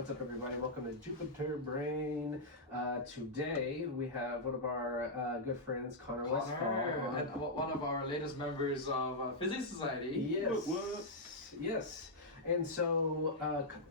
What's up, everybody? Welcome to Jupiter Brain. Today we have one of our good friends, Connor Westfall, and one of our latest members of Physics Society. Yes. Yes. And so,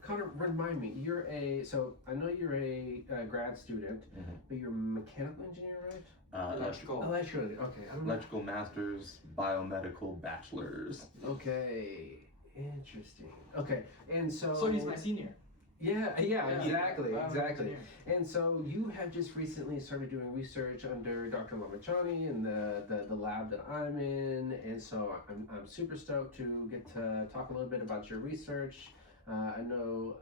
Connor, remind me, I know you're a grad student, but you're a mechanical engineer, right? Electrical. Okay. Electrical masters, biomedical bachelors. Okay. Interesting. Okay. And so he's my senior. Yeah, exactly. Engineer. And so you have just recently started doing research under Dr. Lamachani in the lab that I'm in, and so I'm super stoked to get to talk a little bit about your research. I know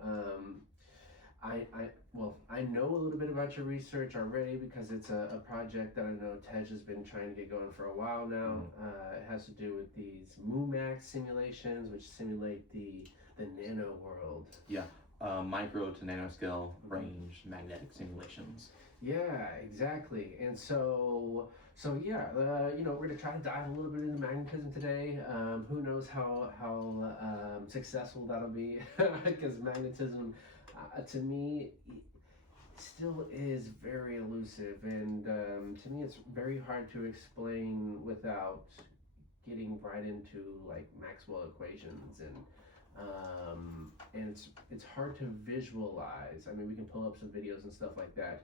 I know a little bit about your research already because it's a project that I know Tej has been trying to get going for a while now. It has to do with these MUMAX simulations, which simulate the nano world. Yeah. Micro to nanoscale range magnetic simulations. Yeah, exactly. And so yeah, we're gonna try to dive a little bit into magnetism today. Who knows how successful that'll be? Because magnetism, to me, still is very elusive, and to me, it's very hard to explain without getting right into like Maxwell equations and it's hard to visualize. I mean, we can pull up some videos and stuff like that,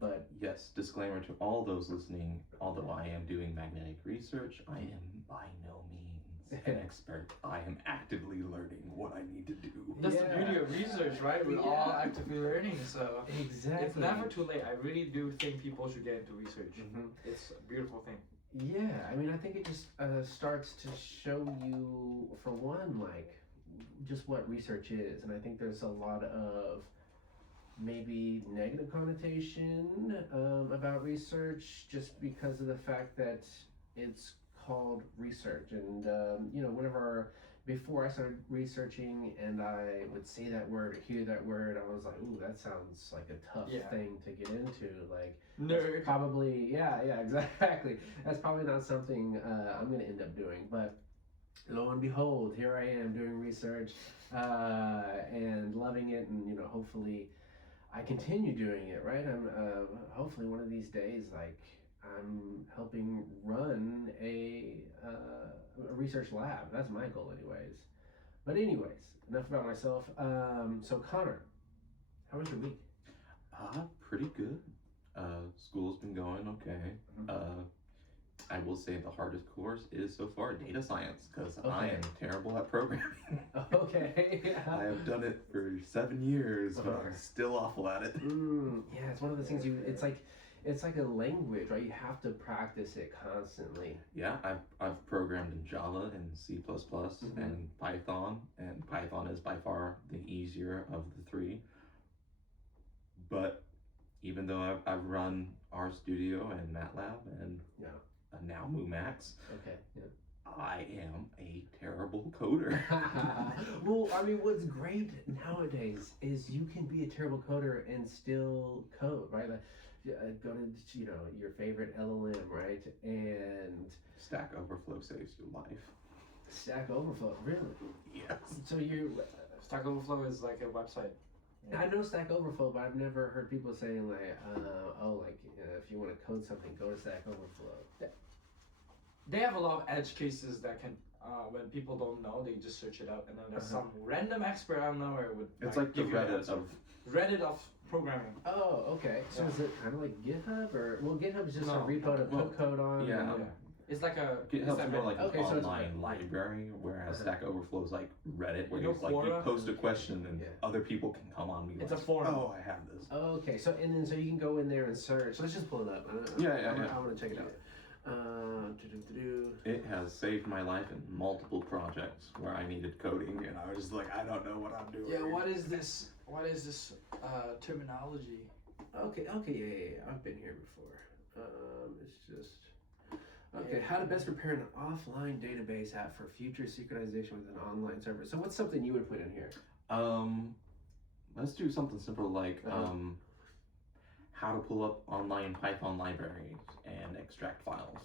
but yes, disclaimer to all those listening, although I am doing magnetic research, I am by no means an expert. I am actively learning what I need to do. That's the beauty of research, right? We're all actively learning, so exactly. It's never too late. I really do think people should get into research. It's a beautiful thing. Yeah, I mean, I think it just starts to show you, for one, like, just what research is, and I think there's a lot of maybe negative connotation about research just because of the fact that it's called research. And before I started researching and I would say that word or hear that word, I was like, ooh, that sounds like a tough thing to get into. Like, nerd. Probably, yeah, exactly. That's probably not something I'm gonna end up doing, but lo and behold, here I am doing research and loving it, and hopefully I continue doing it. Right? I'm hopefully one of these days, like, I'm helping run a research lab. That's my goal, anyways. But anyways, enough about myself. So Connor, how was your week? Pretty good. School's been going okay. I will say the hardest course is so far data science because I am terrible at programming. Okay. I have done it for 7 years, but I'm still awful at it. Yeah, it's one of those things it's like a language, right? You have to practice it constantly. Yeah, I've programmed in Java and C++ and Python, and Python is by far the easier of the three. But even though I've run RStudio and MATLAB and now MUMAX, I am a terrible coder. Well, I mean, what's great nowadays is you can be a terrible coder and still code, right? Like, go to your favorite LLM, right? And Stack Overflow saves your life. Stack Overflow, really? Yes. So Stack Overflow is like a website. Yeah. I know Stack Overflow, but I've never heard people saying like, if you want to code something, go to Stack Overflow. They have a lot of edge cases that can, when people don't know, they just search it out, and then there's some random expert out of nowhere would. It's like the Reddit of programming. Oh, okay. So is it kind of like GitHub, or GitHub is just a repo to put code on? Yeah. It's like a GitHub's more like an online library, whereas Stack Overflow is like Reddit, where you post a question and other people can come on me. It's a forum. Oh, I have this. Okay, so you can go in there and search. Let's just pull it up. I want to check it out. It has saved my life in multiple projects where I needed coding, and I was just like, I don't know what I'm doing. Yeah, what is this? What is this terminology? Okay, yeah. I've been here before. It's just. Okay, how to best prepare an offline database app for future synchronization with an online server. So what's something you would put in here? Let's do something simple like how to pull up online Python libraries and extract files.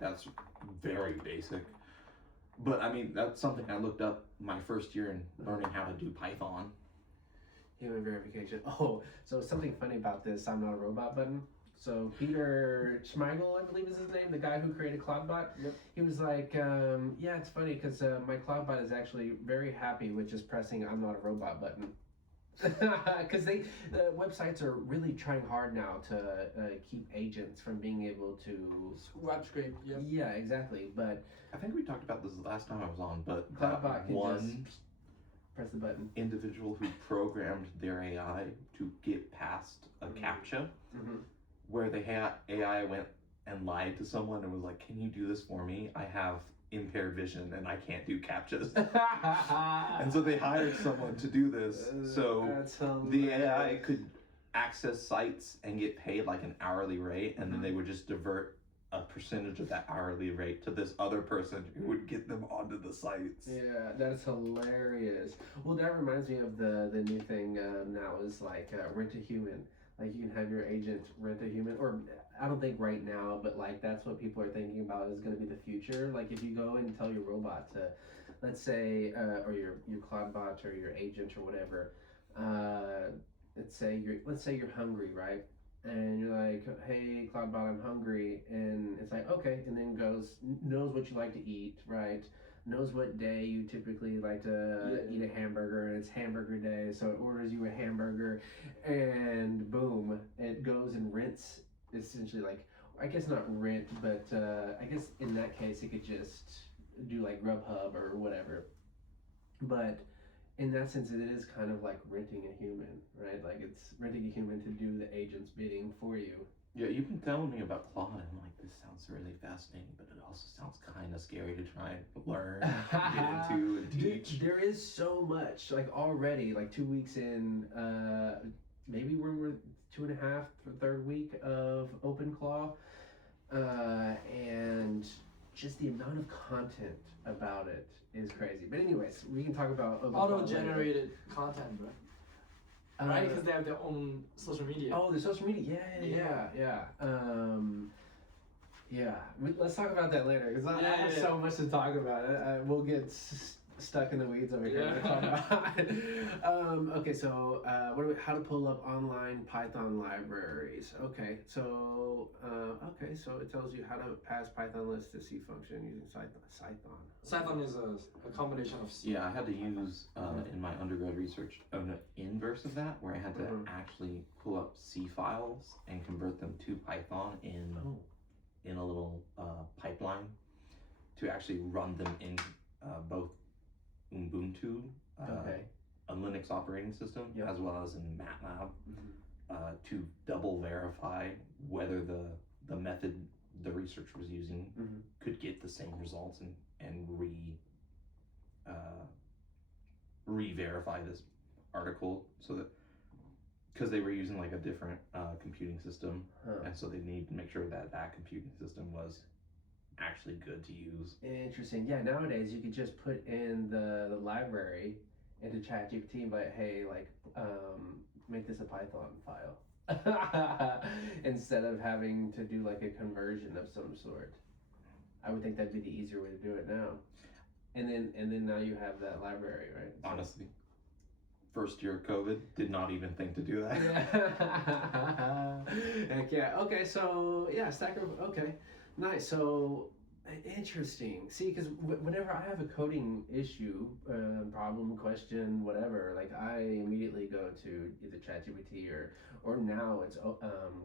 That's very basic. But I mean, that's something I looked up my first year in learning how to do Python. Human verification. Oh, so something funny about this I'm not a robot button. So Peter Schmeigel, I believe is his name, the guy who created Cloudbot. Yep. He was like, yeah, it's funny because my Cloudbot is actually very happy with just pressing "I'm not a robot" button. Because the websites are really trying hard now to keep agents from being able to Web scrape. Yep. Yeah, exactly. But I think we talked about this the last time I was on, but Cloudbot that can one just press the button. individual who programmed their AI to get past a CAPTCHA, Mm-hmm. where the AI went and lied to someone and was like, "Can you do this for me? I have impaired vision and I can't do CAPTCHAs." And so they hired someone to do this, so That's the AI hilarious. could access sites and get paid like an hourly rate, and then they would just divert a percentage of that hourly rate to this other person who would get them onto the sites. Yeah, that's hilarious. Well, that reminds me of the new thing now is like rent a human. Like you can have your agent rent a human, or I don't think right now, but like that's what people are thinking about is going to be the future. Like if you go and tell your robot to, let's say, or your Cloudbot or your agent or whatever, let's say you're hungry, right? And you're like, hey, Cloudbot, I'm hungry. And it's like, okay. And then knows what you like to eat, right? Knows what day you typically like to eat a hamburger, and it's hamburger day. So it orders you a hamburger, and boom, it goes and rents, essentially, like, I guess not rent, but I guess in that case, it could just do like Grubhub or whatever. But in that sense, it is kind of like renting a human, right? Like it's renting a human to do the agent's bidding for you. Yeah, you've been telling me about Claude, and I'm like, this sounds really fascinating, but it also sounds kind of scary to try and learn, get into, and teach. There is so much, like already, like 2 weeks in, maybe we're 2.5, third week of OpenClaw, and just the amount of content about it is crazy. But anyways, we can talk about OpenClaw Auto-generated content, bro. later. Right, because they have their own social media. Oh, the social media, yeah. Let's talk about that later because I have so much to talk about. We'll get stuck in the weeds over here. Okay, so how to pull up online Python libraries. Okay, so it tells you how to pass Python list to C function using Python. Python is a combination of C. Yeah, I had to use in my undergrad research an inverse of that, where I had to actually pull up C files and convert them to Python in a little pipeline to actually run them in both Ubuntu, a Linux operating system, as well as in MATLAB, to double verify whether the method the researcher was using could get the same results and re-verify this article, so that because they were using like a different computing system, and so they needed to make sure that that computing system was actually good to use. Interesting. Yeah, nowadays you could just put in the library into ChatGPT and be like, hey, like, make this a Python file. Instead of having to do like a conversion of some sort. I would think that'd be the easier way to do it now. And then now you have that library, right? Honestly, first year of COVID, did not even think to do that. Heck yeah. Okay, so yeah, Stack Overflow. Okay, nice. So interesting. See, because whenever I have a coding issue, problem, question, whatever, like I immediately go to either ChatGPT or now it's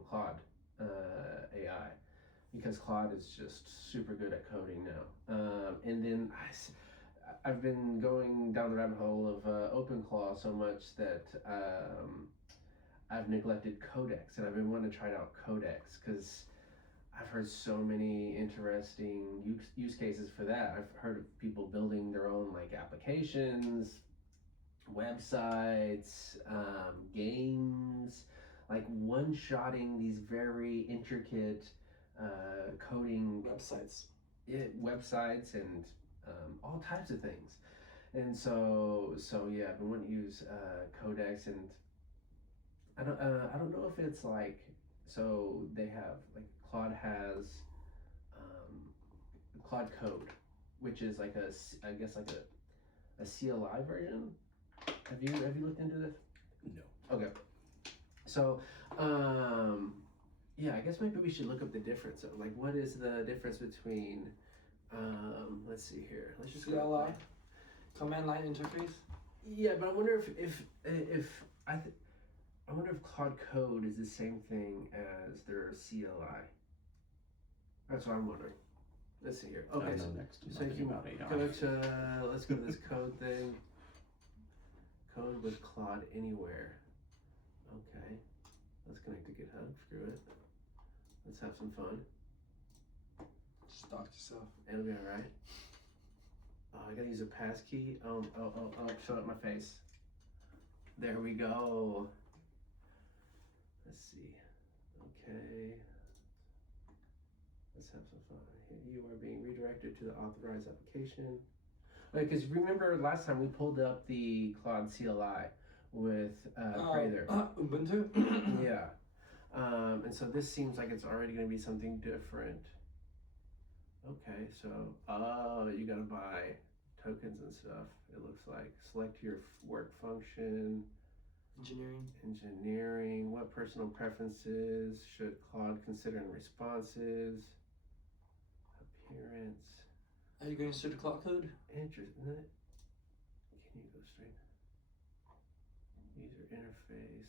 Claude AI, because Claude is just super good at coding now. And then I've been going down the rabbit hole of OpenClaw so much that I've neglected Codex, and I've been wanting to try out Codex because I've heard so many interesting use cases for that. I've heard of people building their own like applications, websites, games, like one-shotting these very intricate coding websites. Websites and all types of things. And so yeah, I've been wanting to use Codex, and I don't know if it's like, so they have like Claude has Claude Code, which is like I guess like a CLI version. Have you looked into this? No. Okay. So, yeah, I guess maybe we should look up the difference. Like, what is the difference between, let's see here. Let's just go. CLI, command line interface. Yeah, but I wonder if I wonder if Claude Code is the same thing as their CLI. That's what I'm wondering. Let's see here. Okay, I know so, next to so nothing you about can AI. go to, let's go to this code thing. Code with Claude Anywhere. Okay, let's connect to GitHub. Screw it. Let's have some fun. Just talk to yourself. It'll be alright. Oh, I gotta use a passkey. Oh, show up my face. There we go. Let's see. Okay. Let's have some fun. You are being redirected to the authorized application. Because remember last time we pulled up the Claude CLI with Prather. Ubuntu. Yeah. And so this seems like it's already going to be something different. Okay, so you gotta buy tokens and stuff. It looks like select your work function. Engineering. What personal preferences should Claude consider in responses? Appearance. Are you going to the Claude Code? Interesting. Can you go straight? User interface.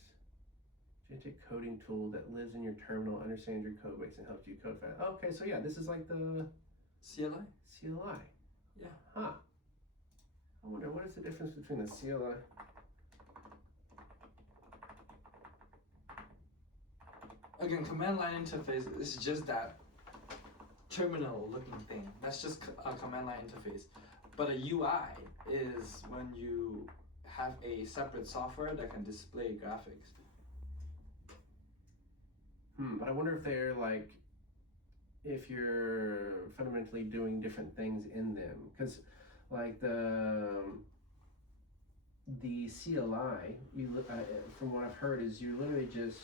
Genetic coding tool that lives in your terminal, understands your code base, and helps you code fast. Okay, so yeah, this is like the CLI? CLI. Yeah. Huh. I wonder what is the difference between the CLI. Again, command line interface is just that terminal looking thing. That's just a command line interface. But a UI is when you have a separate software that can display graphics. But I wonder if they're like, if you're fundamentally doing different things in them. Because like the CLI, from what I've heard, is you're literally just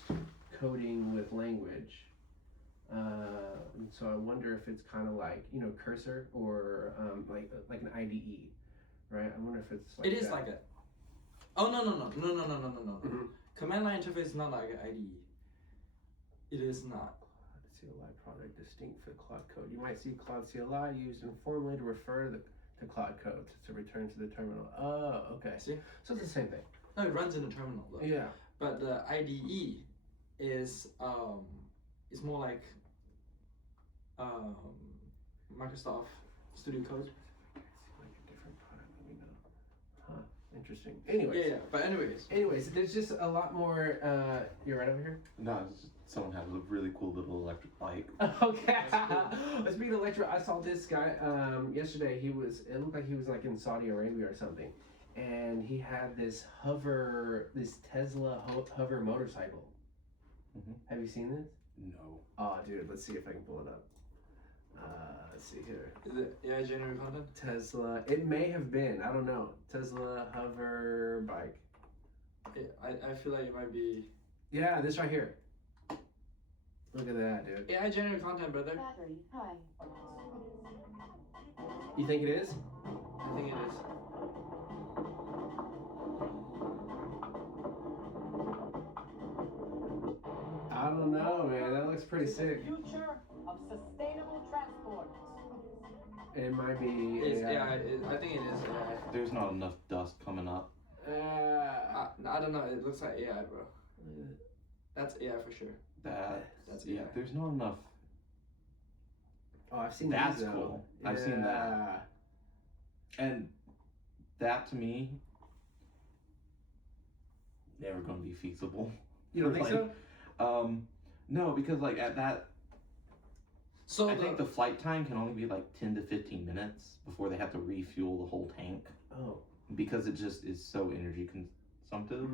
coding with language. And so I wonder if it's kind of like, Cursor or like an IDE, right? I wonder if it's like It is that. like a. Oh no. Mm-hmm. Command line interface is not like an IDE. It is not. CLI product distinct for Claude Code. You might see Claude CLI used informally to refer to Claude Code to return to the terminal. Oh, okay. See? So it's the same thing. No, it runs in the terminal though. Yeah. But the IDE is more like Microsoft Studio Code. Like a different product. Let me know. Huh. Interesting. Anyways. Yeah. But Anyways, there's just a lot more. You're right over here. No, it's just someone has a really cool little electric bike. Okay. Speaking of electric, I saw this guy yesterday. It looked like he was like in Saudi Arabia or something, and he had this Tesla hover motorcycle. Mm-hmm. Have you seen this? No. Oh, dude, let's see if I can pull it up. Let's see here. Is it AI generated content? Tesla. It may have been. I don't know. Tesla hover bike. I feel like it might be. Yeah, this right here. Look at that, dude. AI generated content, brother. Battery high. You think it is? I think it is. I don't know, man. That looks pretty sick. Future of sustainable transport. It might be. It's AI. AI. I think it is AI. There's not enough dust coming up. I don't know. It looks like AI, bro. That's AI for sure. That's AI. There's not enough. Oh, I've seen That's these, though. cool. I've seen that. And that to me, never gonna be feasible. You don't think so? No, because like at that, So I think the flight time can only be like 10 to 15 minutes before they have to refuel the whole tank Oh. because it just is so energy consumptive.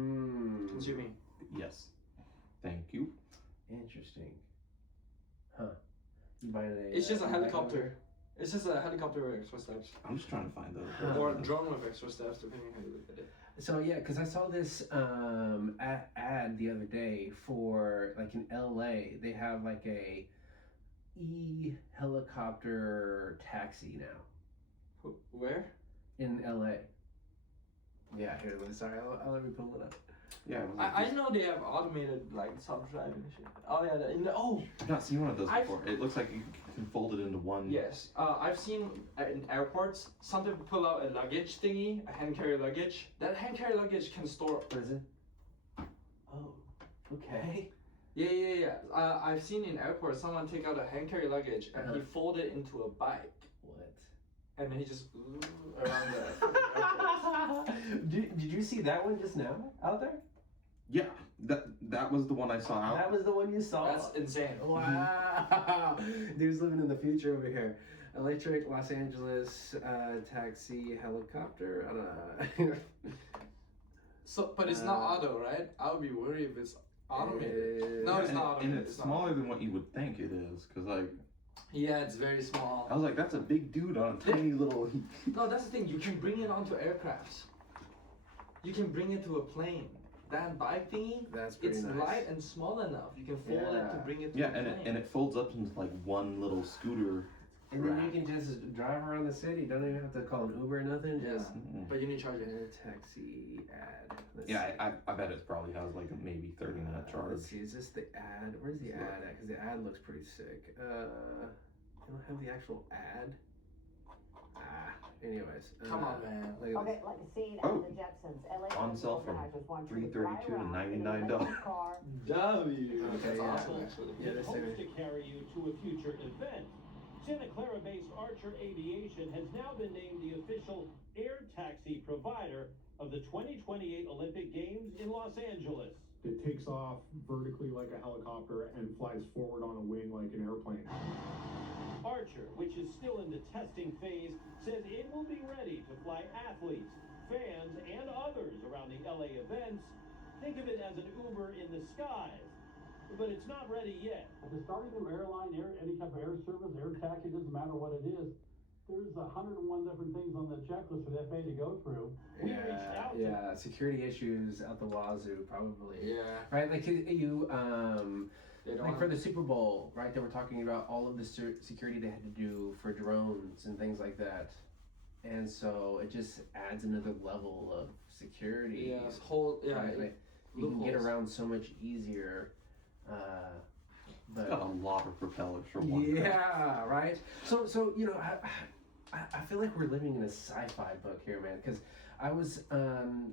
consuming. Yes. Thank you. Interesting. Huh. You buying a? It's just a e-bike helicopter. over It's just a helicopter with extra steps, I'm just trying to find the. Huh. or a drone with extra steps, depending on how you look at it. here? So yeah, because I saw this ad the other day for like in LA. They have like a helicopter taxi now Where? in LA. Yeah, here. Sorry, I'll let me pull it up. Yeah. It was like I this- know they have automated like self-driving shit. Oh yeah, I've not seen one of those I've- before. It looks like you can fold it into one. yes. I've seen in airports some people pull out a luggage thingy, a hand carry luggage. That hand carry luggage can store. What is it? Oh, okay. Yeah. I've seen in airports someone take out a hand carry luggage and he fold it into a bike, What? and then he just around the airport. Did you see that one just now out there? Yeah. That was the one I saw out. That was the one you saw. That's insane. Wow. Dude's living in the future over here. Electric Los Angeles taxi helicopter. So, but it's not auto, right? I would be worried if it's automated. No, it's and, not and automated. it's not. smaller than what you would think it is, cause like Yeah, it's very small. I was like, that's a big dude on a tiny little. No, that's the thing. You can bring it onto aircrafts. You can bring it to a plane. That bike thingy, That's pretty it's nice. light and small enough. You can fold it to Yeah. bring it to Yeah, a plane. and it folds up into like one little scooter. And then rack. you can just drive around the city. Don't even have to call an Uber or nothing. Yeah. Just Mm. But you need to charge it. taxi ad. Let's Yeah, see. I bet it probably has like a maybe 30-minute charge. Let's see. Is this the ad? Where's the ad at? Because the ad looks pretty sick. I don't have the actual ad. Anyways. Come on, man. Look at Okay, like a scene Oh. at the Jetsons. LA On sale from organizers want you $332 to fly around in an $99. electric car. W. Okay, That's yeah. awesome, actually. Yeah, It this hopes thing. to carry you to a future event. Santa Clara-based Archer Aviation has now been named the official air taxi provider of the 2028 Olympic Games in Los Angeles. It takes off vertically like a helicopter and flies forward on a wing like an airplane. Archer, which is still in the testing phase, says it will be ready to fly athletes, fans, and others around the LA events. Think of it as an Uber in the skies. But it's not ready yet. To start a new airline, any type of air service, air taxi, doesn't matter what it is. There's 101 different things on the checklist for the FAA to go through. We reached out to Yeah, security issues out the wazoo, probably. Yeah. Right, like you, They don't like for the Super Bowl, right? They were talking about all of the security they had to do for drones and things like that, and so it just adds another level of security. Yeah, it's whole, yeah. right? Like, you can get loopholes. around so much easier. It's got a lot of propellers for one. Yeah, right. So you know, I feel like we're living in a sci-fi book here, man. Because I was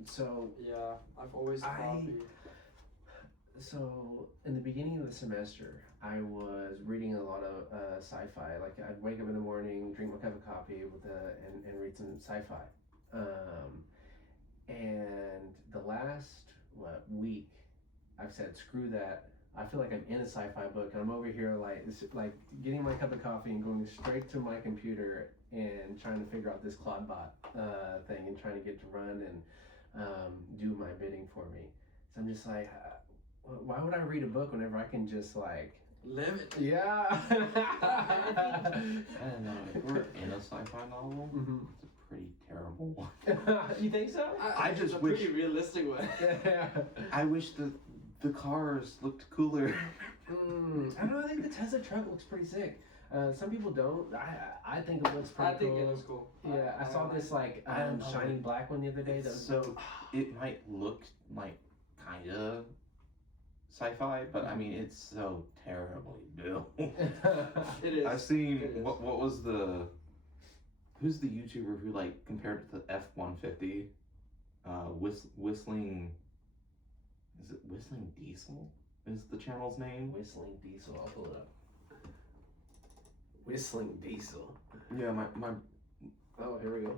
so Yeah, I've always copied. So in the beginning of the semester, I was reading a lot of sci-fi. Like I'd wake up in the morning, drink my cup of coffee with and read some sci-fi. And the last week, I've said screw that. I feel like I'm in a sci-fi book, and I'm over here like getting my cup of coffee and going straight to my computer and trying to figure out this Claudebot thing and trying to get to run and do my bidding for me. So I'm just like, why would I read a book whenever I can just like Live it. yeah. And if we're in a sci-fi novel, Mhm. it's a pretty terrible one. You think so? I just it's a wish- pretty realistic one. Yeah. I wish the cars looked cooler. I don't know. I think the Tesla truck looks pretty sick. Some people don't. I think it looks pretty I think cool. it looks cool. Yeah, I saw this like I don't know. shiny black one the other day. That was So it might look like kind of sci-fi, but I mean it's so terribly built. It is. I've seen It is. what was the who's the YouTuber who like compared it to the F-150 whistling, is it Whistling Diesel is the channel's name? Whistling Diesel. I'll pull it up. Whistling Diesel. Yeah, my Oh, here we go.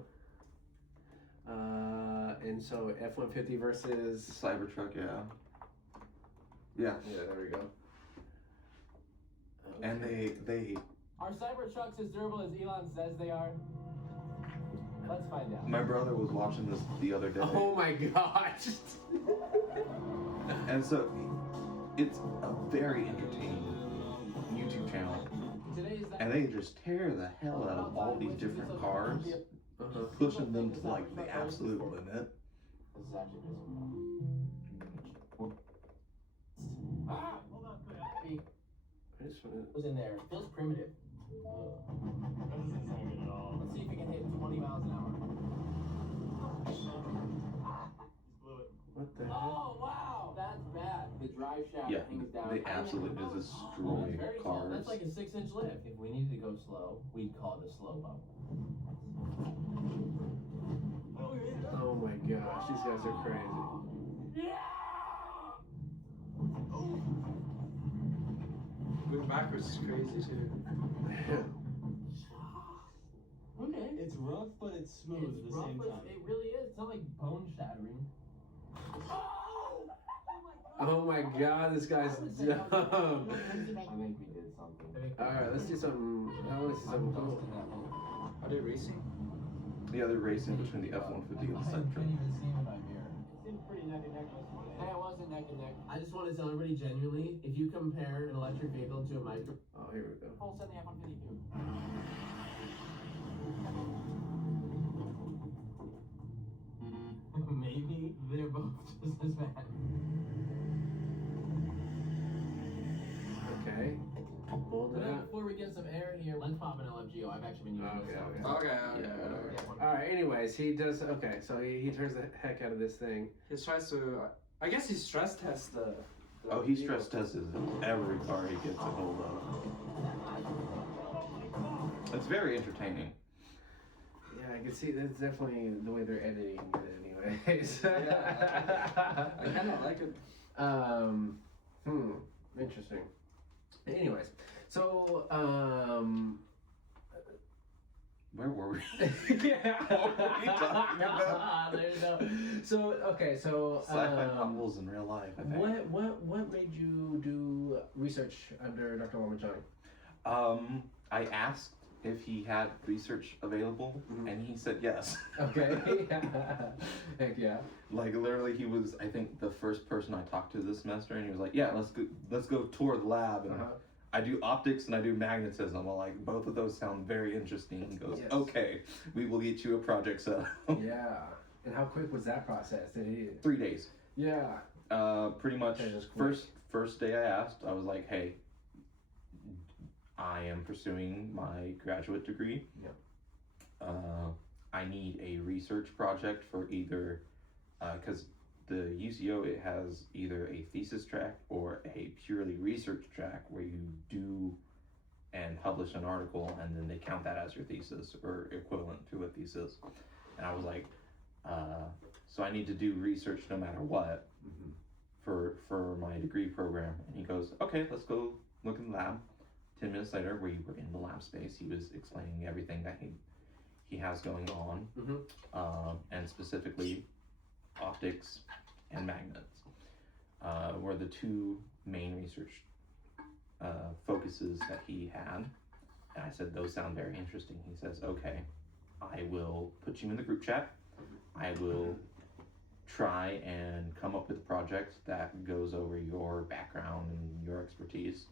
And so F-150 versus. Cybertruck, yeah. Yeah, Yeah, there we go. and they Are Cybertrucks as durable as Elon says they are? Let's find out. my brother was watching this the other day. Oh my gosh. And so it's a very entertaining YouTube channel. Today's And they just tear the hell out of all these different cars, pushing them to like the absolute limit. This is actually Ah! Hold on, I just wanna- was in there. Feels primitive. Let's see if we can hit 20 miles an hour. What the hell? Oh, wow! drive shaft Yeah, hangs down. they absolutely destroy Very tall. cars. That's like a 6-inch lift. If we needed to go slow, we'd call it a slow mo. Oh my gosh, these guys are crazy. Going backwards is crazy too. Okay. It's rough, but it's smooth at the same time. It really is. It's not like bone shattering. Oh my god, this guy's dumb. I think we did something. Alright, let's do something. I want to see something cool. Are they racing? Yeah, they're racing between the F-150 and the I Sentra. can't even see in my mirror. Seemed pretty neck and neck. Hey, it wasn't neck and neck. I just want to tell everybody genuinely, if you compare an electric vehicle to a micro, Oh, here we go. Full 70 F-150. maybe they're both just as bad. Okay. Hold it But up. before we get some air here, let's pop an LFGO. I've actually been using Okay, this. okay. Okay. Yeah, whatever. Alright, anyways, he does. Okay, so he turns the heck out of this thing. He tries to. I guess he stress tests the Oh, he stress tests every car he gets a hold of. It's very entertaining. Yeah, I can see that's definitely the way they're editing it, anyways. Yeah, I kind of like it. Interesting. Anyways, so Where were we? yeah. What were we talking about? There you go. So okay, so Sci-fi novels in real life, I think. what made you do research under Dr. Lamajani? I asked if he had research available, and he said yes. Okay. Heck yeah. Like literally, he was I think the first person I talked to this semester, and he was like, "Yeah, let's go tour the lab." And I do optics and I do magnetism. I'm like, both of those sound very interesting. He goes, Yes. "Okay, we will get you a project set." Yeah. And how quick was that process? Did he? 3 days. Yeah. Pretty much. Okay, just quick. First day I asked, I was like, "Hey, I am pursuing my graduate degree. Yep. I need a research project for either, because the UCO, it has either a thesis track or a purely research track where you do and publish an article and then they count that as your thesis or equivalent to a thesis." And I was like, so I need to do research no matter what for my degree program. And he goes, "Okay, let's go look in the lab." 10 minutes later, we were in the lab space. He was explaining everything that he has going on, and specifically optics and magnets were the two main research focuses that he had. And I said, "Those sound very interesting." He says, "Okay, I will put you in the group chat. I will try and come up with a project that goes over your background and your expertise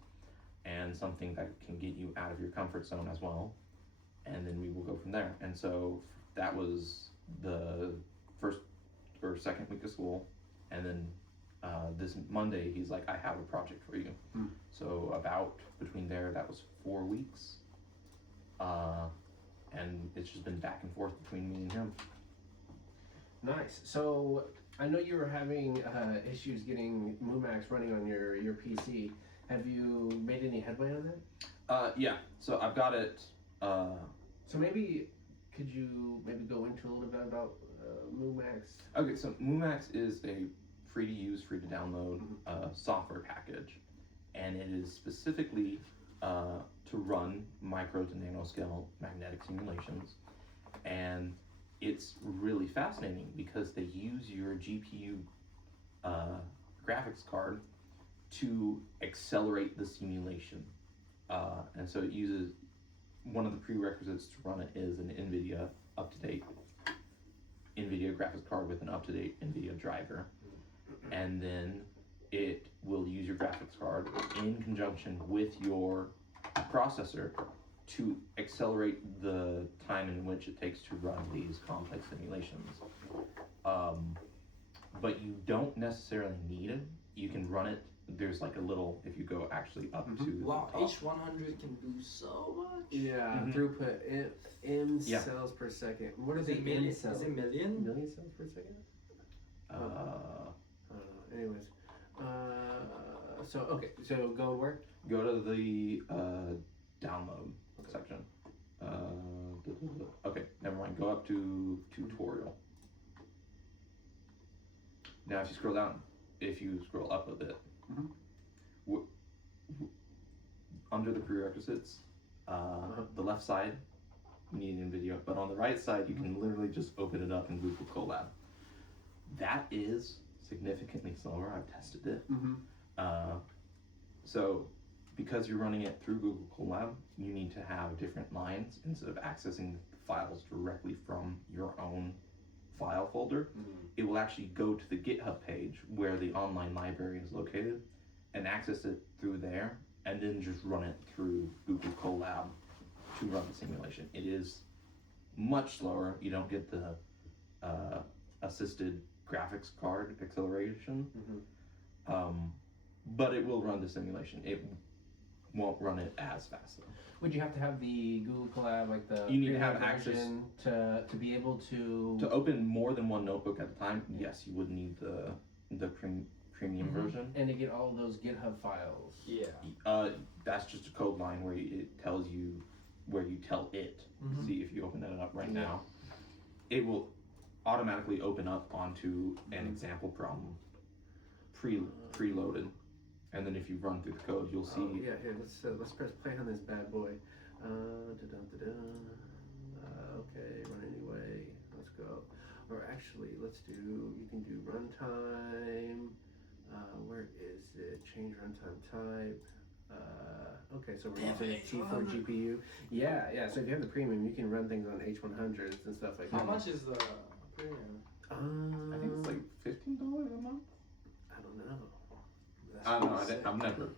and something that can get you out of your comfort zone as well. And then we will go from there." And so that was the first or second week of school. And then this Monday, he's like, "I have a project for you." So about between there, that was 4 weeks. And it's just been back and forth between me and him. Nice. So I know you were having issues getting MUMAX running on your PC. Have you made any headway on that? Yeah, so I've got it. So maybe could you maybe go into a little bit about MUMAX? Okay, so MUMAX is a free to use, free to download software package, and it is specifically to run micro to nanoscale magnetic simulations. And it's really fascinating because they use your GPU graphics card to accelerate the simulation. And so it uses, one of the prerequisites to run it is an NVIDIA up-to-date NVIDIA graphics card with an up-to-date NVIDIA driver. And then it will use your graphics card in conjunction with your processor to accelerate the time in which it takes to run these complex simulations. But you don't necessarily need it. You can run it. There's like a little, if you go actually up to the Wow, top. H100 can do so much. Yeah, throughput cells per second. What are the M cells? Is it million? Million cells per second? I don't know. Anyways, So okay, so go where? Go to the download section. Okay, never mind. Go up to tutorial. Now, if you scroll down, if you scroll up a bit, under the prerequisites, the left side, you need an video, but on the right side, you can literally just open it up in Google Colab. That is significantly slower. I've tested it. So, because you're running it through Google Colab, you need to have different lines instead of accessing files directly from your own file folder. It will actually go to the GitHub page where the online library is located and access it through there, and then just run it through Google Colab to run the simulation. It is much slower. You don't get the assisted graphics card acceleration, but it will run the simulation. It won't run it as fast though. Would you have to have the Google Collab, like the You need to have access to be able to open more than one notebook at a time. Yes, you would need the premium version, and to get all of those GitHub files. Yeah. That's just a code line where it tells you where you tell it. See, if you open that up right now, it will automatically open up onto an example problem preloaded. And then if you run through the code, you'll see. Yeah, here, let's press play on this bad boy. Okay, run anyway. Let's go. Or actually, you can do runtime. Where is it? Change runtime type. Okay, so we're using T4 GPU. Yeah. So if you have the premium, you can run things on H100s and stuff like that. How much is the premium? I think it's like $15 a month. I don't know. I don't know. I've never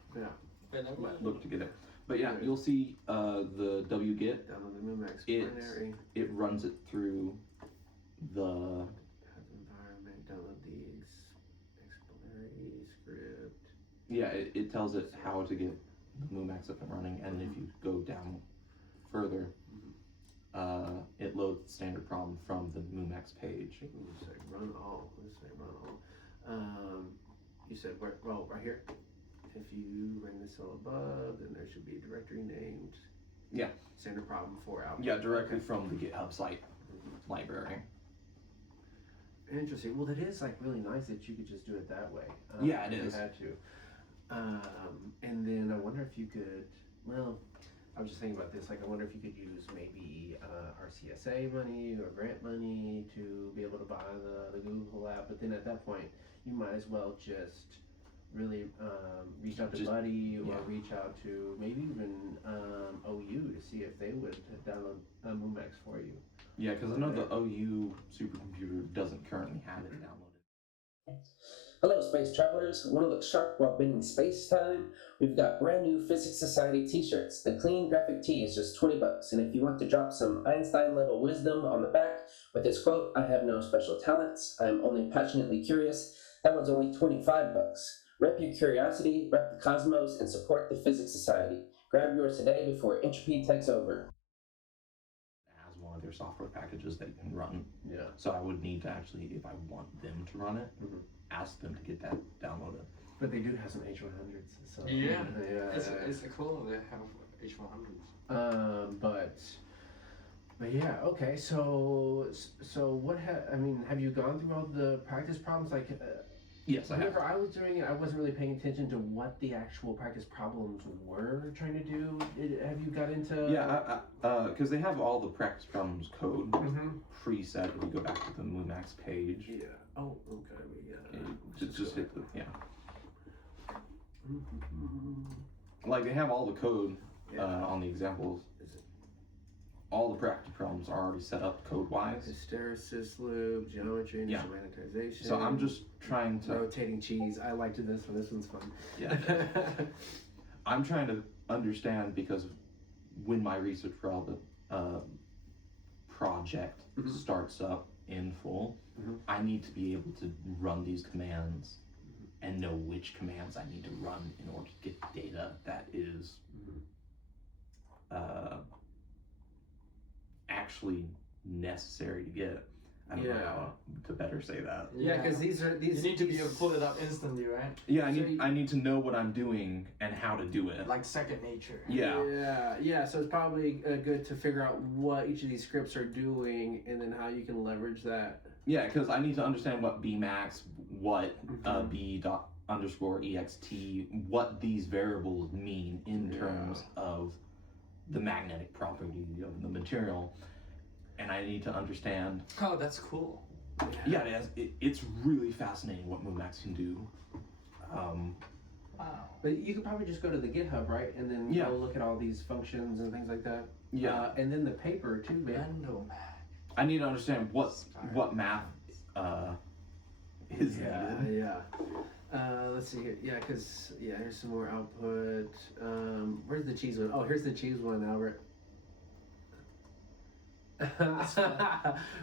looked to get it. But yeah, you'll see the wget. Download the MuMax binary. It runs it through the environment. Download the explanatory script. Yeah, it tells it how to get the MuMax up and running, and if you go down further, it loads the standard problem from the MuMax page. Let's say run all. You said where? Well, right here. If you ring the cell above, then there should be a directory named. Yeah. Standard problem for out. Yeah, directly from the GitHub site library. Interesting. Well, that is like really nice that you could just do it that way. Yeah, it is. You had to. And then I wonder if you could. Well, I was just thinking about this. Like, I wonder if you could use maybe RCSA money or grant money to be able to buy the Google app. But then at that point, you might as well just really reach out to Buddy or reach out to maybe even OU to see if they would download MuMax for you. Yeah, because I know the OU supercomputer doesn't currently have it downloaded. Hello, space travelers. Want to look sharp while bending space time? We've got brand new Physics Society t-shirts. The clean graphic tee is just $20, and if you want to drop some Einstein-level wisdom on the back with this quote, "I have no special talents, I am only passionately curious," that one's only $25. Rep your curiosity, rep the cosmos, and support the Physics Society. Grab yours today before entropy takes over. As one of their software packages that you can run. Yeah. So I would need to actually, if I want them to run it, ask them to get that downloaded. But they do have some H100s. So Yeah. It's cool they have H100s. But yeah, okay. So what? Have you gone through all the practice problems? Like, yes, I have. whenever I was doing it, I wasn't really paying attention to what the actual practice problems were trying to do. Have you got into? Yeah, because they have all the practice problems code preset. If you go back to the MuMax page. Yeah. Oh, okay. Just hit the Like they have all the code on the examples. All the practice problems are already set up code-wise. Hysteresis loop, geometry, and magnetization. So I'm just trying to rotating cheese. I liked this one. This one's fun. Yeah. I'm trying to understand because when my research project starts up in full, I need to be able to run these commands and know which commands I need to run in order to get data that is actually necessary to get. I don't know Yeah. how to better say that. Yeah, because these You need to be able to pull it up instantly, right? Yeah, So you- I need to know what I'm doing and how to do it. Like second nature. Yeah. So it's probably good to figure out what each of these scripts are doing, and then how you can leverage that. Yeah, because I need to understand what Bmax, what B._ext, what these variables mean in terms of the magnetic property of the material, and I need to understand. Oh, that's cool. Yeah, it's really fascinating what MoonMax can do. Wow. But you could probably just go to the GitHub, right, and then go look at all these functions and things like that. Yeah, and then the paper too, man. I need to understand what math is needed. Yeah. Let's see here. Yeah, because here's some more output. Where's the cheese one? Oh, here's the cheese one, Albert.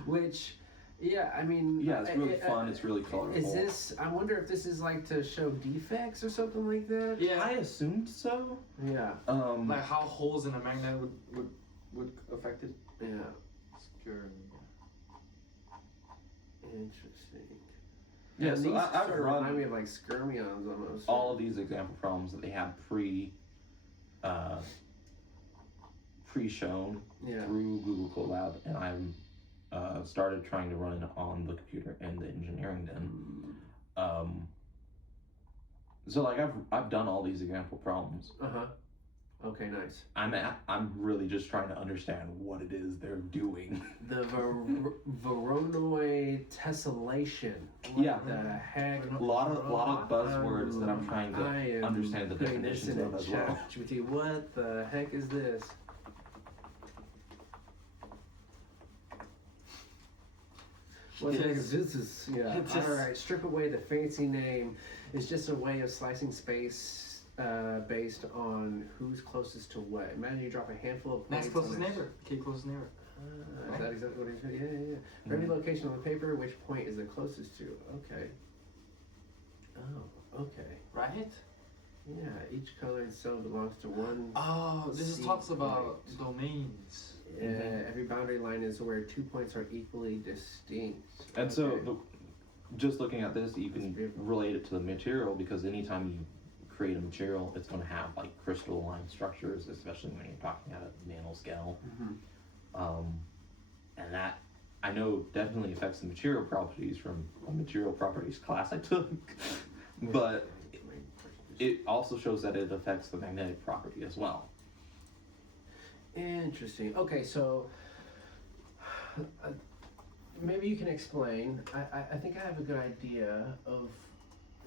Which, I mean. Yeah, it's really fun. It's really colorful. Is this? I wonder if this is like to show defects or something like that. Yeah. I assumed so. Yeah. Like how holes in a magnet would affect it. Yeah. Sure. Interesting. Yeah, so these I've sort of run remind me of like skirmions almost. all of these example problems that they have pre-shown through Google Colab, and I'm started trying to run it on the computer in the engineering den. So like I've done all these example problems. Okay, nice. I'm really just trying to understand what it is they're doing. The Voronoi tessellation. What the heck? A lot of buzzwords that I'm trying to understand the definitions of as well. What the heck is this? What the heck is this? Alright, strip away the fancy name. It's just a way of slicing space based on who's closest to what. Imagine you drop a handful of points. Next closest neighbor. Keep closest neighbor. Is that exactly what he said? Yeah. For any location on the paper, which point is it closest to? Okay. Oh, okay. Right? Yeah, each colored cell belongs to one. Oh, this seed talks about point. domains. Every boundary line is where 2 points are equally distinct. And so, just looking at this, you can relate it to the material, because anytime you create a material, it's going to have like crystalline structures, especially when you're talking at a nanoscale. And that, I know, definitely affects the material properties from a material properties class I took. But it also shows that it affects the magnetic property as well. Interesting. Okay, so maybe you can explain. I think I have a good idea of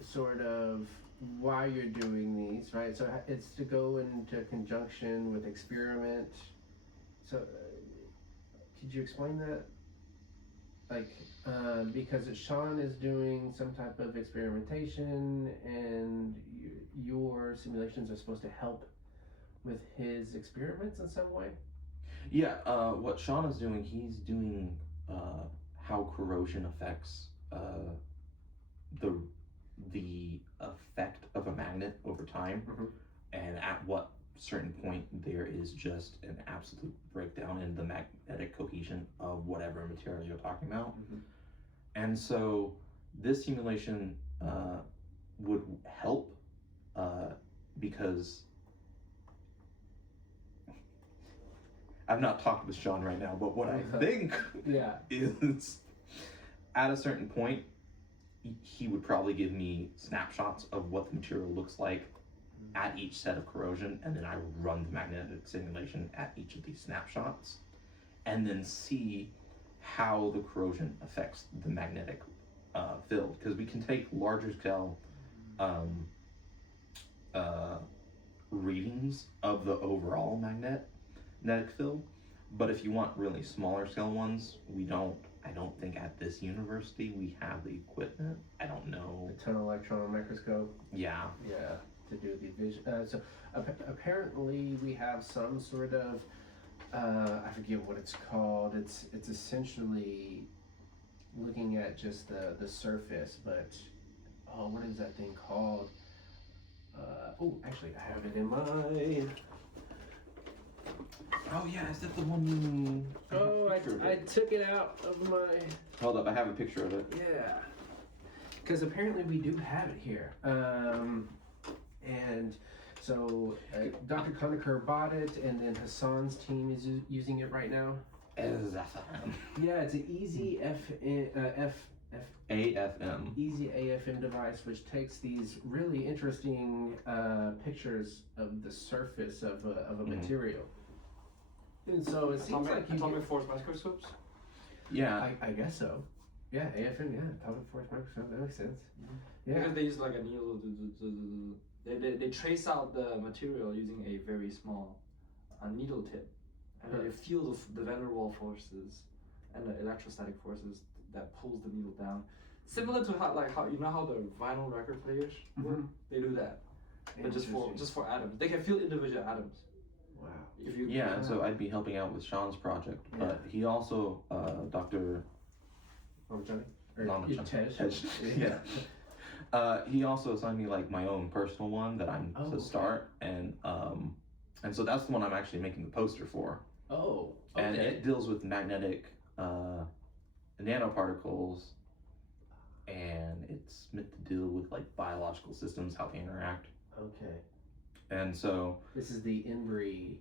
sort of why you're doing these, right? So it's to go into conjunction with experiment. So could you explain that? Like, because Sean is doing some type of experimentation, and your simulations are supposed to help with his experiments in some way? Yeah, what Sean is doing, he's doing how corrosion affects the effect of a magnet over time, and at what certain point there is just an absolute breakdown in the magnetic cohesion of whatever material you're talking about. And so this simulation would help because I've not talked with Sean right now, but what I think is at a certain point, he would probably give me snapshots of what the material looks like at each set of corrosion, and then I would run the magnetic simulation at each of these snapshots, and then see how the corrosion affects the magnetic field. Because we can take larger scale readings of the overall magnetic field, but if you want really smaller scale ones, I don't think at this university we have the equipment. I don't know. A ton electron microscope. Yeah. To do the vision. So apparently we have some sort of I forget what it's called. It's essentially looking at just the surface, but what is that thing called? Actually I have it in my Oh yeah, is that the one you? Oh, I took it out of my. Hold up, I have a picture of it. Yeah. Because apparently we do have it here. And so Dr. Conoor bought it, and then Hassan's team is using it right now. Yeah, it's an easy AFM. easy AFM device, which takes these really interesting pictures of the surface of a material. And so it seems like you atomic force microscopes. Yeah. I guess so. Yeah, AFM. Yeah, atomic force microscope. That makes sense. Yeah. Because they use like a needle. They trace out the material using a very small needle tip, and they feel the van der Waals forces and the electrostatic forces that pulls the needle down. Similar to how you know how the vinyl record players work. They do that, but just for atoms. They can feel individual atoms. Wow. If you And so I'd be helping out with Sean's project, but he also, Dr. Johnny? Or Not Tej. Yeah. He also assigned me like my own personal one that I'm to start, and so that's the one I'm actually making the poster for. Oh. Okay. And it deals with magnetic nanoparticles, and it's meant to deal with like biological systems, how they interact. Okay. And so This is the Embry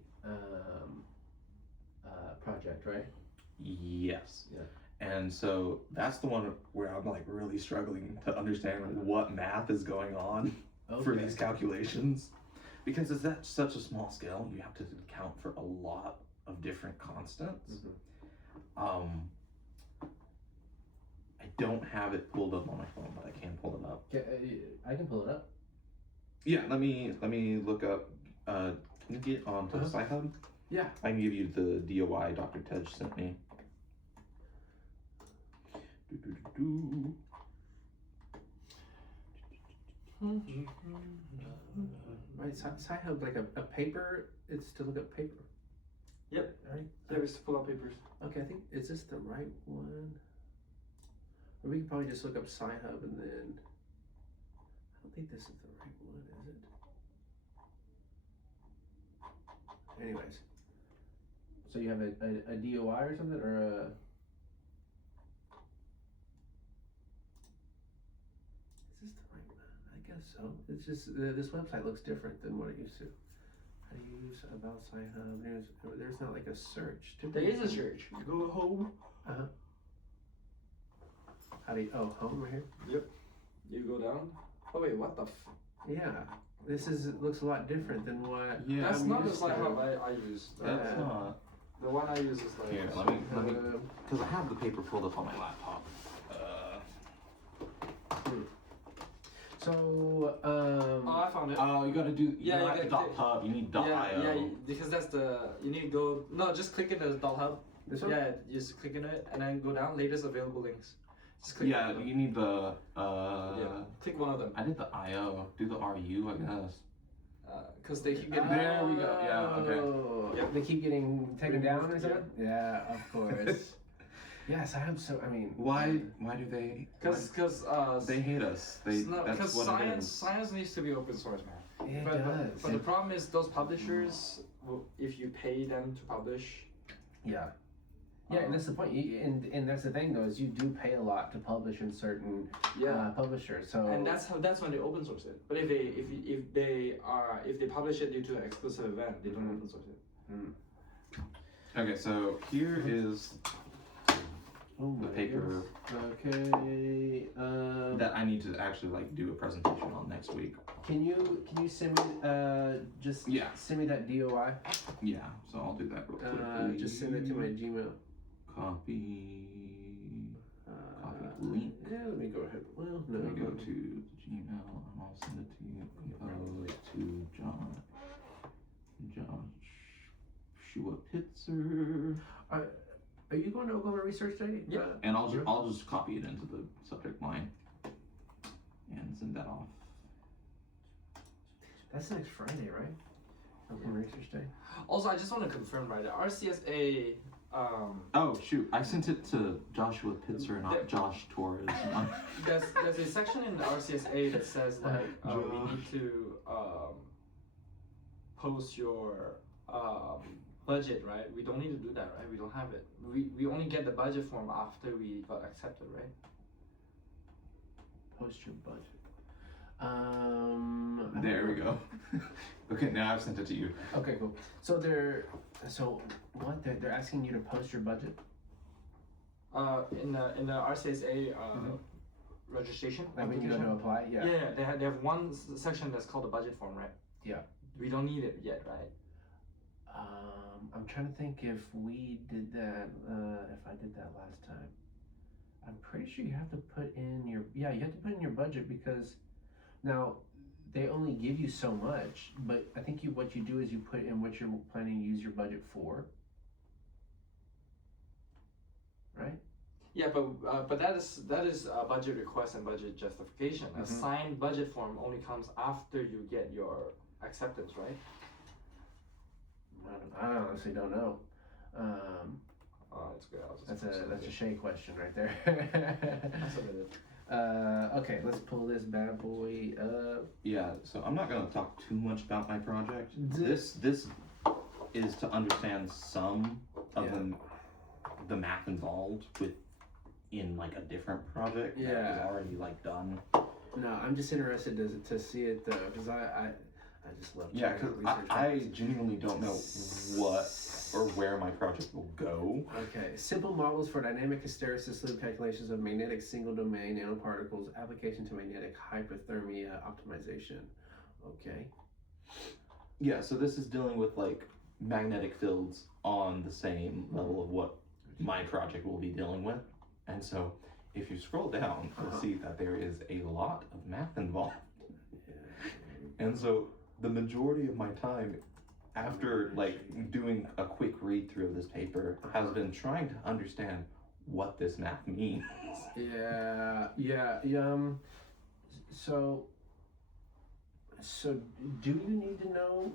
project, right? yes. Yeah. And so that's the one where I'm like really struggling to understand what math is going on for these calculations, because it's at such a small scale. You have to account for a lot of different constants. I don't have it pulled up on my phone, but I can pull it up. I can pull it up. Yeah, let me look up. Can you get onto Sci-Hub? Yeah. I can give you the DOI Dr. Tej sent me. Right, Sci-Hub, like a paper. It's to look up paper. Yep. Right. Yeah, we used to pull out papers. Okay, I think is this the right one? Or we can probably just look up Sci-Hub and then. I don't think this is the right one, is it? Anyways, so you have a DOI or something, or a? Is this the right one? I guess so. It's just this website looks different than what it used to. How do you use about Sci-Hub? There's not like a search. There is a search. You go home. How do you? Oh, home right here. Yep. You go down. Oh wait, what the? Yeah, this looks a lot different than what. Yeah, That's I'm not the used to. Sci-Hub I use. That's not. The one I use is like. Here, let me, because I have the paper pulled up on my laptop. So, Oh, I found it. Oh, you gotta do. Yeah, you you have gotta dot click- .pub. You need dot .io. Yeah, because that's the. You need to go. No, just click in the .hub. this one? Yeah, just click in it and then go down. Latest available links. Just click. Yeah, you need the. Yeah, click one of them. I did the IO. Do the RU, I guess. Because they keep getting. There we go. Yeah. Okay. Yep. They keep getting taken down or something. Yeah, of course. Yes, I have so. I mean, Why do they? Because They hate us. That's what it is. science needs to be open source, man. it But does. the problem is those publishers, if you pay them to publish. Yeah. Yeah, and that's the point. And that's the thing, though, is you do pay a lot to publish in certain publishers. So. And that's when they open source it. But if they publish it due to an exclusive event, they don't open source it. Okay, so here is the paper Okay. that I need to actually like do a presentation on next week. Can you send me send me that DOI? Yeah, so I'll do that real quickly. Just send it to my Gmail. Copy link. Yeah, let me go ahead. Well, no. Let me go to the Gmail and I'll send it to you. To Joshua Pitzer. Are you going to Oklahoma Research Day? Yeah. And I'll just copy it into the subject line and send that off. That's next Friday, right? Oklahoma Research Day. Also, I just want to confirm, right? The RCSA. Oh shoot! I sent it to Joshua Pitzer, not Josh Torres. There's a section in the RCSA that says like we need to post your budget, right? We don't need to do that, right? We don't have it. We only get the budget form after we got accepted, right? Post your budget. There we go. Okay, now I've sent it to you. Okay, cool. So they're asking you to post your budget? In the RCSA registration. Like when you go to apply? Yeah. Yeah, they have one section that's called the budget form, right? Yeah. We don't need it yet, right? I'm trying to think if we did that, if I did that last time. I'm pretty sure you have to put in you have to put in your budget, because now they only give you so much, but I think what you do is you put in what you're planning to use your budget for. Right? Yeah, but that is a budget request and budget justification. A signed budget form only comes after you get your acceptance, right? I honestly don't know. That's good. That's a Shay question right there. That's what it is. Okay, let's pull this bad boy up. Yeah, so I'm not gonna talk too much about my project. This is to understand some of the math involved in like a different project that was already like done. No, I'm just interested to see it though, because I just love. Yeah, because I genuinely don't know what or where my project will go. Okay, simple models for dynamic hysteresis loop calculations of magnetic single domain nanoparticles, application to magnetic hypothermia optimization. Okay. Yeah, so this is dealing with like magnetic fields on the same level of what my project will be dealing with. And so if you scroll down, you'll see that there is a lot of math involved. And so the majority of my time after like doing a quick read through of this paper has been trying to understand what this math means. So do you need to know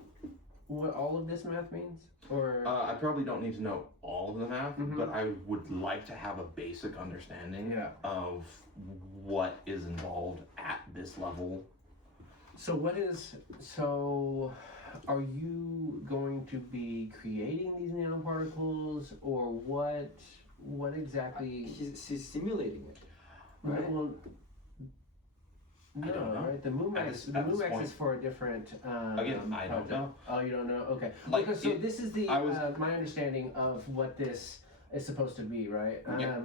what all of this math means? Or I probably don't need to know all of the math, but I would like to have a basic understanding of what is involved at this level. So are you going to be creating these nanoparticles, or what exactly? He's simulating it, right? Well, no, I don't know. Right? The MUMAX is for a different. Again, I don't know. Oh, you don't know? Okay. Like, Okay, so this is my understanding of what this is supposed to be, right?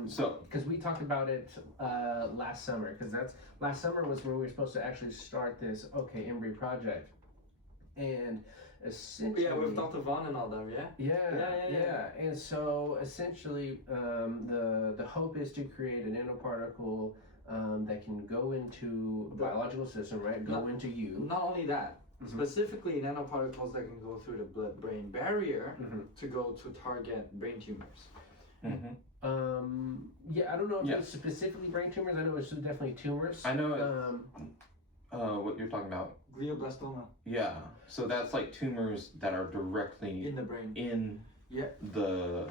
So because we talked about it last summer, because last summer was when we were supposed to actually start this Embry project, and essentially with Dr. Vaughn and all them, yeah. And so essentially, the hope is to create a nanoparticle that can go into a biological system, right? Go into you. Not only that, specifically nanoparticles that can go through the blood-brain barrier to go to target brain tumors. I don't know if it's specifically brain tumors. I know it's definitely tumors. I know what you're talking about. Glioblastoma. Yeah, so that's like tumors that are directly in the brain, in the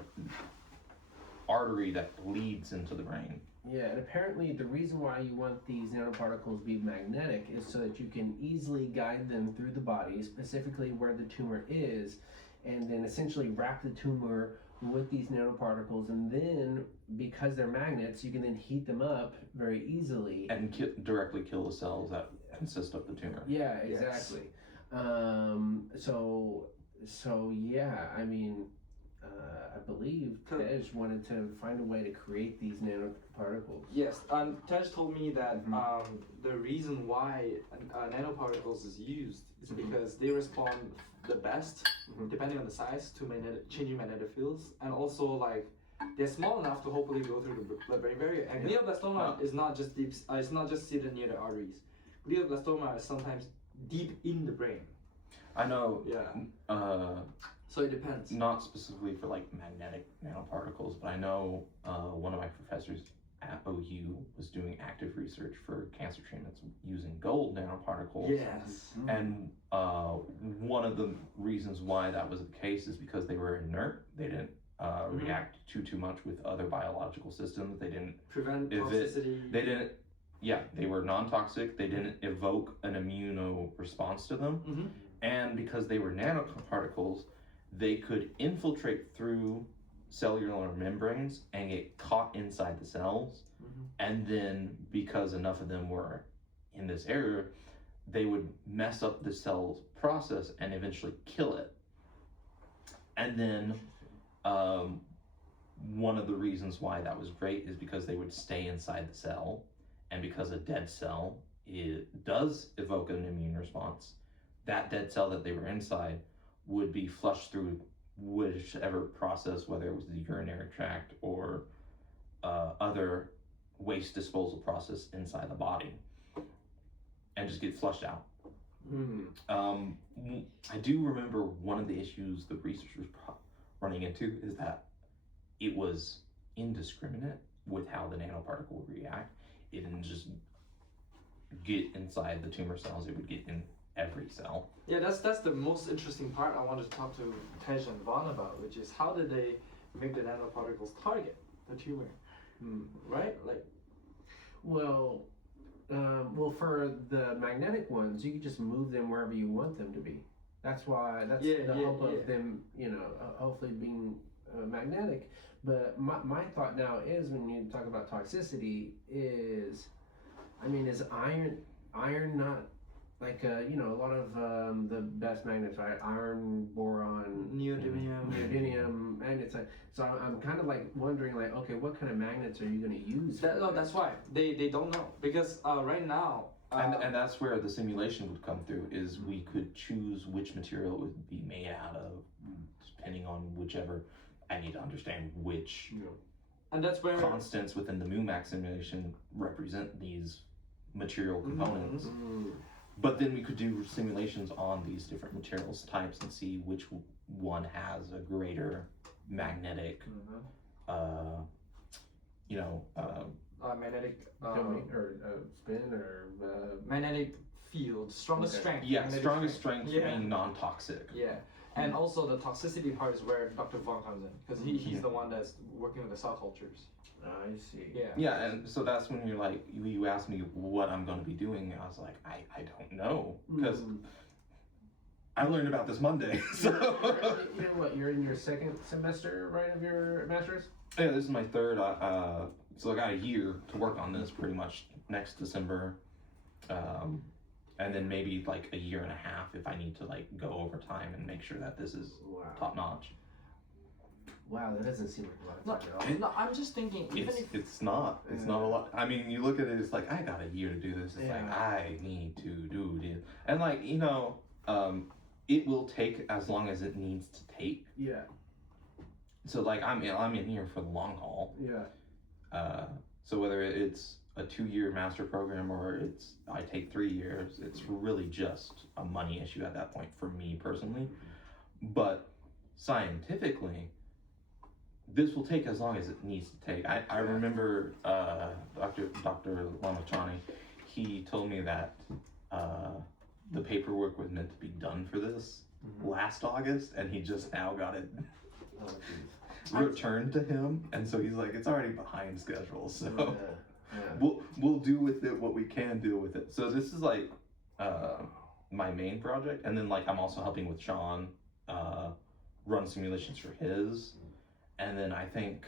artery that leads into the brain. Yeah, and apparently the reason why you want these nanoparticles to be magnetic is so that you can easily guide them through the body, specifically where the tumor is, and then essentially wrap the tumor with these nanoparticles, and then because they're magnets, you can then heat them up very easily and directly kill the cells that consist of the tumor. Yeah, exactly. So yeah, I mean, I believe Tej wanted to find a way to create these nanoparticles. Yes, Tej told me that the reason why nanoparticles is used is because they respond the best, depending on the size, to changing magnetic fields, and also like they're small enough to hopefully go through the blood-brain barrier. And glioblastoma is not just deep; it's not just seated near the arteries. Glioblastoma is sometimes deep in the brain. I know. Yeah. So it depends. Not specifically for like magnetic nanoparticles, but I know one of my professors at OU was doing active research for cancer treatments using gold nanoparticles. Yes. And one of the reasons why that was the case is because they were inert. They didn't react too much with other biological systems. They didn't prevent toxicity. They didn't. Yeah, they were non-toxic. They didn't evoke an immuno response to them. And because they were nanoparticles, they could infiltrate through cellular membranes and get caught inside the cells. And then because enough of them were in this area, they would mess up the cell's process and eventually kill it. And then one of the reasons why that was great is because they would stay inside the cell, and because a dead cell does evoke an immune response, that dead cell that they were inside would be flushed through whichever process, whether it was the urinary tract or other waste disposal process inside the body, and just get flushed out. I do remember one of the issues the research was running into is that it was indiscriminate with how the nanoparticle would react. It didn't just get inside the tumor cells, it would get in every cell. Yeah, that's the most interesting part I wanted to talk to Tej and Vaughn about, which is how did they make the nanoparticles target the tumor, right? Like, Well, for the magnetic ones, you can just move them wherever you want them to be. That's why, that's the hope of them, hopefully being magnetic. But my thought now is, when you talk about toxicity, is iron not like, a lot of the best magnets, right? Iron, boron, neodymium, and it's like, so I'm kind of like wondering, like, okay, what kind of magnets are you going to use? that's why they don't know, because right now and that's where the simulation would come through, is we could choose which material it would be made out of, depending on whichever. I need to understand which and that's where constants within the MUMAX simulation represent these material components. But then we could do simulations on these different materials types and see which one has a greater magnetic magnetic or spin or magnetic field, strongest strength. Yeah, magnetic strongest strength being non-toxic. Yeah, and also the toxicity part is where Dr. Vaughn comes in, because he's the one that's working with the cell cultures. I see. Yeah, and so that's when you're like, you asked me what I'm going to be doing, and I was like, I don't know, because I learned about this Monday. So you're in your second semester, right, of your master's? Yeah, this is my third. So I got a year to work on this, pretty much next December, and then maybe like a year and a half if I need to like go overtime and make sure that this is top notch. Wow, that doesn't seem like a lot of time at all. No, I'm just thinking, It's not a lot. I mean, you look at it, it's like, I got a year to do this. It's like, I need to do this. And like, it will take as long as it needs to take. Yeah. So like, I'm in here for the long haul. Yeah. So whether it's a 2-year master program or I take 3 years, it's really just a money issue at that point for me personally. But scientifically, this will take as long as it needs to take. I remember Dr. Lamachani, he told me that the paperwork was meant to be done for this last August, and he just now got it returned to him, and so he's like, it's already behind schedule, so we'll do with it what we can do with it. So this is like my main project, and then like I'm also helping with Sean run simulations for his. And then I think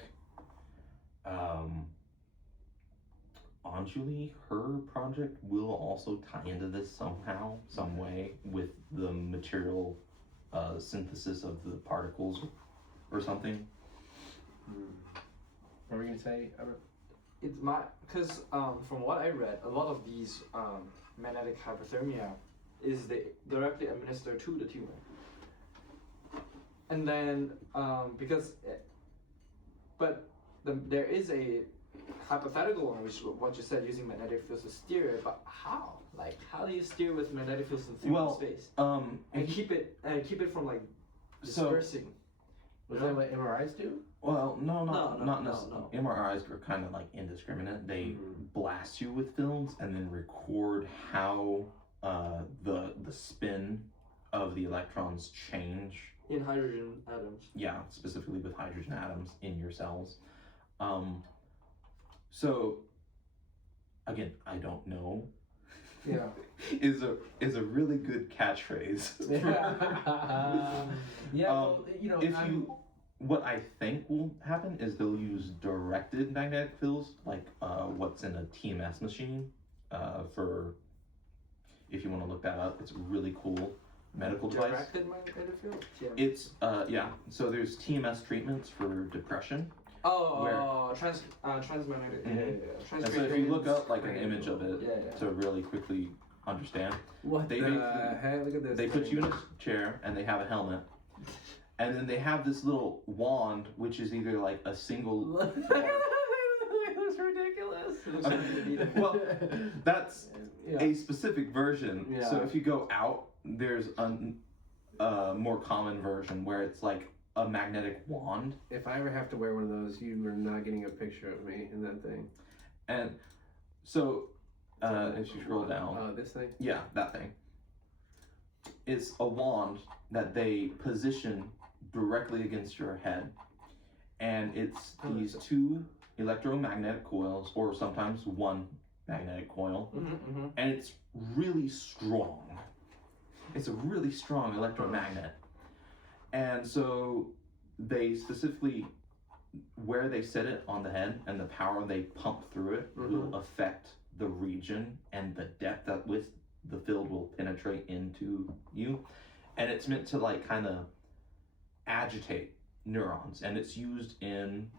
Anjali, her project will also tie into this somehow, some way, with the material synthesis of the particles or something. What were you gonna say? It's because from what I read, a lot of these magnetic hyperthermia is they directly administer to the tumor. And then there is a hypothetical one, which what you said, using magnetic fields to steer it, but how? Like, how do you steer with magnetic fields in 3D space? And keep it from like dispersing. Was that what MRIs do? Well, not necessarily. MRIs are kind of like indiscriminate. They blast you with films and then record how the spin of the electrons change in hydrogen atoms. Yeah, specifically with hydrogen atoms in your cells. So again, I don't know Yeah. is a really good catchphrase. Well, you know, What I think will happen is they'll use directed magnetic fields, like what's in a TMS machine. For if you want to look that up, it's a really cool medical device. Directed magnetic field? It's so there's TMS treatments for depression. Transmagnetic. And so if you look up like an image of it to really quickly understand, what they the heck? Look at this. They put you in a chair and they have a helmet, and then they have this little wand, which is either like a single. That's ridiculous. Well, that's a specific version. Yeah. So if you go out, there's a more common version where it's like a magnetic wand. If I ever have to wear one of those, you are not getting a picture of me in that thing. And so, if you scroll down, this thing. Yeah, that thing. It's a wand that they position directly against your head, and it's these two electromagnetic coils, or sometimes one magnetic coil, and it's really strong. It's a really strong electromagnet. And so they specifically, where they set it on the head and the power they pump through it will affect the region and the depth at which the field will penetrate into you. And it's meant to like kind of agitate neurons, and it's used in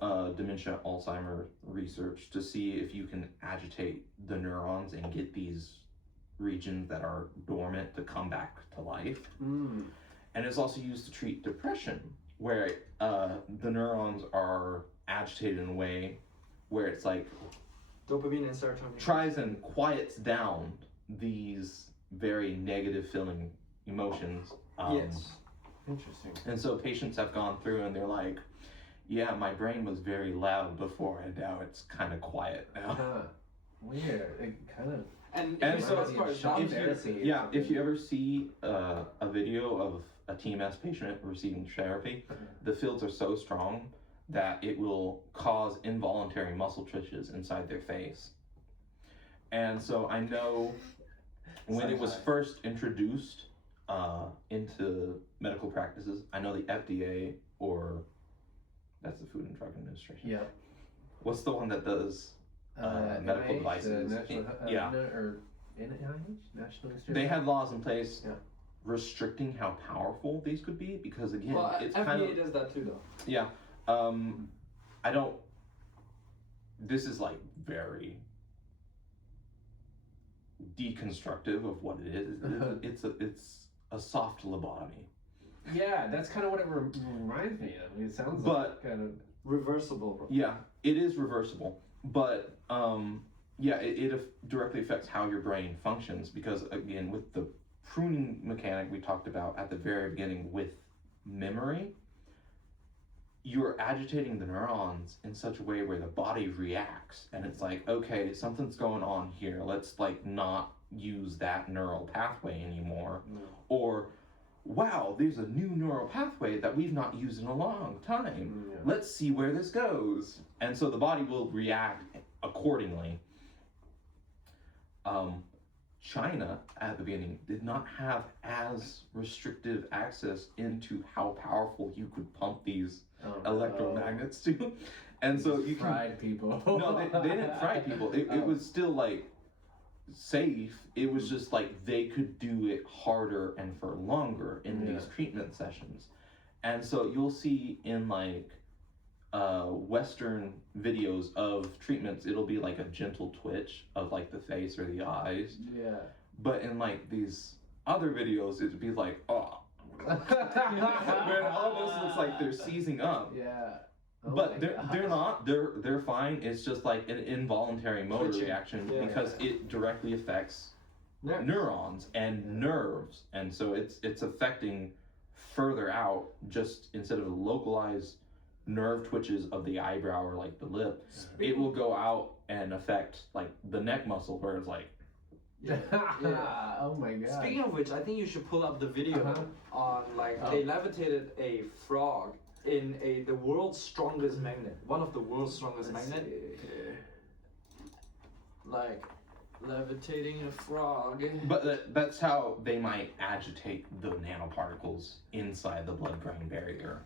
dementia Alzheimer research to see if you can agitate the neurons and get these regions that are dormant to come back to life. And it's also used to treat depression, where the neurons are agitated in a way where it's like dopamine and serotonin tries and quiets down these very negative feeling emotions. Yes. Interesting. And so patients have gone through and they're like, yeah, my brain was very loud before and now it's kind of quiet now. Weird. It kind of. And so if you ever see a video of a TMS patient receiving therapy, the fields are so strong that it will cause involuntary muscle twitches inside their face. And so I know when it was first introduced into medical practices, I know the FDA, or that's the Food and Drug Administration. Yeah. What's the one that does medical NIH, devices? or NIH, National Institute. They had laws in place restricting how powerful these could be, because again, it's FDA kind of does that too, though. Yeah. I don't. This is like very deconstructive of what it is. It's a soft lobotomy. Yeah, that's kind of what it reminds me of. It sounds like kind of reversible. Yeah, it is reversible, but it directly affects how your brain functions, because again, with the pruning mechanic we talked about at the very beginning with memory, you're agitating the neurons in such a way where the body reacts, and it's like, okay, something's going on here. Let's like not use that neural pathway anymore. Or, wow, there's a new neural pathway that we've not used in a long time. Let's see where this goes. And so the body will react accordingly. China at the beginning did not have as restrictive access into how powerful you could pump these electromagnets to, and so you fried people. No, they didn't fry people. It was still like safe. It was just like they could do it harder and for longer in these treatment sessions, and so you'll see in like Western videos of treatments, it'll be like a gentle twitch of like the face or the eyes. Yeah. But in like these other videos, it'd be like, oh. Man, all this looks like they're seizing up. Yeah. But they're not. They're fine. It's just like an involuntary motor reaction because it directly affects neurons and nerves, and so it's affecting further out. Just instead of localized nerve twitches of the eyebrow or like the lip, it will go out and affect like the neck muscle where it's like. Oh my god. Speaking of which, I think you should pull up the video on like they levitated a frog in the world's strongest magnet, one of the world's strongest magnet. Like Levitating a frog. But that's how they might agitate the nanoparticles inside the blood-brain barrier.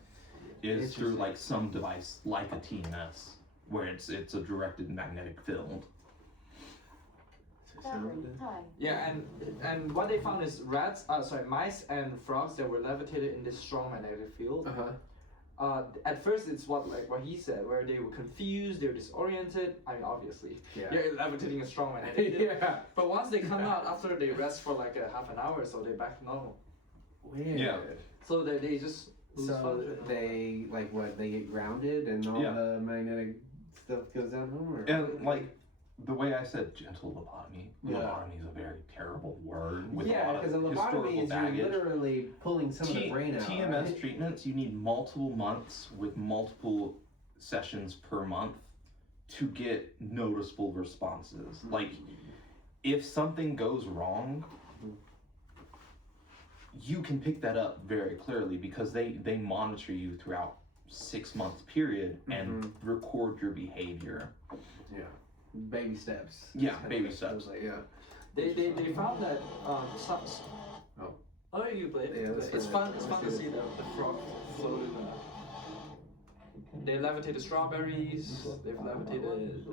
Is through like some device like a TMS, where it's a directed magnetic field. Hi. Yeah, and what they found is mice and frogs that were levitated in this strong magnetic field. At first, it's what he said, where they were confused, they were disoriented. I mean, obviously, you're levitating a strong magnetic field. But once they come out after they rest for like a half an hour, so they're back to normal. Weird. Yeah. So that they just lose So function. they like what? They get grounded and all the magnetic stuff goes down home. Or? And like the way I said, gentle lobotomy. Lobotomy is a very terrible word. With a lot because of a lobotomy historical is baggage. you're literally pulling some of the brain out. TMS right? treatments, you need multiple months with multiple sessions per month to get noticeable responses. Like, if something goes wrong, you can pick that up very clearly because they monitor you throughout 6 month period and record your behavior. Yeah. Baby steps. Yeah, That's baby what it feels steps. Like, yeah. They found that some. Oh, you play it. Yeah, let's It's play fun. it. It's fun to Let's see do the frog float in the. They levitated strawberries. They've levitated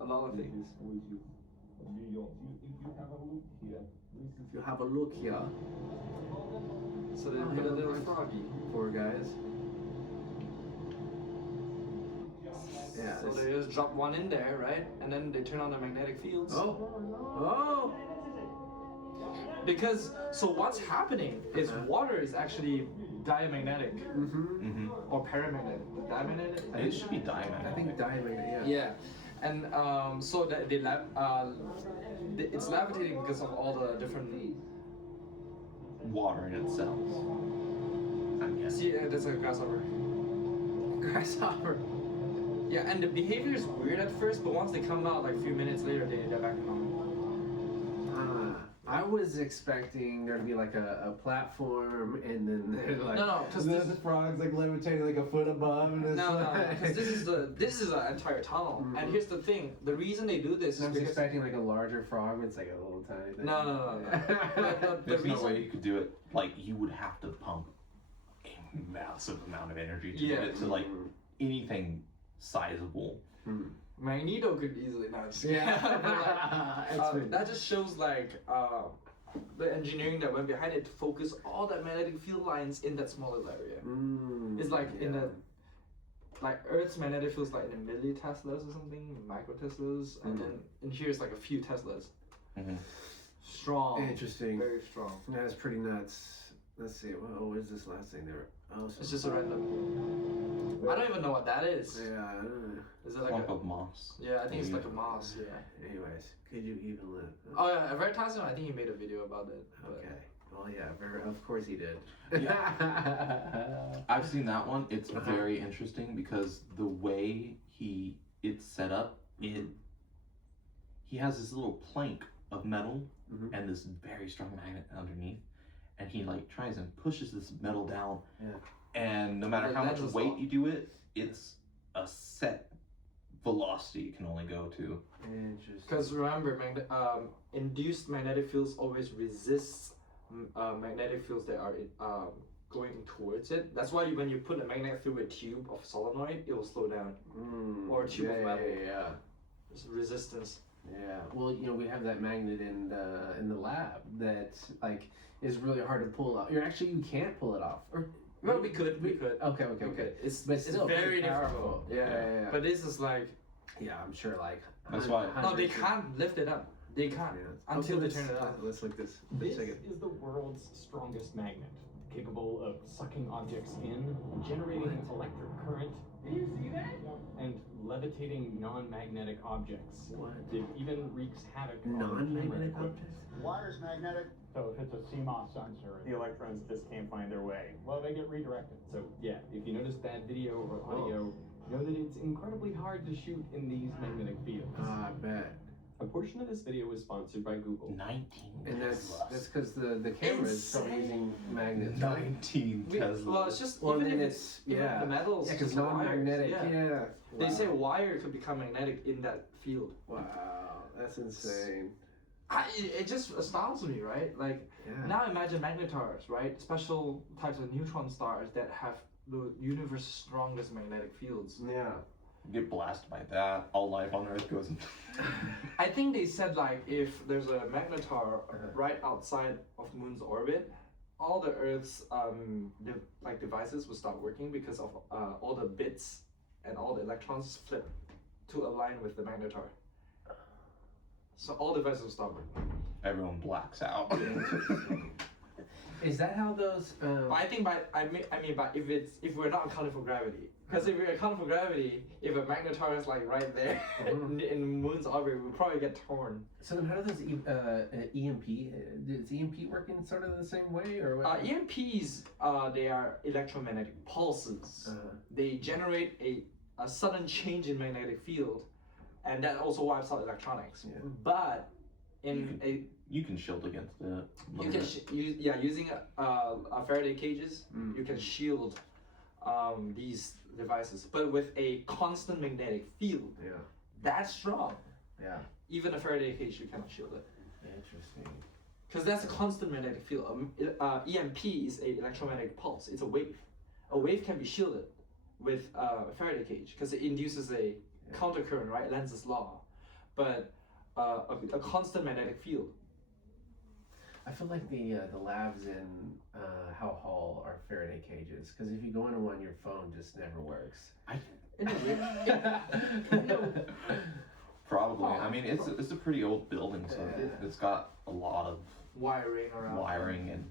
a lot of things. If you have a look here, So they put a little froggy. poor guys. Yeah. So they just drop one in there, right? And then they turn on the magnetic fields. Oh. Because so what's happening is water is actually diamagnetic or paramagnetic. Diamagnetic? It should be diamagnetic. I think diamagnetic. Yeah, and so that it's levitating because of all the different. Water in itself. I'm guessing. See, that's a grasshopper. Grasshopper. Yeah, and the behavior is weird at first, but once they come out, like a few minutes later, they're back to normal. I was expecting there to be like a platform and then they're like No, because the frogs like levitating like a foot above and it's No, like... because this is an entire tunnel. And here's the thing: the reason they do this is I was because expecting like a larger frog. It's like a little tiny thing. No. The There's no reason- way you could do it. Like, you would have to pump a massive amount of energy to get it to like anything sizable. Magneto could easily not. But, like, that just shows like the engineering that went behind it to focus all that magnetic field lines in that smaller area. It's like in the like Earth's magnetic field is like in a milliteslas or something, microteslas, and then in here it's like a few Teslas. Strong. Interesting. Very strong. That's pretty nuts. Let's see. What is this last thing there? Oh, It's just a random. I don't even know what that is. Yeah. I don't know. Is it like Clump a? of moss. Yeah, I think it's like a moss. Yeah. Anyways, could you even live? Oh yeah, advertising. I think he made a video about it. But... Okay. Well, yeah. Of course he did. I've seen that one. It's very interesting because the way it's set up, he has this little plank of metal and this very strong magnet underneath, and he like tries and pushes this metal down. And no matter how much weight you do it, it's a set velocity you can only go to. Interesting. Because remember, induced magnetic fields always resist magnetic fields that are going towards it. That's why when you put a magnetic through a tube of solenoid, it will slow down. Or a tube of metal. Yeah. There's resistance. Yeah. Well, we have that magnet in the lab that like is really hard to pull off. You can't pull it off. Or well, we could. Okay. It's still very pretty powerful. difficult. Yeah. But this is like. Yeah, I'm sure like. That's why. No, they can't lift it up. They can't until they turn it off. Let's look this. This is the world's strongest magnet, capable of sucking objects in, generating an electric current. Do you see that? And levitating non-magnetic objects. What? It even wreaks havoc on Non-magnetic camera equipment. objects? Wire's magnetic. So if it's a CMOS sensor, the electrons just can't find their way. Well, they get redirected. So yeah, if you notice bad video or audio, know that it's incredibly hard to shoot in these magnetic fields. I bet. A portion of this video was sponsored by Google. 19 And Teslas. that's because the camera is still using magnets. 19 Teslas. Well, it's just Well, even then if it's even the metals. Yeah, because just wires, non-magnetic. Yeah. They say wire could become magnetic in that field. Wow, that's insane. It just astounds me, right? Like, Yeah. now imagine magnetars, right? Special types of neutron stars that have the universe's strongest magnetic fields. Yeah. Get blasted by that, all life on Earth goes into. I think they said like if there's a magnetar right outside of Moon's orbit, all the Earth's devices will stop working because of all the bits and all the electrons flip to align with the magnetar. So all devices will stop working. Everyone blacks out. Is that how those? But I think but if we're not accounting for gravity, because if we're accounting for gravity, if a magnetar is like right there in Moon's orbit, we'll probably get torn. So then, how do those EMP? Does EMP work in sort of the same way, or what? EMPs, they are electromagnetic pulses. They generate a sudden change in magnetic field, and that also wipes out electronics. Yeah. But You can shield against it. you can using a Faraday cages, you can shield these devices, but with a constant magnetic field Yeah. that's strong. Yeah. Even a Faraday cage, you cannot shield it. Interesting. Because that's a constant magnetic field. EMP is a electromagnetic pulse. It's a wave. A wave can be shielded with a Faraday cage because it induces a countercurrent, right? Lenz's law. But a constant magnetic field. I feel like the labs in Howe Hall are Faraday cages, because if you go into one, your phone just never works. Probably. I mean, it's a pretty old building, so it's got a lot of wiring around. and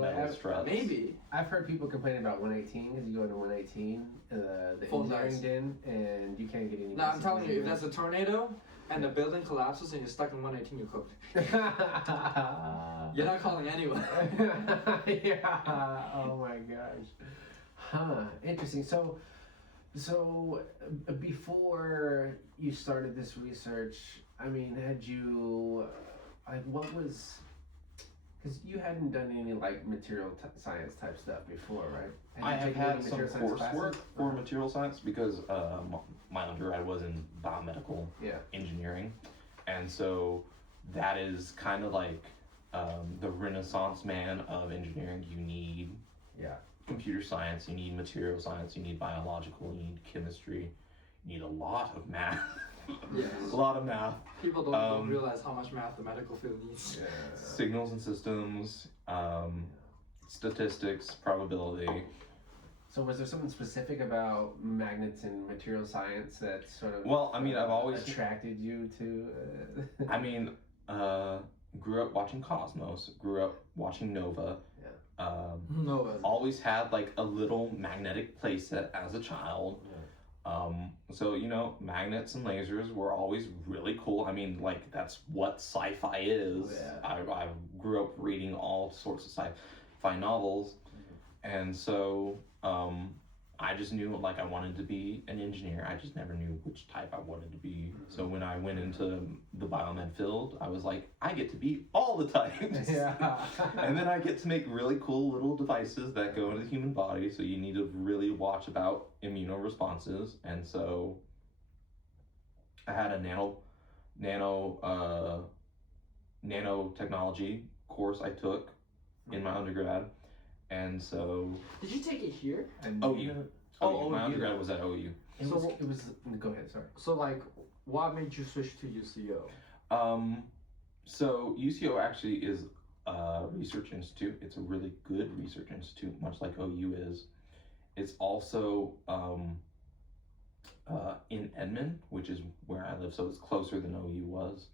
metal struts. Maybe. I've heard people complaining about 118 because you go into 118, the Phone engineering dies. den, and you can't get any. Now I'm telling you, if messages that's a tornado and the building collapses and you're stuck in 118, you're cooked. You're not calling anyone. Yeah. Oh my gosh. Huh. Interesting. So before you started this research, I mean, had you like what was? Because you hadn't done any like material science type stuff before, right? I you have taken had any some material science coursework classes? for material science because my undergrad was in biomedical engineering, and so that is kind of like the renaissance man of engineering. You need computer science, you need material science, you need biological, you need chemistry, you need a lot of math. Yes. A lot of math. People don't realize how much math the medical field needs. Signals and systems, statistics, probability. So was there something specific about magnets and material science that sort of I've always attracted you to I mean, grew up watching Cosmos, grew up watching Nova. Nova. Always had like a little magnetic playset as a child. So, you know, magnets and lasers were always really cool. I mean, like, that's what sci-fi is. I grew up reading all sorts of sci-fi novels. And so, I just knew, like, I wanted to be an engineer. I just never knew which type I wanted to be. So when I went into the biomed field, I was like, I get to be all the types. And then I get to make really cool little devices that go into the human body. So you need to really watch about immunoresponses. And so I had a nanotechnology course I took in my undergrad. And so... Did you take it here? OU. My undergrad was at OU. It was, go ahead, sorry. So, like, what made you switch to UCO? So UCO actually is a research institute. It's a really good research institute, much like OU is. It's also in Edmond, which is where I live, so it's closer than OU was.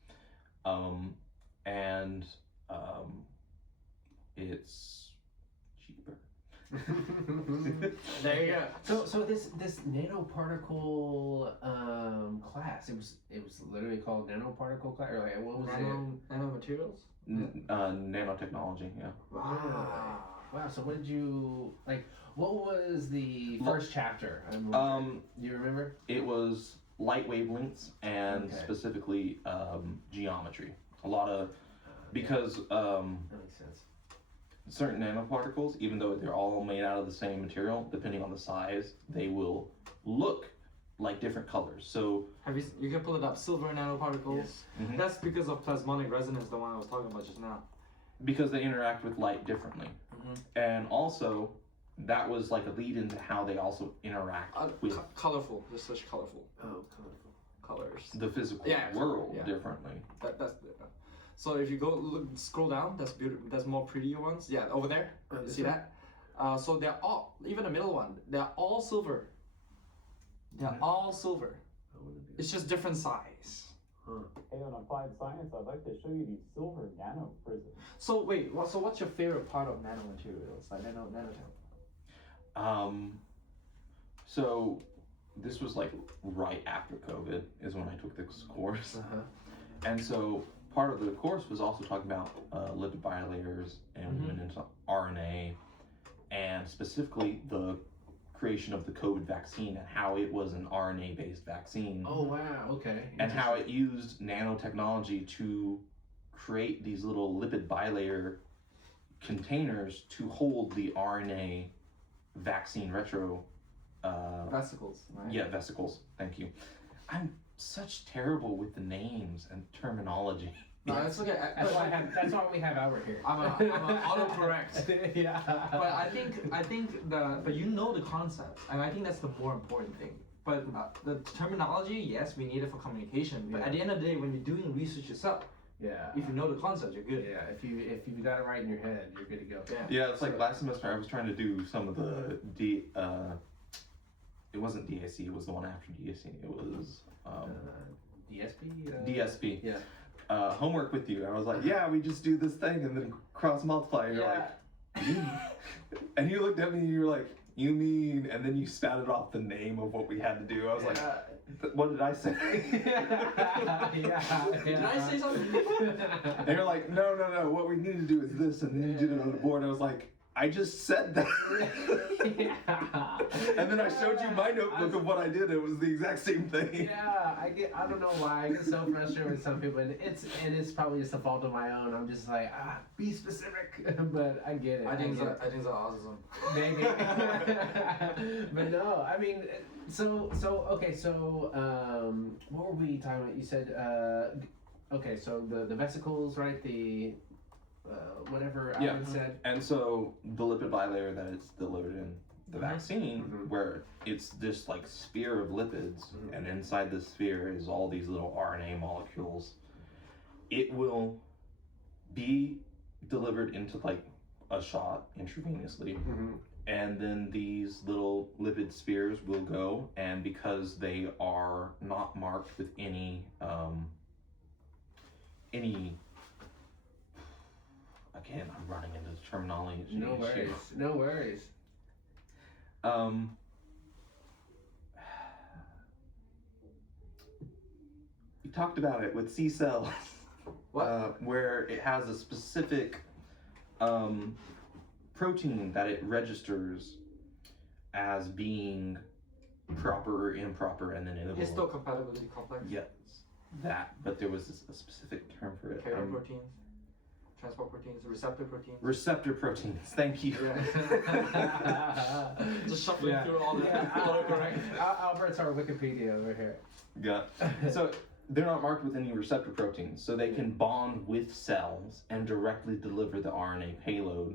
And it's cheaper. There you go. So this nanoparticle class, it was literally called nanoparticle class, or like what was it? Nanomaterials? Nanotechnology, yeah. Wow. So what did you like? What was the first chapter? Do you remember? It was light wavelengths and specifically geometry. A lot of because that makes sense. Certain nanoparticles, even though they're all made out of the same material, depending on the size, they will look like different colors. So You can pull it up. Silver nanoparticles. Yes. Mhm. That's because of plasmonic resonance, the one I was talking about just now. because they interact with light differently, and also that was like a lead into how they also interact with Colorful. They're such colorful Oh, colorful. colors. the physical Yeah, world yeah. differently. That's different. So if you go scroll down, that's beautiful. That's more prettier ones. Yeah, over there. You see that? So they're all, even the middle one, they're all silver. They're all silver. It's just different size. Hey, on Applied Science, I'd like to show you these silver nano prisms. So wait, so what's your favorite part of nanomaterials, like nanotech? So this was like right after COVID is when I took this course, and so part of the course was also talking about lipid bilayers, and we went into RNA, and specifically the creation of the COVID vaccine and how it was an RNA-based vaccine. Oh wow, okay. And how it used nanotechnology to create these little lipid bilayer containers to hold the RNA vaccine vesicles, right? Yeah, vesicles. Thank you. I'm such terrible with the names and terminology. No, it's okay. That's why we have Albert here. I'm a autocorrect. Yeah. But I think but you know the concepts, and I think that's the more important thing. But the terminology, yes, we need it for communication. But at the end of the day, when you're doing research yourself, Yeah. if you know the concepts, you're good. Yeah. If you got it right in your head, you're good to go. Yeah, it's like last semester I was trying to do some of the it wasn't DAC, it was the one after DAC. It was DSP. DSP. Yeah. Homework with you. I was like, yeah, we just do this thing and then cross multiply. And you're like, and you looked at me and you were like, you mean, and then you spouted off the name of what we had to do. I was like, what did I say? Did I say something? And you're like, no, what we need to do is this, and then you did it on the board. I was like, I just said that. And then I showed you my notebook of what I did. It was the exact same thing. Yeah, I don't know why I get so frustrated with some people, and it's probably just a fault of my own. I'm just like, be specific, but I get it. I think it's autism. Maybe. But no, I mean, so what were we talking about? You said okay, so the vesicles, right? The whatever Alan said. And so the lipid bilayer that it's delivered in the vaccine, where it's this like sphere of lipids, and inside the sphere is all these little RNA molecules. It will be delivered into like a shot intravenously, and then these little lipid spheres will go, and because they are not marked with any again, I'm running into terminology. No worries. We talked about it with C cells, where it has a specific protein that it registers as being proper or improper, and then it will. Histocompatibility complex. Yes, that. But there was a specific term for it. Carrier proteins. Transport proteins, receptor proteins. Receptor proteins, thank you. Just shuffling through all the autocorrect. Albert's our Wikipedia over here. Yeah. So they're not marked with any receptor proteins, so they can bond with cells and directly deliver the RNA payload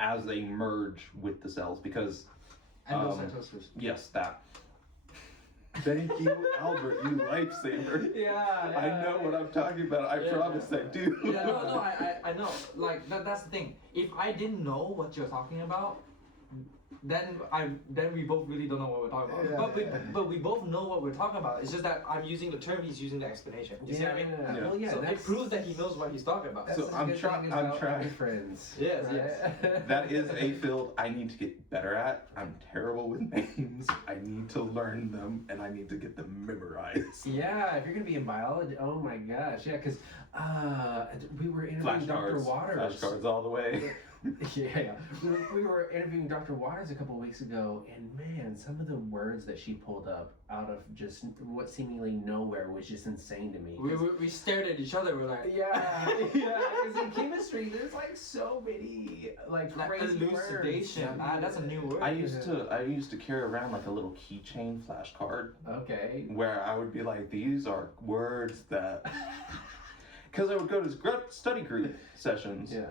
as they merge with the cells, because endocytosis. Yes, that. Thank you, Albert, you lifesaver. Yeah, I know what I'm talking about. I promise I do. Yeah, no, I know. Like that's the thing. If I didn't know what you're talking about, then we both really don't know what we're talking about. But we both know what we're talking about. It's just that I'm using the term, he's using the explanation. You see what I mean? Yeah. Well, so it proves that he knows what he's talking about. That's So I'm trying. friends. Yes, right? yes. That is a field I need to get better at. I'm terrible with names. I need to learn them, and I need to get them memorized. Yeah, if you're gonna be in biology, oh my gosh, yeah, because we were interviewing Dr. Waters. Flashcards all the way. Yeah, we were interviewing Dr. Waters a couple of weeks ago, and man, some of the words that she pulled up out of just what seemingly nowhere was just insane to me. We stared at each other. We're like, Yeah, because in chemistry, there's like so many like crazy elucidation. words. That's a new word. I used to carry around like a little keychain flashcard Okay. where I would be like, these are words that, because I would go to study group sessions. Yeah.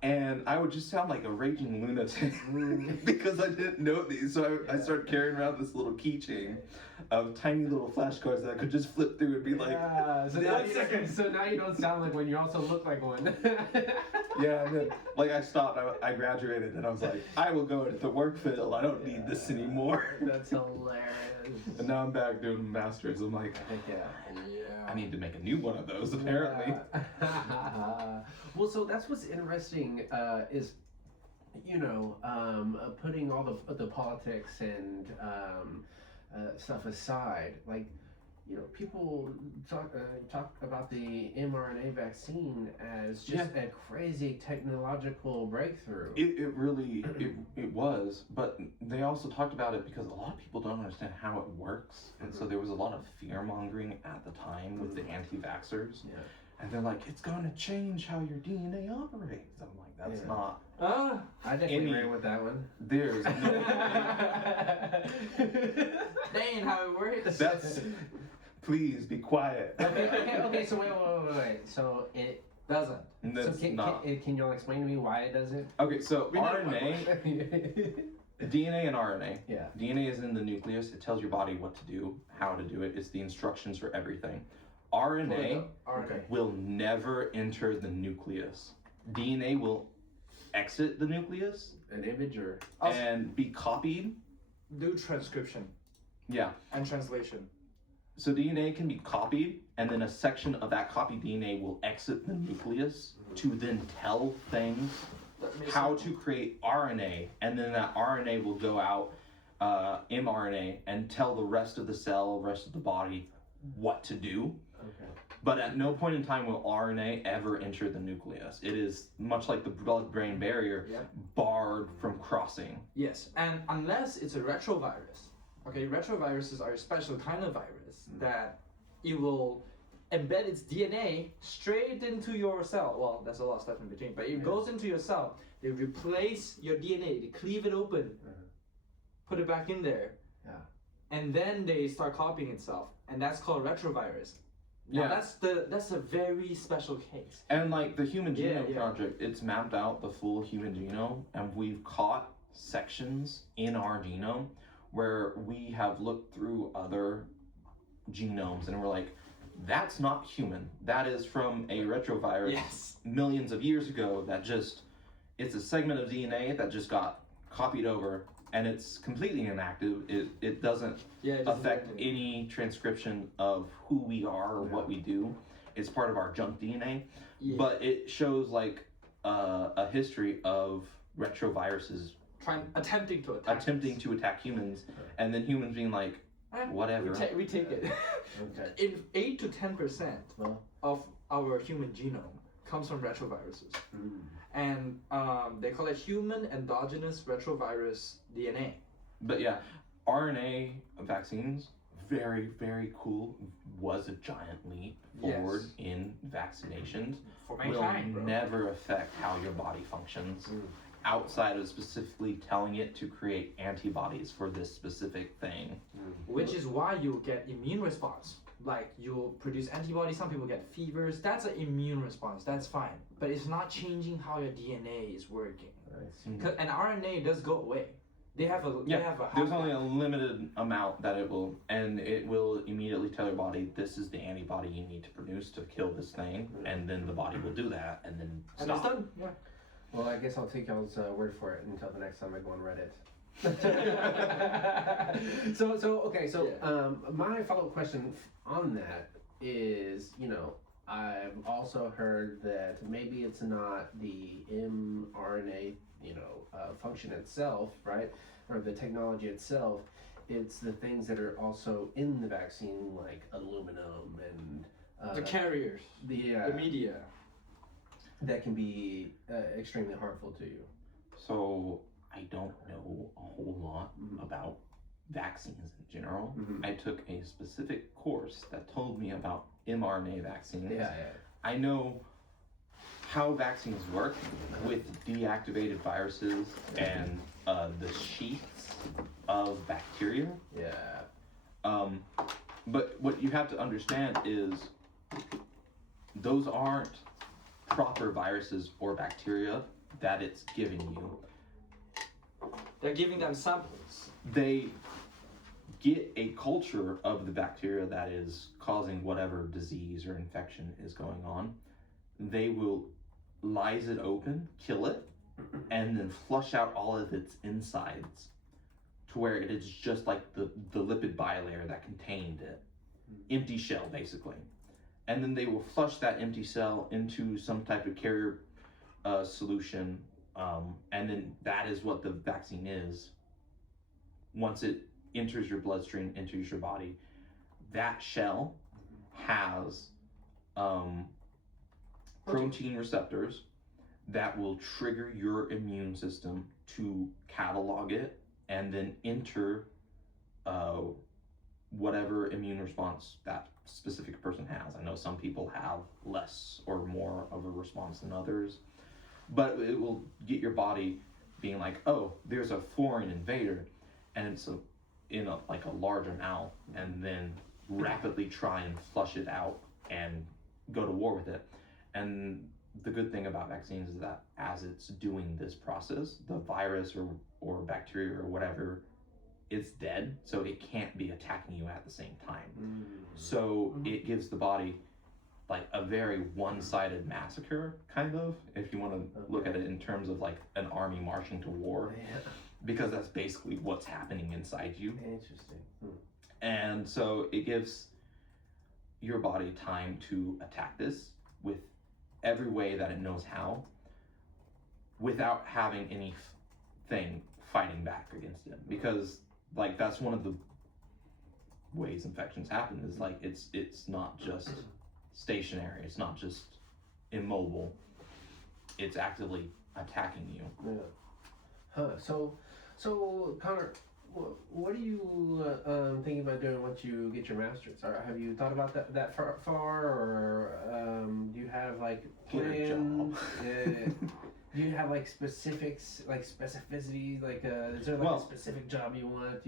And I would just sound like a raging lunatic because I didn't know these. So I started carrying around this little keychain of tiny little flashcards that I could just flip through and be like, so now you don't sound like one, you also look like one. yeah, and then like I stopped, I graduated, and I was like, I will go into the work field. I don't need this anymore. That's hilarious. And now I'm back doing a master's. I'm like, I need to make a new one of those apparently. Well, so that's what's interesting is, you know, putting all the politics and stuff aside, like, you know, people talk about the mRNA vaccine as just a crazy technological breakthrough. It really was, but they also talked about it because a lot of people don't understand how it works, and so there was a lot of fear mongering at the time with the anti-vaxxers. Yeah. And they're like, it's going to change how your DNA operates. I'm like, that's not. I definitely ran with that one. There's no. That ain't how it works. That's. Please be quiet. Okay. So wait. So it doesn't. So can y'all explain to me why it doesn't? Okay, so RNA, DNA and RNA. Yeah. DNA is in the nucleus. It tells your body what to do, how to do it. It's the instructions for everything. RNA will never enter the nucleus. DNA will exit the nucleus. An image or and be copied. Do transcription. Yeah. And translation. So DNA can be copied, and then a section of that copied DNA will exit the nucleus to then tell things how to create RNA, and then that RNA will go out, mRNA, and tell the rest of the cell, rest of the body, what to do. Okay. But at no point in time will RNA ever enter the nucleus. It is much like the blood-brain barrier, barred from crossing. Yes, and unless it's a retrovirus. Okay, retroviruses are a special kind of virus that it will embed its DNA straight into your cell. Well, there's a lot of stuff in between, but it goes into your cell. They replace your DNA, they cleave it open, put it back in there, and then they start copying itself, and that's called retrovirus. Now, that's a very special case. And like the Human Genome Project, it's mapped out the full human genome, and we've caught sections in our genome where we have looked through other genomes and we're like, that's not human. That is from a retrovirus millions of years ago that just, it's a segment of DNA that just got copied over, and it's completely inactive. It doesn't affect any transcription of who we are or what we do. It's part of our junk DNA, but it shows like a history of retroviruses attempting to attack humans, and then humans being like, whatever. We take it. In 8 to 10% of our human genome comes from retroviruses, and they call it human endogenous retrovirus DNA. But yeah, RNA vaccines, very, very cool. Was a giant leap forward in vaccinations. For mankind, will never affect how your body functions. Outside of specifically telling it to create antibodies for this specific thing. Which is why you get immune response. Like, you'll produce antibodies, some people get fevers. That's an immune response, that's fine. But it's not changing how your DNA is working. And RNA does go away. They have a there's only a limited amount that it will, and it will immediately tell your body, this is the antibody you need to produce to kill this thing, and then the body will do that, and then stop. And it's done. Yeah. Well, I guess I'll take y'all's word for it until the next time I go on Reddit. My follow-up question on that is, you know, I've also heard that maybe it's not the mRNA, you know, function itself, right, or the technology itself. It's the things that are also in the vaccine, like aluminum and the carriers, the media. that can be extremely harmful to you? So I don't know a whole lot about vaccines in general. I took a specific course that told me about mRNA vaccines. Yeah. I know how vaccines work with deactivated viruses and the sheaths of bacteria. Yeah. But what you have to understand is those aren't proper viruses or bacteria that it's giving you. They're giving them samples. They get a culture of the bacteria that is causing whatever disease or infection is going on. They will lyse it open, kill it, and then flush out all of its insides to where it is just like the lipid bilayer that contained it. Empty shell, basically. And then they will flush that empty cell into some type of carrier solution, and then that is what the vaccine is. Once it enters your bloodstream, enters your body, that shell has protein receptors that will trigger your immune system to catalog it and then enter whatever immune response that specific person has. I know some people have less or more of a response than others, but it will get your body being like, oh, there's a foreign invader, and it's in a large amount, and then rapidly try and flush it out and go to war with it. And the good thing about vaccines is that as it's doing this process, the virus or bacteria or whatever, it's dead, so it can't be attacking you at the same time. So it gives the body like a very one-sided massacre, kind of, if you want to look at it in terms of like an army marching to war, because that's basically what's happening inside you. Interesting. And so it gives your body time to attack this with every way that it knows how, without having anything fighting back against it. Because like that's one of the ways infections happen, is like it's not just stationary, it's not just immobile, it's actively attacking you. Yeah. So Connor, what are you thinking about doing once you get your master's? Or have you thought about that far, or do you have like plans? Do you have like specifics, like specificities, like is there like a specific job you want,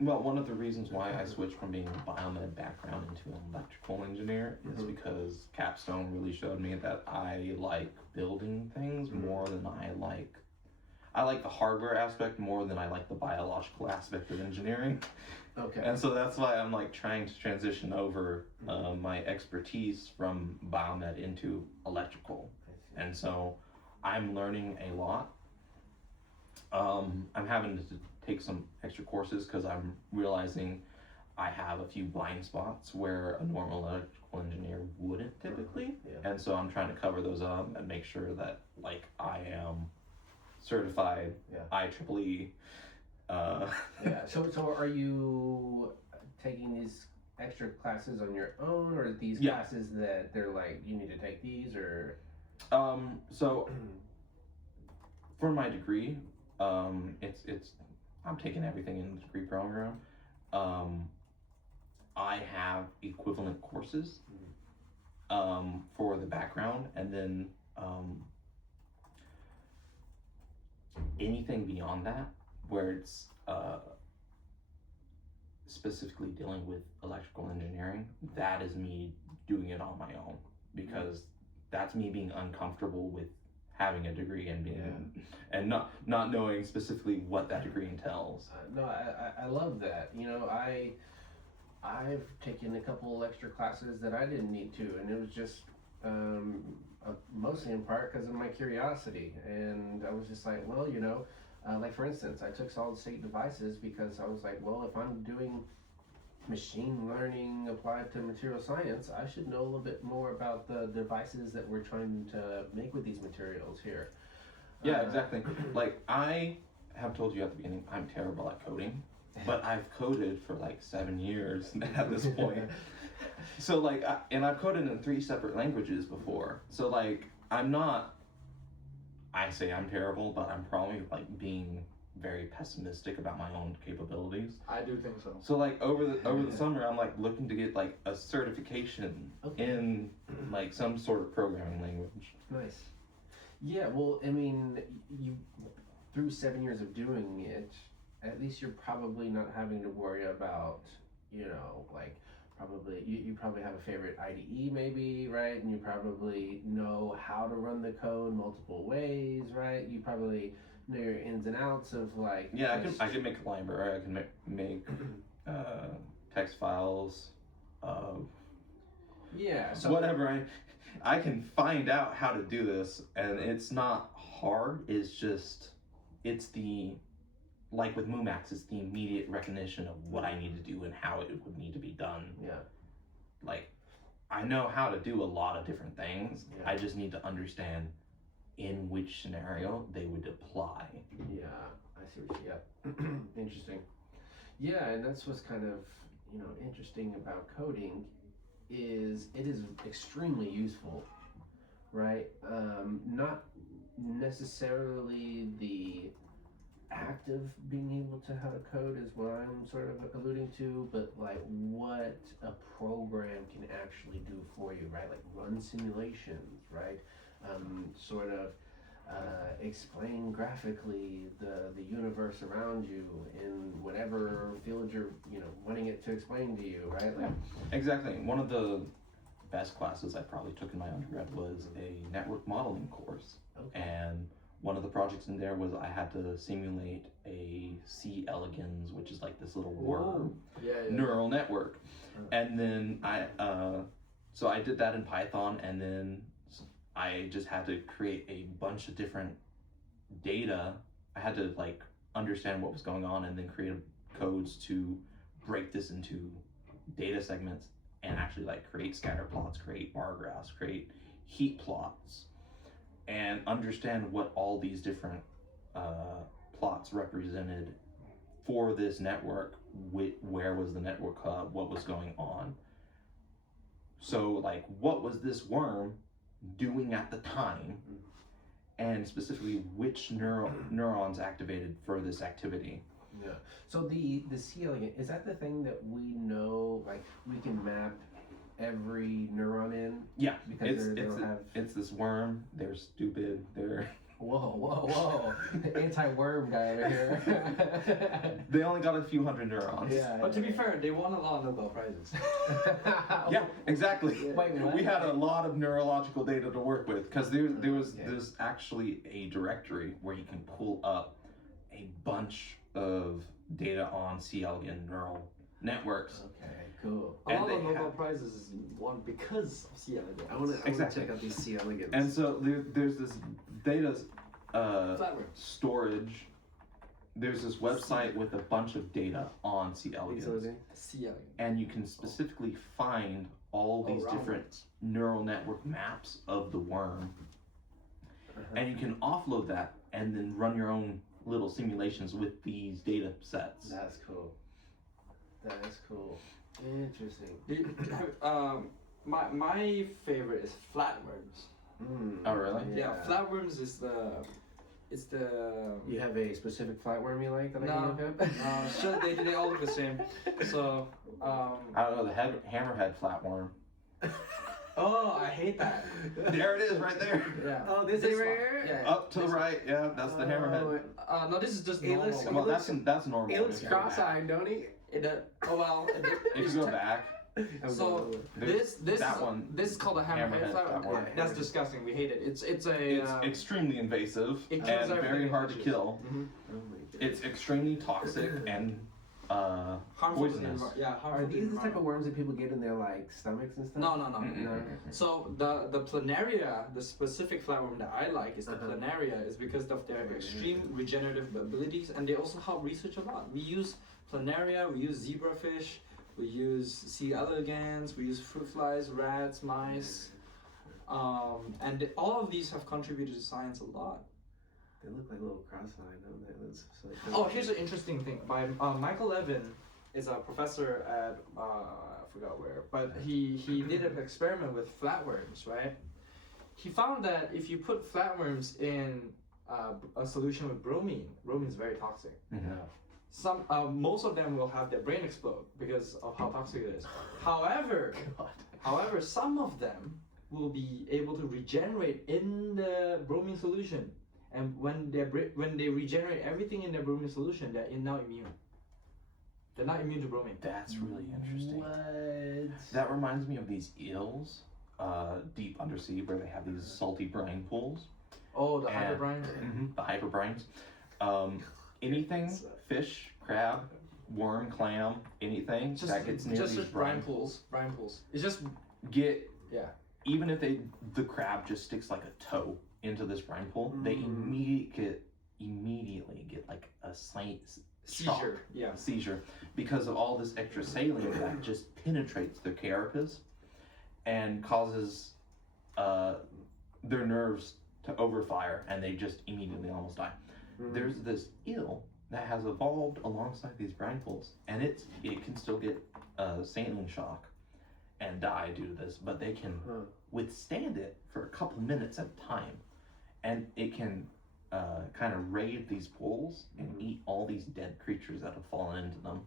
Well, one of the reasons why I switched from being a biomed background into an electrical engineer is because Capstone really showed me that I like building things more than I like the hardware aspect more than I like the biological aspect of engineering. Okay. And so that's why I'm like trying to transition over my expertise from biomed into electrical. And so I'm learning a lot. I'm having to take some extra courses because I'm realizing I have a few blind spots where a normal electrical engineer wouldn't typically. And so I'm trying to cover those up and make sure that like I am certified IEEE. So are you taking these extra classes on your own, or these classes that they're like you need to take these, or? So for my degree, it's I'm taking everything in the degree program. I have equivalent courses for the background, and then anything beyond that where it's specifically dealing with electrical engineering, that is me doing it on my own, because that's me being uncomfortable with having a degree and being and not knowing specifically what that degree entails. No, I love that. I've taken a couple extra classes that I didn't need to, and it was just mostly in part because of my curiosity. And I was just like, well, like for instance, I took solid state devices because I was like, well, if I'm doing machine learning applied to material science, I should know a little bit more about the devices that we're trying to make with these materials here. Yeah, exactly. Like I have told you at the beginning, I'm terrible at coding, but I've coded for like 7 years at this point. So like, and I've coded in 3 separate languages before. So like, I'm not. I say I'm terrible, but I'm probably like being very pessimistic about my own capabilities. I do think so. So like over the summer, I'm like looking to get like a certification in like some sort of programming language. Nice. Yeah, well, I mean, you through 7 years of doing it, at least you're probably not having to worry about, you know, like probably you probably have a favorite IDE maybe, right? And you probably know how to run the code multiple ways, right? You probably know your ins and outs of like. Yeah, I can make a library. I can make text files. Yeah. So Whatever I can find out how to do this, and it's not hard. It's the like with Mumax, it's the immediate recognition of what I need to do and how it would need to be done. Yeah. Like, I know how to do a lot of different things. Yeah. I just need to understand in which scenario they would apply. Yeah, I see what yeah. Interesting. Yeah, and that's what's kind of, you know, interesting about coding is it is extremely useful, right? Not necessarily the act of being able to how to code is what I'm sort of alluding to, but like what a program can actually do for you, right? Like run simulations, right? Sort of explain graphically the universe around you in whatever field you're, you know, wanting it to explain to you, right? Like, Exactly. One of the best classes I probably took in my undergrad was a network modeling course. okay. And one of the projects in there was I had to simulate a C. elegans, which is like this little worm neural network. And then so I did that in Python, and then I just had to create a bunch of different data. I had to like understand what was going on and then create codes to break this into data segments and actually like create scatter plots, create bar graphs, create heat plots, and understand what all these different plots represented for this network. Where was the network hub? What was going on? So like, what was this worm doing at the time, and specifically which neurons activated for this activity? Yeah. So the C. elegans, is that the thing that we know, like we can map every neuron in? Yeah, Because it's this worm. They're stupid. They're whoa, anti-worm guy over here. they only got a few hundred neurons. Yeah. But to be fair, they won a lot of Nobel Prizes. Yeah, exactly. Wait, what? We had a lot of neurological data to work with because there's actually a directory where you can pull up a bunch of data on C. elegans neural networks. Okay, cool. A lot of Nobel Prizes won because of C. elegans. I want to check out these C. elegans. And so there's this data Flatware. storage. There's this website with a bunch of data on C. elegans, C. elegans. and you can specifically find all these different neural network maps of the worm, and you can offload that and then run your own little simulations with these data sets. That's cool. That is cool. Interesting. My favorite is flatworms. Oh really? Yeah, flatworms is it's the. You have a specific flatworm you like that I No, can look up? sure they all look the same. So I don't know, the hammerhead flatworm. oh, I hate that. There it is, right there. Yeah. Oh, this This is right one. here? Yeah. Up to the right, yeah, that's the hammerhead. No, this is just It normal. looks- Well, that's normal. He looks If you go back. cross-eyed, don't he? Oh well. If you go back, So there's this that one. This is called a hammerhead Hammerhead flatworm. flatworm. That's disgusting. We hate it. It's it's a. extremely invasive It and kills everything very it hard to touches. kill. Oh my God. It's extremely toxic and harmful to the poisonous. yeah, harmful Are to the these the type of environment. worms that people get in their like stomachs and stuff? No. Mm-mm. So the planaria, the specific flatworm that I like is the planaria, is because of their extreme regenerative abilities, and they also help research a lot. We use planaria, we use zebrafish, we use C. elegans, we use fruit flies, rats, mice, and all of these have contributed to science a lot. They look like little cross-eyed, don't they? That's so Oh, here's an interesting thing. By Michael Levin is a professor at I forgot where, but he did an experiment with flatworms, right? he found that if you put flatworms in a solution with bromine is very toxic. Most of them will have their brain explode because of how toxic it is. However, some of them will be able to regenerate in the bromine solution, and when they regenerate everything in their bromine solution, they're now immune. They're not immune to bromine. That's really interesting. What? That reminds me of these eels, deep undersea, where they have these salty brine pools. Oh, the hyperbrines? The hyperbrines. Anything, fish, crab, worm, clam, anything that gets near these brine pools. It's just even if the crab just sticks like a toe into this brine pool, they immediately get like a seizure. Seizure because of all this extra saline that just penetrates their carapace and causes their nerves to overfire, and they just immediately almost die. There's this eel that has evolved alongside these brine pools, and it can still get saline shock and die due to this, but they can withstand it for a couple minutes at a time, and it can kind of raid these pools and eat all these dead creatures that have fallen into them.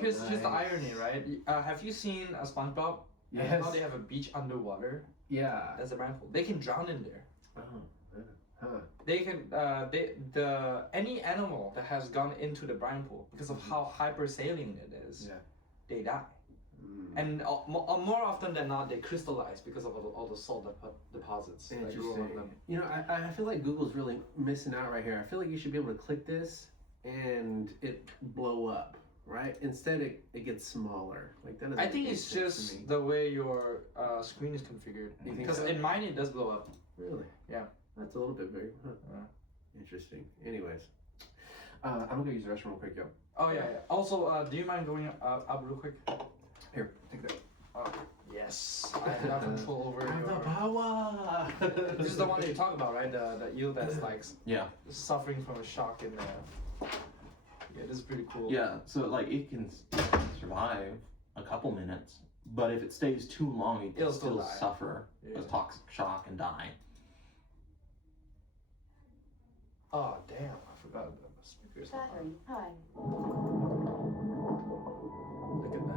Here's the irony, right? Have you seen a SpongeBob? Yes. How they have a beach underwater? Yeah. That's a brine pool. They can drown in there. They can any animal that has gone into the brine pool because of how hypersaline it is, they die. And more often than not, they crystallize because of all the salt deposits. Interesting. You know, I feel like Google's really missing out right here. I feel like you should be able to click this and it blow up, right? Instead, it gets smaller. Like that. I think it's just the way your screen is configured. Because in mine it does blow up. Really? Yeah. That's a little bit big. Interesting. Anyways, I'm gonna go use the restroom real quick, yo. Oh yeah. Also, do you mind going up real quick? Here, take that. Yes. I have control over the power. This is the one that you talk about, right? The eel that's like suffering from a shock in there. Yeah, this is pretty cool. Yeah, so like it can survive a couple minutes, but if it stays too long, it can still suffer a toxic shock and die. Oh damn! I forgot the speakers. Battery high. Look at that.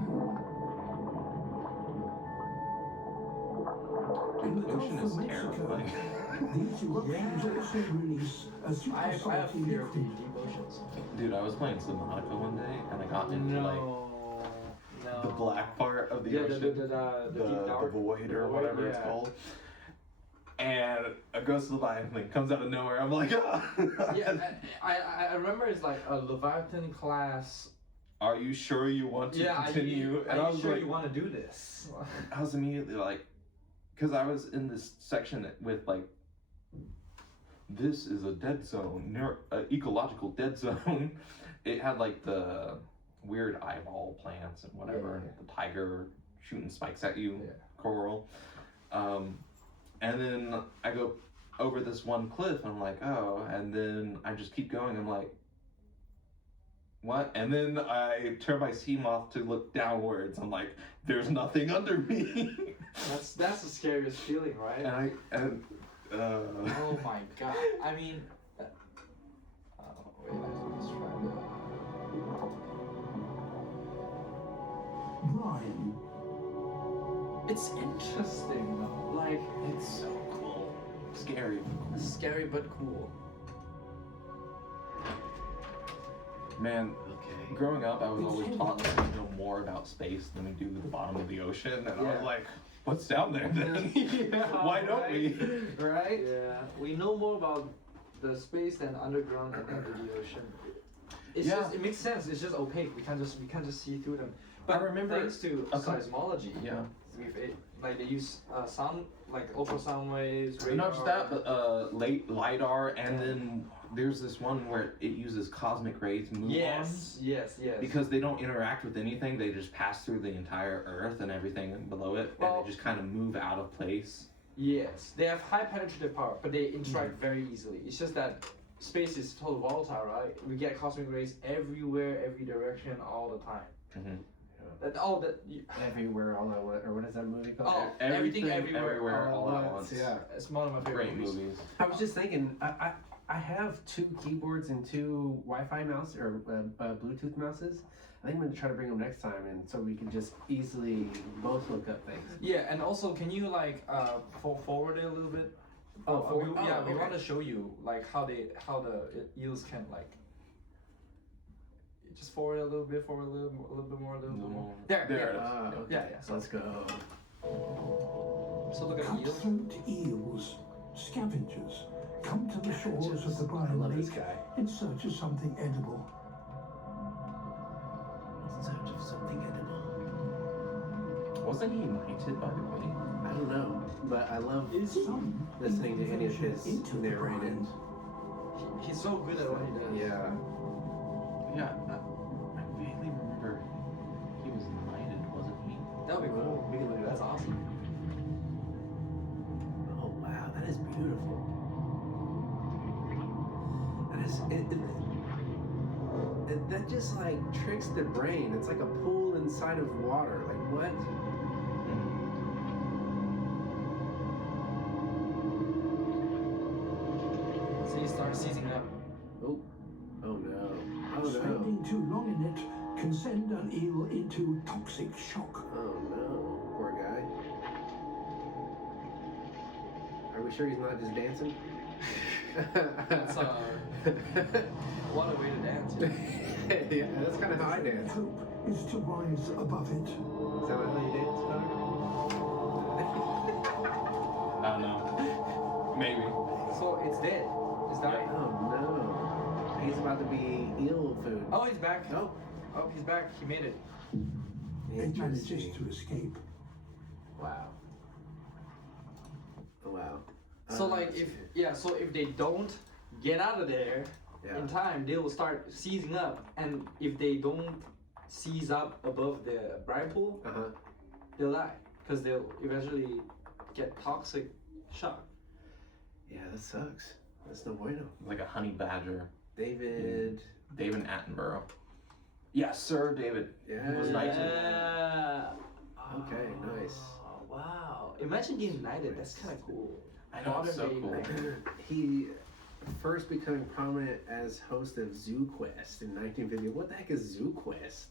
Dude, the ocean is terrifying. I have fear of the deep oceans. Dude, I was playing Subnautica one day and I got into the black part of the ocean, the void or whatever it's called. And a ghost Leviathan comes out of nowhere. I'm like, ah! I remember it's like a Leviathan class. Are you sure you want to continue? Are you sure you want to do this? I was immediately like, because I was in this section with like, this is a dead zone, ecological dead zone. It had like the weird eyeball plants and whatever, the tiger shooting spikes at you, coral. And then I go over this one cliff and I'm like, oh, and then I just keep going. I'm like, what? And then I turn my steam off to look downwards. I'm like, there's nothing under me. That's the scariest feeling, right? Oh my god. I mean, wait, let's try that. Brian. It's interesting though. Like, it's so cool. Scary. Scary but cool. Man, growing up, I was always taught that we know more about space than we do the bottom of the ocean, and I was like, what's down there then? Why don't we? Right? Yeah, we know more about the space than underground and under the ocean. It's just, it makes sense. It's just opaque. We can't just see through them. But I remember thanks to seismology, like they use sound, like ultrasound waves, radar. Not just that, but LiDAR, and then there's this one where it uses cosmic rays muons. Yes. Because they don't interact with anything; they just pass through the entire Earth and everything below it, and they just kind of move out of place. Yes, they have high penetrative power, but they interact very easily. It's just that space is totally volatile, right? We get cosmic rays everywhere, every direction, all the time. Everywhere All at Once, or what is that movie called? Oh, everything everywhere all at once. Yeah, it's one of my favorite Great movies. I was just thinking, I have 2 keyboards and 2 Wi-Fi mouse or Bluetooth mouses. I think I'm gonna try to bring them next time, and so we can just easily both look up things. Yeah, and also, can you like forward it a little bit? Forward? We Okay. want to show you like how the eels can like. Just forward a little bit, forward a little bit more, a little bit more. There. There it is. Okay. Yeah. So Let's go. look at the eels. Cutthroat eels, scavengers, come to the shores of the I Brine love this Lake guy. in search of something edible. In search of something edible. Wasn't he knighted, by the way? I don't know, but I love Some listening to any of venture his into the narrated. brine. He's so good at what he does. Yeah. Yeah, I vaguely remember he was knighted, wasn't he? That would be cool. We can look at that. That's awesome. Oh wow, that is beautiful. That is that just like tricks the brain. It's like a pool inside of water. Like what? So he starts seizing up. Oh no. Oh no. Spending too long in it can send an eel into toxic shock. Oh no. Poor guy. Are we sure he's not just dancing? That's what a way to dance. Yeah, that's kind of how I dance. Hope is to rise above it. Is that how you dance, Connor? I don't know. Maybe. So it's dead. It's dying. Oh no. He's about to be eel food. Oh, he's back. Oh. Oh, he's back. He made it. It manages to escape. Wow. Wow. So like so if they don't get out of there in time, they will start seizing up, and if they don't seize up above the brine pool, they'll die because they'll eventually get toxic shock. Yeah, that sucks. That's no bueno. Like a honey badger. David Attenborough. Yes, sir, David. Yeah. He was knighted. Yeah. Okay, nice. Oh, wow. Imagine getting knighted. That's kind of cool. I know, it's so cool. He first becoming prominent as host of Zoo Quest in 1950. What the heck is Zoo Quest?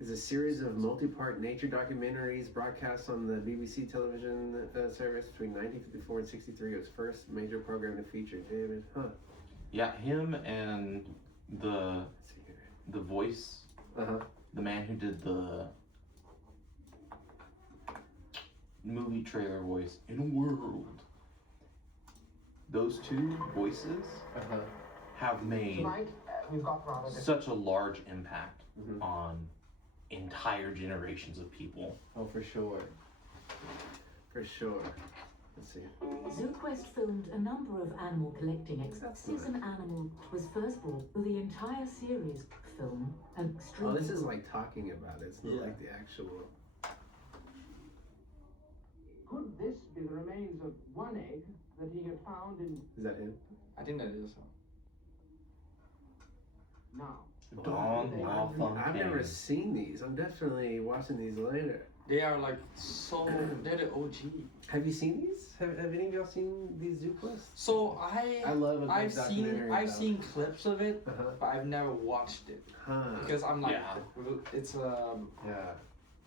It's a series of multi-part nature documentaries broadcast on the BBC television service between 1954 and 63. It was first major program to feature David. Yeah, him and the voice, the man who did the movie trailer voice in a world. Those 2 voices have made such a large impact on entire generations of people. Oh, for sure. For sure. Let's see. ZooQuest filmed a number of animal collecting exercises. An animal was first brought to the entire series film. Oh, this is like talking about it. It's not like the actual. Could this be the remains of one egg that he had found in... Is that him? I think that is. Now. I've never seen these. I'm definitely watching these later. They are like so. They're the OG. Have you seen these? Have any of y'all seen these Zoo Quests? So I love a good documentary I've about- seen clips of it, but I've never watched it because I'm like it's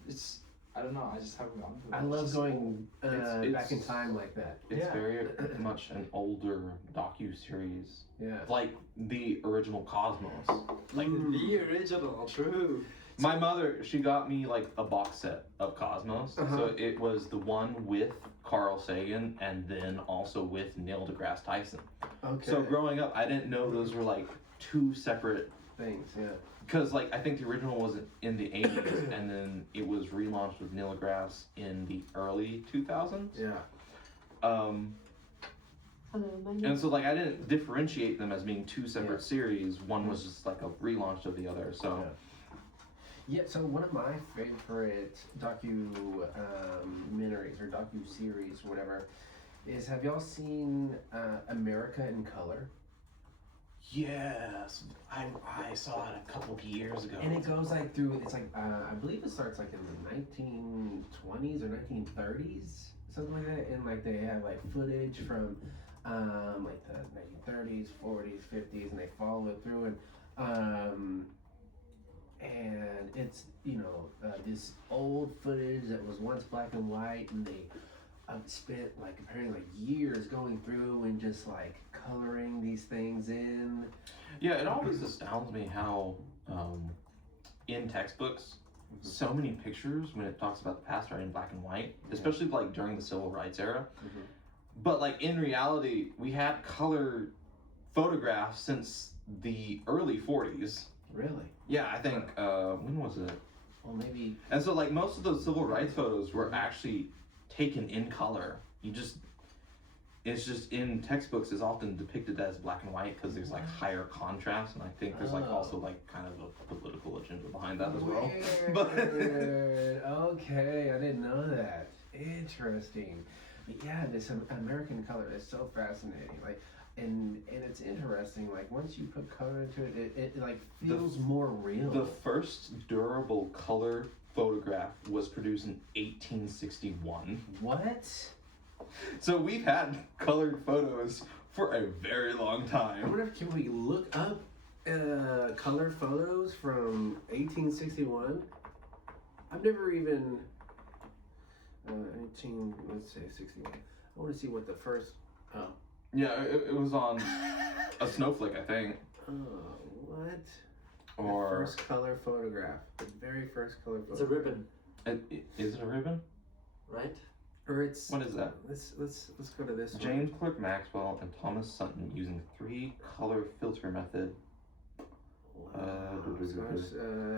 it's I don't know. I just haven't gone to it. I love going back in time like that. It's very much an older docu-series. Yeah. Like the original Cosmos. Like the original, true. My mother, she got me like a box set of Cosmos. So it was the one with Carl Sagan and then also with Neil deGrasse Tyson. Okay. So growing up, I didn't know those were like 2 separate things, Because like I think the original was in the 80s and then it was relaunched with Neil deGrasse in the early 2000s. Yeah. And so like I didn't differentiate them as being 2 separate series. One was just like a relaunch of the other. So yeah, so one of my favorite documentaries or docu-series or whatever is, have y'all seen America in Color? Yes, I saw it a couple of years ago. And it goes like through, it's like, I believe it starts like in the 1920s or 1930s, something like that. And like they have like footage from like the 1930s, 40s, 50s, and they follow it through. And it's, you know, this old footage that was once black and white, and they spent like apparently like years going through and just like coloring these things in. Yeah, it always astounds me how in textbooks so many pictures when it talks about the past are in black and white, especially like during the civil rights era. But like in reality, we had color photographs since the early 40s. Really? Yeah, I think when was it? Well, maybe. And so like most of those civil rights photos were actually taken in color. It's just in textbooks is often depicted as black and white because there's like higher contrast, and I think there's like also like kind of a political agenda behind that as well. But okay, I didn't know that. Interesting. But yeah, this American color is so fascinating. Like, and it's interesting. Like once you put color into it, it like feels more real. The first durable color photograph was produced in 1861. What? So we've had colored photos for a very long I time. wonder if can we look up color photos from 1861? I've never even 18. Let's say 61. I want to see what the first. Oh. Yeah, it was on a snowflake, I think. Oh, what? Or the first color photograph. The very first color photograph. It's a ribbon. Is it a ribbon? Right? Or it's. What is that? Let's go to this James Clerk Maxwell and Thomas Sutton using 3-color filter method.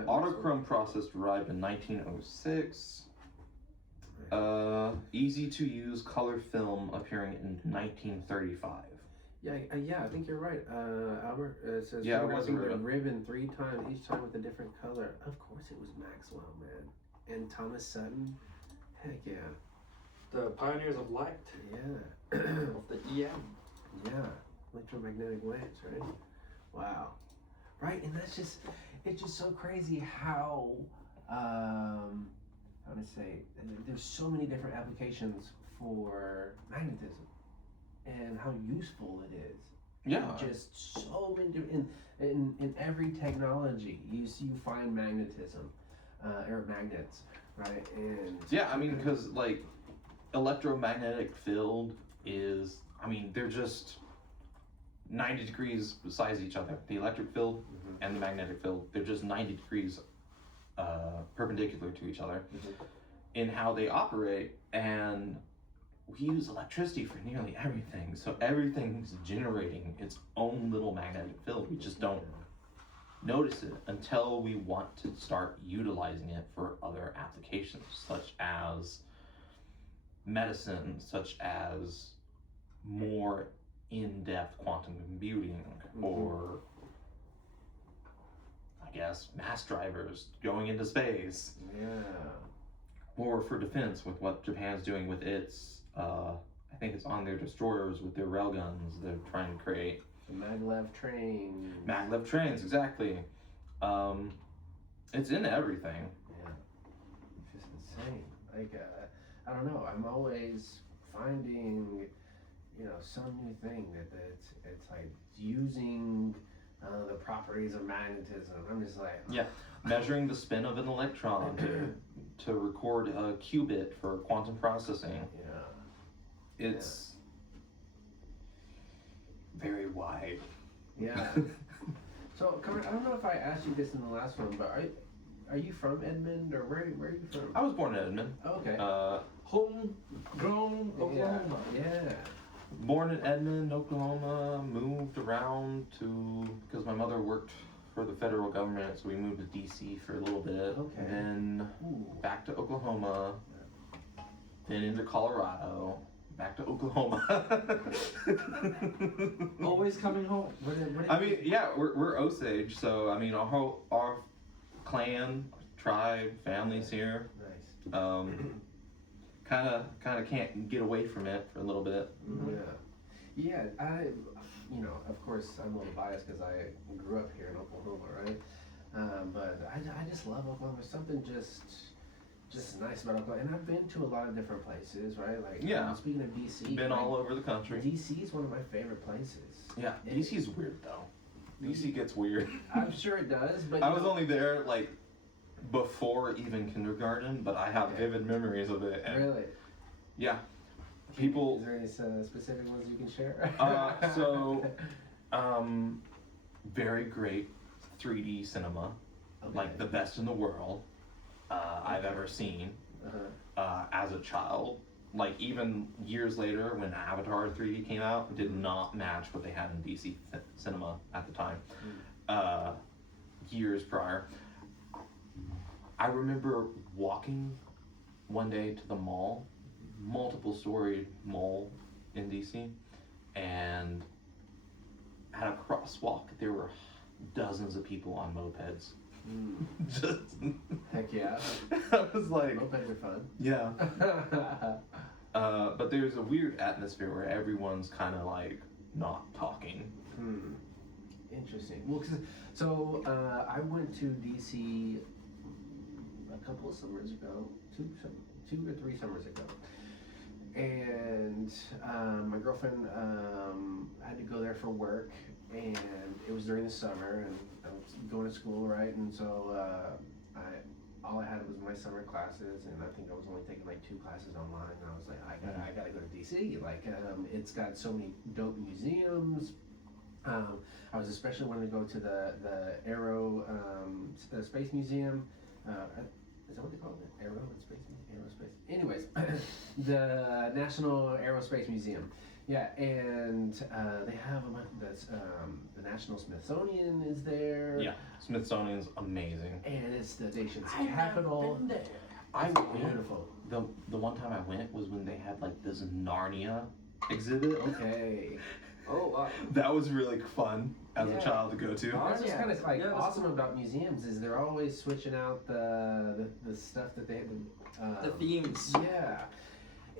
Autochrome process arrived in 1906. Easy to use color film appearing in 1935. Yeah, I think you're right. Albert says Yeah, it was a photographing the ribbon. ribbon 3 times, each time with a different color. Of course, it was Maxwell, man, and Thomas Sutton. Heck yeah. The pioneers of light. Yeah. Of the EM. Yeah, electromagnetic waves, right? Wow. Right, and it's just so crazy how to say, there's so many different applications for magnetism and how useful it is. Yeah. Just so many different, in every technology, you find magnetism, or magnets, right? And yeah, I mean, because like electromagnetic field is, I mean, they're just 90 degrees besides each other. The electric field and the magnetic field, they're just 90 degrees perpendicular to each other in how they operate, and we use electricity for nearly everything, so everything's generating its own little magnetic field. We just don't notice it until we want to start utilizing it for other applications, such as medicine, such as more in-depth quantum computing, or I guess mass drivers going into space. Yeah. Or for defense with what Japan's doing with its, I think it's on their destroyers with their railguns they're trying to create. The maglev train. Maglev trains, exactly. It's in everything. Yeah. It's just insane. Like, I don't know. I'm always finding, some new thing it's like using the properties of magnetism. I'm just like, yeah, measuring the spin of an electron to record a qubit for quantum processing. Yeah. It's very wide. Yeah. So, Connor, I don't know if I asked you this in the last one, but are you from Edmond, or where are you from? I was born in Edmond. Oh, okay. Homegrown Oklahoma. Yeah. Born in Edmond, Oklahoma, moved around because my mother worked for the federal government, so we moved to DC for a little bit. Okay. And then back to Oklahoma, then into Colorado, back to Oklahoma. Always coming home. I mean, yeah, we're Osage, so I mean, our clan, tribe, families here. Nice. Kind of can't get away from it for a little bit. Yeah. Yeah, of course, I'm a little biased because I grew up here in Oklahoma, right? But I just love Oklahoma. There's something just nice about Oklahoma. And I've been to a lot of different places, right? Like, speaking of DC. Been all over the country. DC is one of my favorite places. Yeah, DC's weird though. DC gets weird. I'm sure it does, but I was only there like before even kindergarten, but I have vivid memories of it. And really? Yeah. People. Is there any specific ones you can share? Very great 3D cinema, like the best in the world I've ever seen as a child. Like even years later when Avatar 3D came out, did not match what they had in DC cinema at the time. Years prior. I remember walking one day to the mall, multiple story mall in DC, and at a crosswalk there were dozens of people on mopeds. Just heck yeah. I was like, mopeds are fun. Yeah. But there's a weird atmosphere where everyone's kind of like not talking. Interesting. Well, I went to DC a couple of summers ago, two or three summers ago, and my girlfriend had to go there for work, and it was during the summer, and I was going to school, right? And so all I had was my summer classes, and I think I was only taking like 2 classes online, and I was like, I gotta go to DC. Like, it's got so many dope museums. I was especially wanting to go to the Aero Space Museum. Is that what they call it? Aero and Space Museum? Aerospace. Anyways, the National Aerospace Museum. Yeah, and they have the National Smithsonian is there. Yeah, Smithsonian's amazing. And it's the nation's capital. Been there. It's beautiful. The one time I went was when they had like this Narnia exhibit. Okay. Oh wow. That was really fun as a child to go to. That's what's kind of like awesome about museums is they're always switching out the stuff that they have. The themes. Yeah,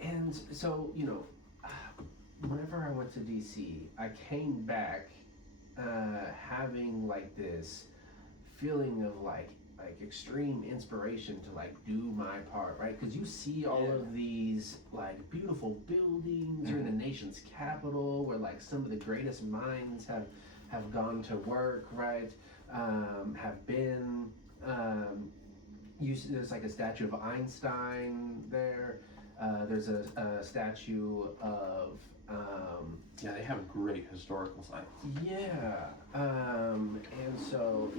and so whenever I went to DC, I came back having like this feeling of like extreme inspiration to like do my part, right? Because you see all of these like beautiful buildings. You're in the nation's capital where like some of the greatest minds have gone to work, right? Have been there's like a statue of Einstein there. There's a statue of they have great historical sites. Yeah, and so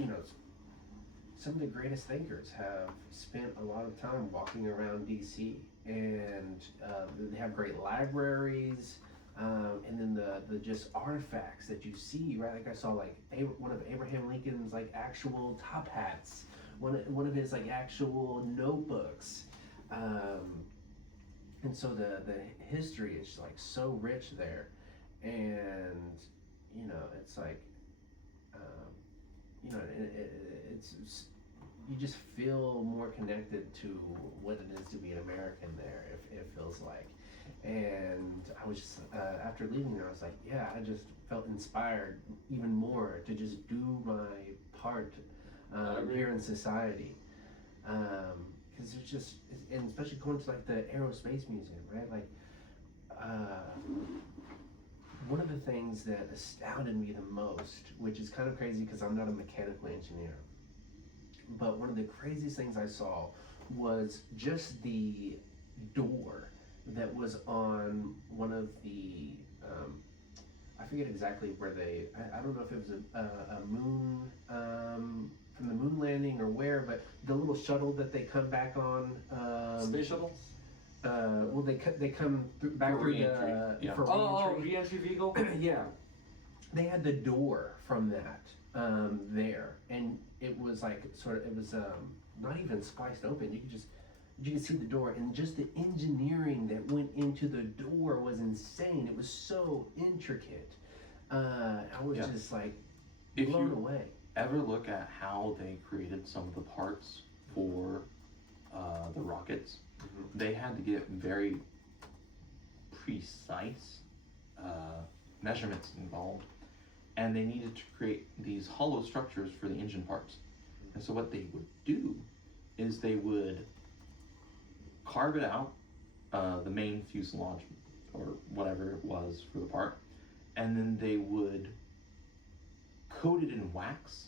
some of the greatest thinkers have spent a lot of time walking around DC, and they have great libraries, and then the just artifacts that you see, right? Like I saw like one of Abraham Lincoln's like actual top hats, one of his like actual notebooks, and so the history is like so rich there, and it's like it's you just feel more connected to what it is to be an American there. It feels like, and I was just after leaving there, I was like, yeah, I just felt inspired even more to just do my part here in society, because it's just, and especially going to like the Aerospace Museum, right? Like, one of the things that astounded me the most, which is kind of crazy because I'm not a mechanical engineer, but one of the craziest things I saw was just the door that was on one of the, I forget exactly where I don't know if it was a moon, from the moon landing or where, but the little shuttle that they come back on. Space shuttles? Well, they come back For through re-entry, the yeah. for re-entry vehicle. Yeah, they had the door from that there, and it was like it was not even spliced open. You could see the door, and just the engineering that went into the door was insane. It was so intricate. I was just like blown away. Ever look at how they created some of the parts for the rockets? They had to get very precise measurements involved, and they needed to create these hollow structures for the engine parts. And so what they would do is they would carve it out, the main fuselage or whatever it was for the part, and then they would coat it in wax,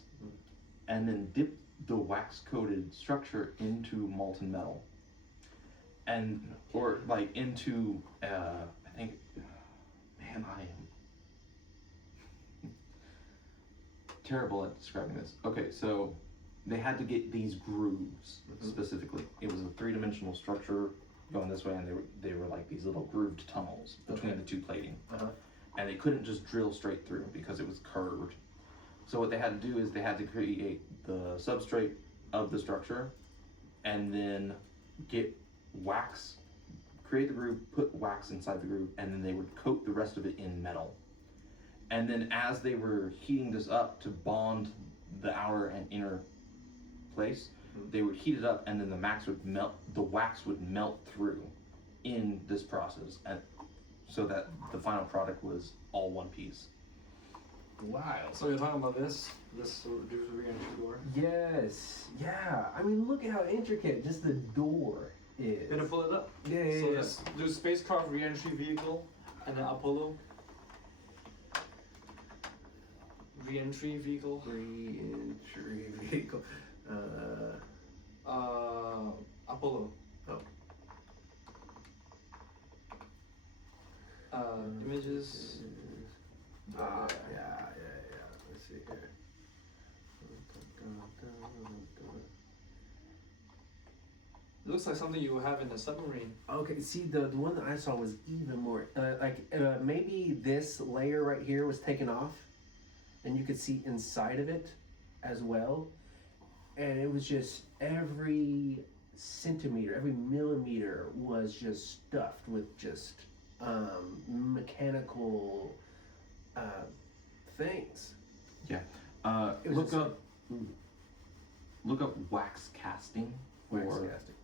and then dip the wax coated structure into molten metal, and or like into I think, man, I am terrible at describing this. Okay, so they had to get these grooves specifically. It was a 3-dimensional structure going this way, and they were like these little grooved tunnels between the two plating, and they couldn't just drill straight through because it was curved. So what they had to do is they had to create the substrate of the structure, and then get wax, create the groove, put wax inside the groove, and then they would coat the rest of it in metal. And then as they were heating this up to bond the outer and inner place, they would heat it up, and then the wax would melt through in this process, and so that the final product was all one piece. Wild. So you're talking about this reduced re-entry door? Yes. Yeah. I mean, look at how intricate just the door is. You gonna pull it up? Yeah. So there's spacecraft re-entry vehicle, and then Apollo. Re-entry vehicle. Re-entry vehicle. Apollo. Oh. Images. Yeah. Let's see here. It looks like something you would have in a submarine. Okay, see, the one that I saw was even more, maybe this layer right here was taken off, and you could see inside of it as well, and it was just every centimeter, every millimeter was just stuffed with just mechanical things. Yeah. Look up wax casting. Wax casting.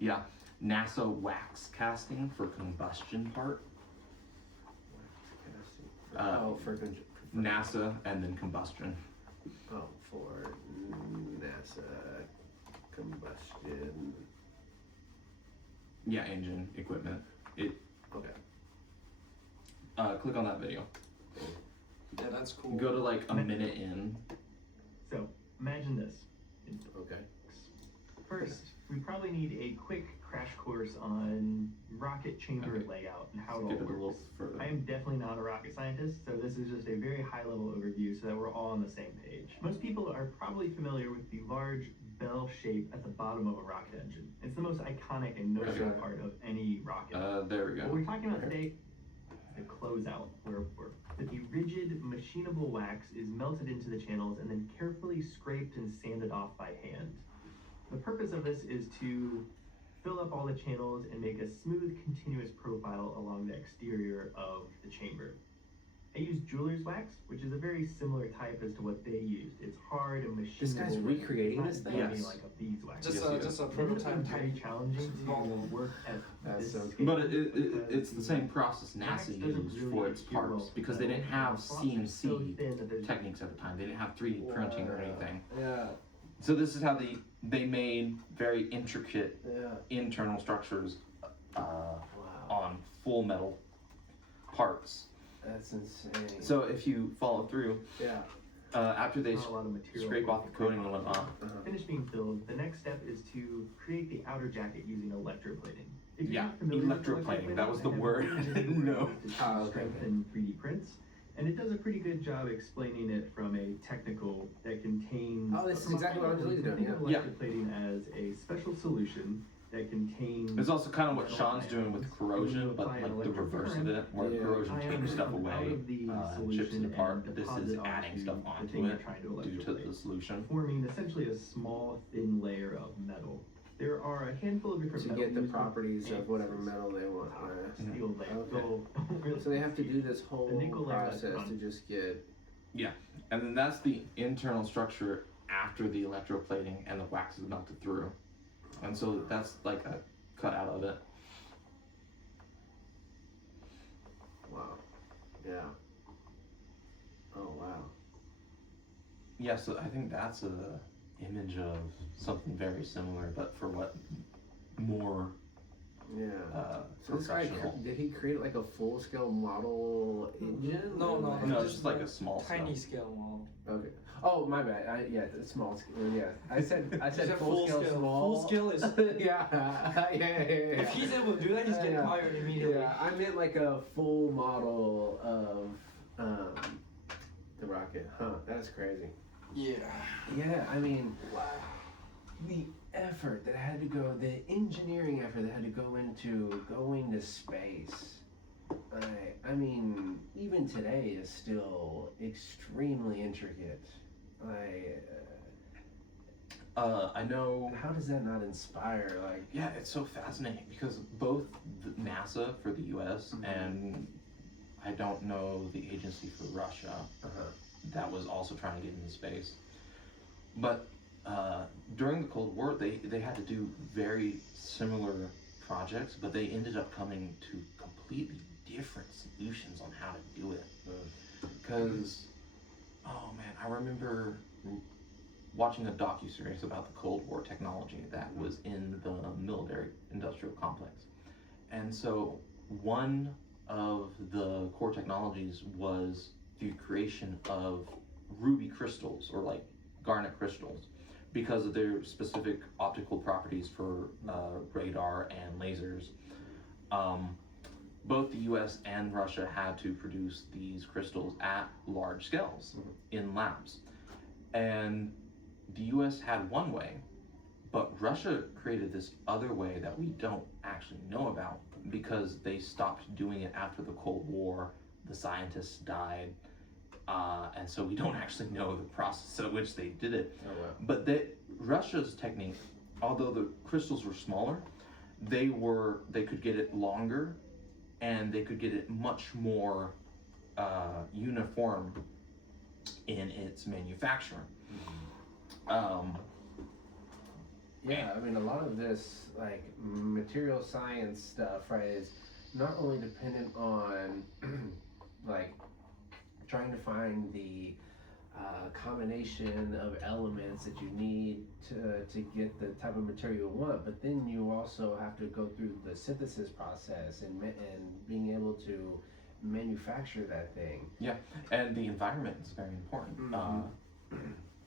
Yeah, NASA wax casting for combustion part. For NASA and then combustion. Oh, for NASA combustion. Yeah, engine equipment. Okay. Click on that video. Yeah, that's cool. Go to like a minute in. So, imagine this. Okay. First, we probably need a quick crash course on rocket chamber layout and how it all Skip it a little works. further. I am definitely not a rocket scientist, so this is just a very high-level overview so that we're all on the same page. Most people are probably familiar with the large bell shape at the bottom of a rocket engine. It's the most iconic and noticeable part of any rocket. There we go. What we're talking about today is the closeout, where the rigid machinable wax is melted into the channels and then carefully scraped and sanded off by hand. The purpose of this is to fill up all the channels and make a smooth, continuous profile along the exterior of the chamber. I use jeweler's wax, which is a very similar type as to what they used. It's hard and machinable. This guy's recreating this thing? Yes. Like a beeswax. Just a prototype. It's very challenging to work at this scale. But it's the same process NASA used for its parts, because they didn't have CNC techniques at the time. They didn't have 3D printing or anything. Yeah. So this is how they made very intricate internal structures on full metal parts. That's insane. So if you follow through, after they scrape off the coating and whatnot, Finished being filled, the next step is to create the outer jacket using electroplating. If you're yeah, not familiar with electroplating. That was the I have word I didn't know. Strengthen 3D prints, and it does a pretty good job explaining it from a technical that contains. Oh, this is exactly what I was doing. Think of electroplating as a special solution that contains. It's also kind of what Sean's doing with corrosion, but like the reverse of it, where corrosion takes stuff away, chips it apart. But this is adding stuff onto it due to the solution. Forming essentially a small, thin layer of metal. There are a handful of different to metal get the used properties of whatever metal they want. Steel layer. Okay. So they have to do this whole process to just get. Yeah, and then that's the internal structure after the electroplating and the wax is melted through. And so that's like a cut out of it. Wow. Yeah. Yeah, so I think that's a image of something very similar, but for what more Yeah. So this guy, professional. did he create like a full-scale model engine? No, No, it's just like a small tiny scale. scale model. Okay. Oh, my bad. Yeah, the small scale. Yeah, I said said full scale, small. Full scale is. yeah. Yeah. If he's able to do that, he's getting hired immediately. Yeah, I meant like a full model of the rocket. Huh? That's crazy. Yeah. Yeah, I mean, the effort that had to go, the engineering effort that had to go into going to space. I mean, even today is still extremely intricate. I know. How does that not inspire? Like, yeah, it's so fascinating because both NASA for the U.S. and I don't know the agency for Russia that was also trying to get into space, but during the Cold War, they had to do very similar projects, but they ended up coming to completely different solutions on how to do it. Because, oh man, I remember watching a docuseries about the Cold War technology that was in the military industrial complex. And so one of the core technologies was the creation of ruby crystals, or like garnet crystals, because of their specific optical properties for radar and lasers. Both the US and Russia had to produce these crystals at large scales in labs. And the US had one way, but Russia created this other way that we don't actually know about because they stopped doing it after the Cold War. The scientists died, and so we don't actually know the process at which they did it. Oh, wow. But Russia's technique, although the crystals were smaller, they could get it longer, and they could get it much more uniform in its manufacture. Yeah, I mean, a lot of this, like, material science stuff, right, is not only dependent on, like, trying to find the combination of elements that you need to get the type of material you want, but then you also have to go through the synthesis process and being able to manufacture that thing. Yeah, and the environment is very important.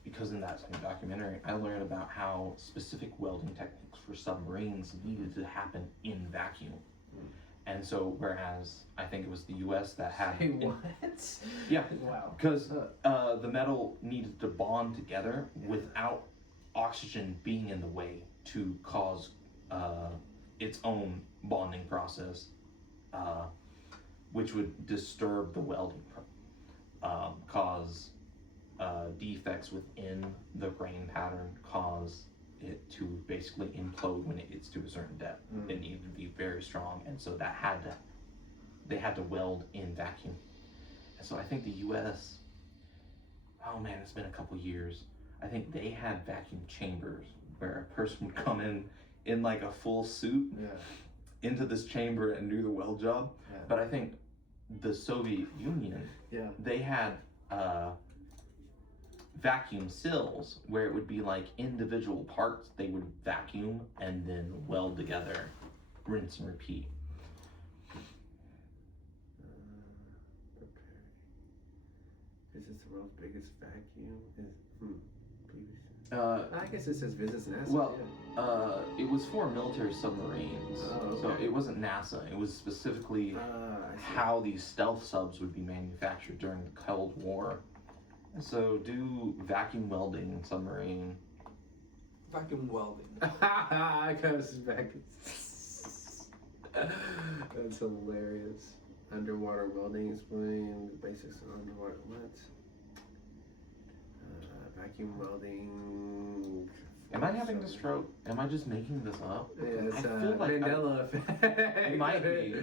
Because in that same documentary, I learned about how specific welding techniques for submarines needed to happen in vacuum. And so, whereas I think it was the U.S. that had... Say what? Yeah, Wow. because the metal needed to bond together without oxygen being in the way to cause its own bonding process, which would disturb the welding, cause defects within the grain pattern, cause it to basically implode when it gets to a certain depth. It needed to be very strong, and so they had to weld in vacuum. And so I think the U.S., oh man, it's been a couple years, I think they had vacuum chambers where a person would come in like a full suit into this chamber and do the weld job. But I think the Soviet Union, they had vacuum sills where it would be like individual parts they would vacuum and then weld together, rinse and repeat. Is this the world's biggest vacuum? I guess it says visits NASA. Well, it was for military submarines, so it wasn't NASA. It was specifically how these stealth subs would be manufactured during the Cold War. So do vacuum welding submarine. Vacuum welding. I guess vacuum. That's hilarious. Underwater welding, explain the basics of underwater. What? Vacuum welding. Am I having a stroke? Am I just making this up? Yeah, it's I feel like Mandela effect. It might be.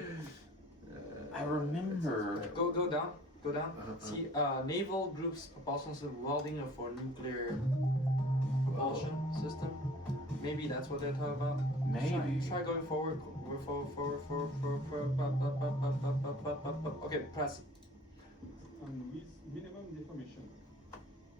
I remember. Go down. Go down. See, naval groups propulsion system welding for nuclear propulsion system. Maybe that's what they're talking about. Maybe. Try going forward. Okay, press. With minimum deformation.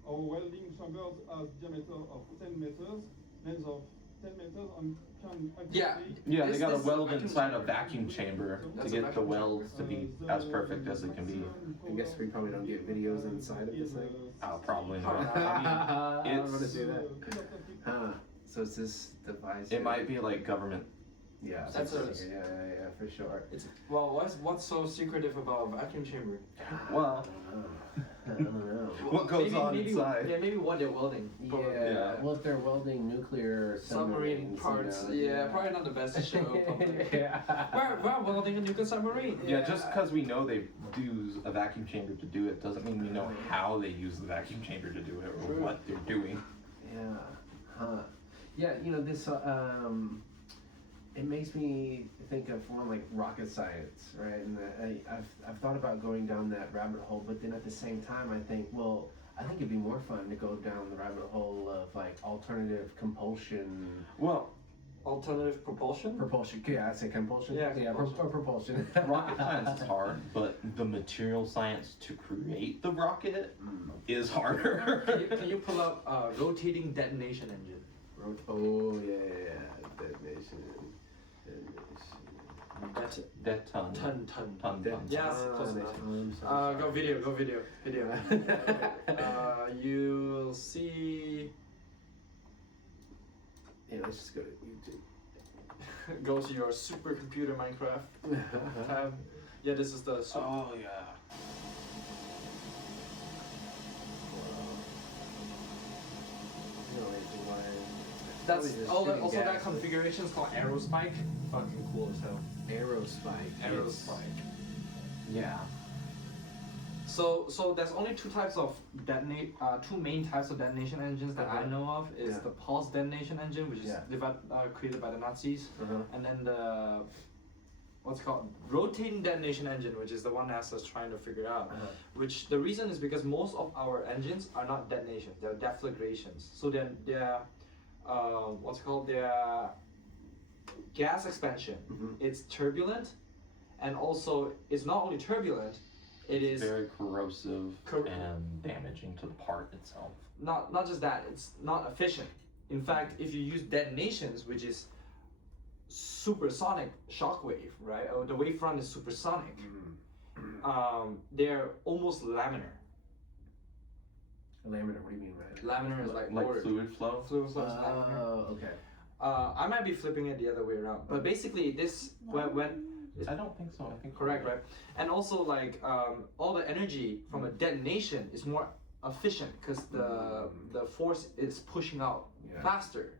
Our welding chambers has diameter of 10 meters, length of 10 meters, and can activate. Yeah, they got a weld inside a vacuum chamber to get the welds to be as perfect as they can be. I guess we probably don't get videos inside of this thing. Oh, probably not. I I mean, don't want to see that. Huh. So it's this device. it might be like government. Yeah, That's yeah, for sure. It's well, what's so secretive about a vacuum chamber? Well, I don't know. what goes maybe, on maybe, inside? Yeah, maybe what they're welding. Probably. Yeah. Well, if they're welding nuclear Submarine submarines, parts. you know, Yeah, probably not the best to show. Public. Yeah. We're welding a nuclear submarine. Yeah, just because we know they use a vacuum chamber to do it doesn't mean we know how they use the vacuum chamber to do it or True. what they're doing. Yeah. Huh. Yeah. You know this. It makes me think of one like rocket science, right? And I've thought about going down that rabbit hole, but then at the same time, I think, well, I think it'd be more fun to go down the rabbit hole of like alternative compulsion. Well, alternative propulsion. Propulsion. Yeah, I'd say compulsion. Yeah, propulsion. Or propulsion. rocket science is hard, but the material science to create the rocket is harder. Can you pull up rotating detonation engine? Oh yeah, detonation. That's it. Ton. Yes, close enough. Go video. You'll see. Yeah, let's just go to YouTube. Go to your supercomputer Minecraft tab. Yeah, this is the. Oh yeah. That's also that configuration is called Aerospike. Fucking cool as hell. Aerospike. Yeah. So there's only two main types of detonation engines that I know of. Is the pulse detonation engine, which is created by the Nazis, and then the what's called rotating detonation engine, which is the one NASA's trying to figure out. Which the reason is because most of our engines are not detonations; they're deflagrations. So then they're their gas expansion. It's turbulent, and also it's not only turbulent. It is very corrosive and damaging to the part itself. Not just that, it's not efficient. In fact, if you use detonations, which is supersonic shockwave, right? Or the wavefront is supersonic. They're almost laminar. Laminar, what do you mean, right? Laminar is like fluid flow. Fluid flow is laminar. Oh, okay. I might be flipping it the other way around, but basically this when I don't think so. I think correct, right? And also like all the energy from a detonation is more efficient because the force is pushing out faster.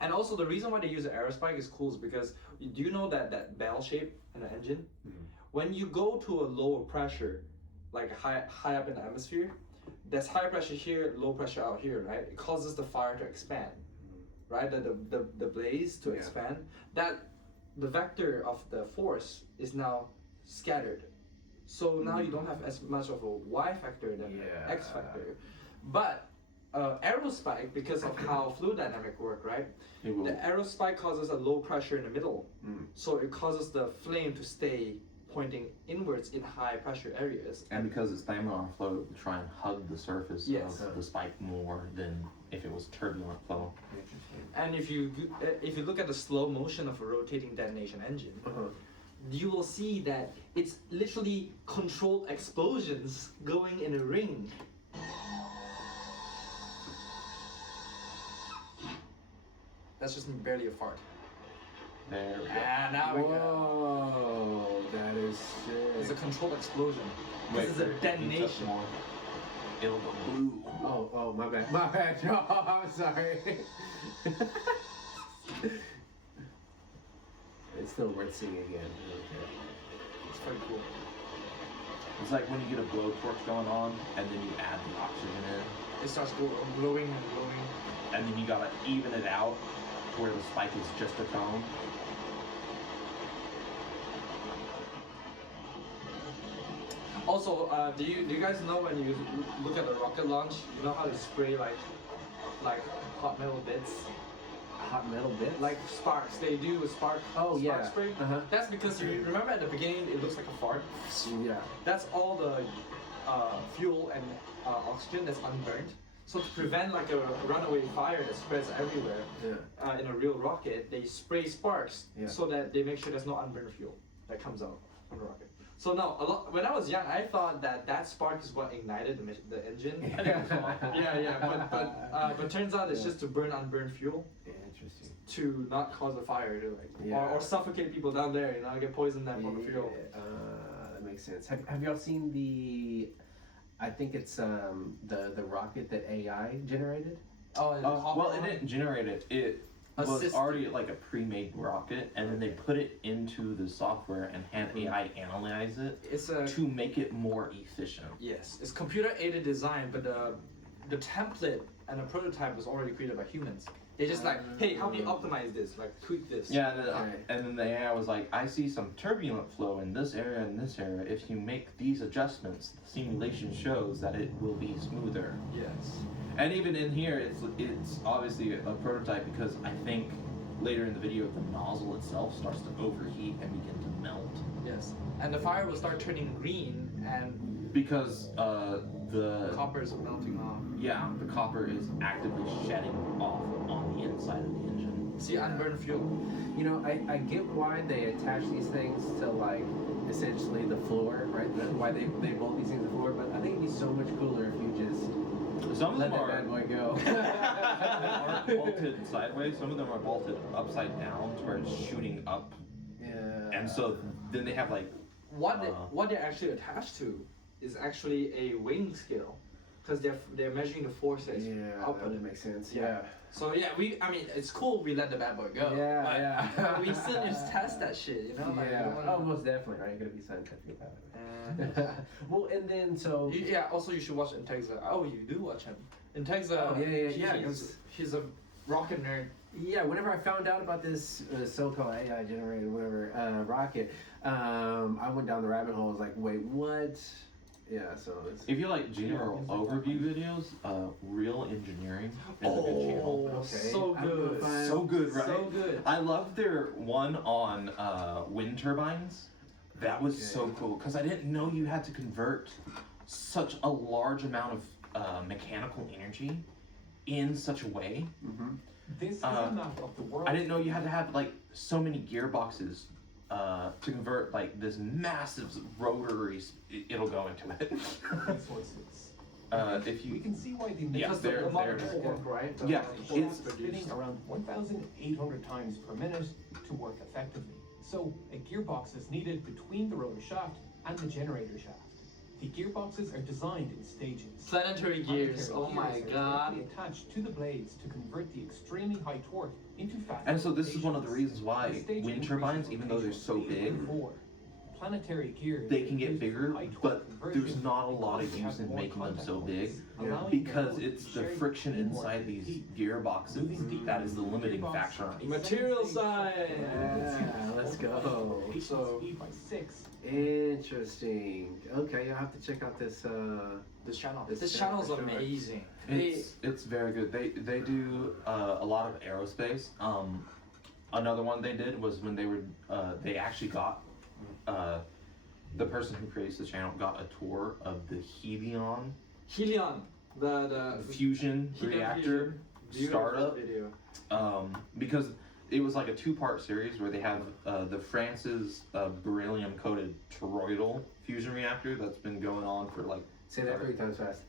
And also the reason why they use the Aerospike is cool is because do you know that bell shape in the engine? When you go to a lower pressure, like high up in the atmosphere, there's high pressure here, low pressure out here, right? It causes the fire to expand, right? The blaze to expand. That the vector of the force is now scattered. So now you don't have as much of a Y factor than X factor. But Aerospike, because of how fluid dynamic work, right? The Aerospike causes a low pressure in the middle. So it causes the flame to stay pointing inwards in high pressure areas. And because it's laminar flow, it will try and hug the surface of the spike more than if it was turbulent flow. And if you look at the slow motion of a rotating detonation engine, you will see that it's literally controlled explosions going in a ring. That's just barely a fart. There we go. Ah, now we go. Whoa, that is sick. It's a controlled explosion. This is a detonation. It'll go blue. Oh, my bad, y'all. I'm sorry. It's still worth seeing again. It's pretty cool. It's like when you get a blowtorch going on, and then you add the oxygen in. It starts glowing and glowing. And then you gotta even it out to where the spike is just a cone. Also, do you guys know when you look at the rocket launch, you know how they spray like hot metal bits? Hot metal bits? Like sparks. They do a spark. Oh, spark spray. That's because you remember at the beginning it looks like a fart. Yeah. That's all the fuel and oxygen that's unburnt. So to prevent like a runaway fire that spreads everywhere, in a real rocket, they spray sparks so that they make sure there's no unburned fuel that comes out from the rocket. So now, when I was young, I thought that spark is what ignited the engine. But turns out it's just to burn unburned fuel. Interesting. To not cause a fire, to or suffocate people down there, get poisoned them from the fuel. That makes sense. Have y'all seen the? I think it's the rocket that AI generated. Well, it didn't generate it. It was already like a pre-made rocket, and then they put it into the software and had AI analyze it to make it more efficient. Yes, it's computer-aided design, but the template and the prototype was already created by humans. They just hey, help me optimize this, tweak this. Yeah, and then the AI was like, I see some turbulent flow in this area and this area. If you make these adjustments, the simulation shows that it will be smoother. Yes. And even in here, it's obviously a prototype because I think later in the video, the nozzle itself starts to overheat and begin to melt. Yes, and the fire will start turning green and because the copper is melting off. Yeah, the copper is actively shedding off on the inside of the engine. See, unburned fuel. I get why they attach these things to essentially the floor, right? Why they bolt these things to the floor, but I think it'd be so much cooler if you just some of let them that bad boy go. aren't bolted sideways. Some of them are bolted upside down to where it's shooting up. Yeah. And so then they have what they're actually attached to is actually a weighing scale, because they're measuring the forces. Yeah, output. that would make sense. Yeah. So it's cool we let the bad boy go. But we still just test that shit, Most definitely, right? You gotta be scientific about it. Well, and then so. Also you should watch Intexa. Oh, you do watch him. Intexa. She's a rocket nerd. Yeah, whenever I found out about this so-called AI generated rocket, I went down the rabbit hole. I was like, wait, what? Yeah, so it's... If you like general overview videos, Real Engineering is a good channel. Okay. So good. So good, right? So good. I love their one on wind turbines. That was so cool, because I didn't know you had to convert such a large amount of mechanical energy in such a way. This is a map of the world. I didn't know you had to have so many gearboxes to convert this massive rotary. It'll go into it. Resources. If you we can see why the they're right? It's spinning around 1,800 times per minute to work effectively. So a gearbox is needed between the rotor shaft and the generator shaft. The gearboxes are designed in stages. Planetary gears. Oh my god. They attached to the blades to convert the extremely high torque into fast. And so this is one of the reasons why wind turbines, even though they're so big, planetary gears, they can get bigger, but there's not a lot of use in making them so big because it's the friction inside these gearboxes that is the limiting factor. Material science. Yeah, let's go. So 8x6. Interesting. Okay, you'll have to check out this channel. This channel's amazing. It's very good. They do a lot of aerospace. Another one they did was when they actually got the person who creates the channel got a tour of the Helion, the fusion reactor startup video. Because it was like a two-part series where they have the France's beryllium-coated toroidal fusion reactor that's been going on for say that 3 times fast.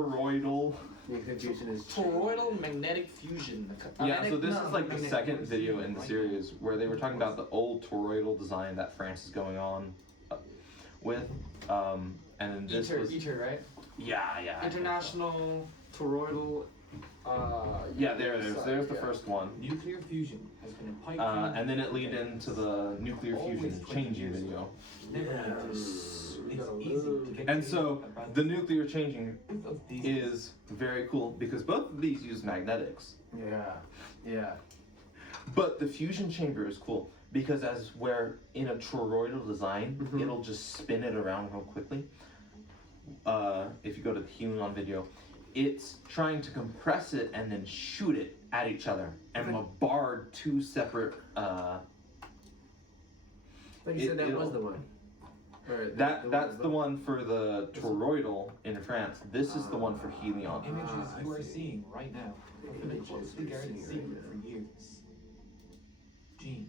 Toroidal. Toroidal magnetic fusion. Yeah, so this is the second video in the series where they were talking about the old toroidal design that France is going on with, and then this was ITER, right? Yeah. International Toroidal. There's the first one. Nuclear fusion has been a pipe dream. And then it lead into the nuclear fusion changing video. And so the nuclear changing is very cool because both of these use magnetics. Yeah. But the fusion chamber is cool because where in a toroidal design, it'll just spin it around real quickly. If you go to the Helion video, it's trying to compress it and then shoot it at each other and bombard two separate. But you said that was the one. That's the one for the toroidal in France. This is the one for helion. Images you are seeing right now have been a closely guarded secret for years. Gene,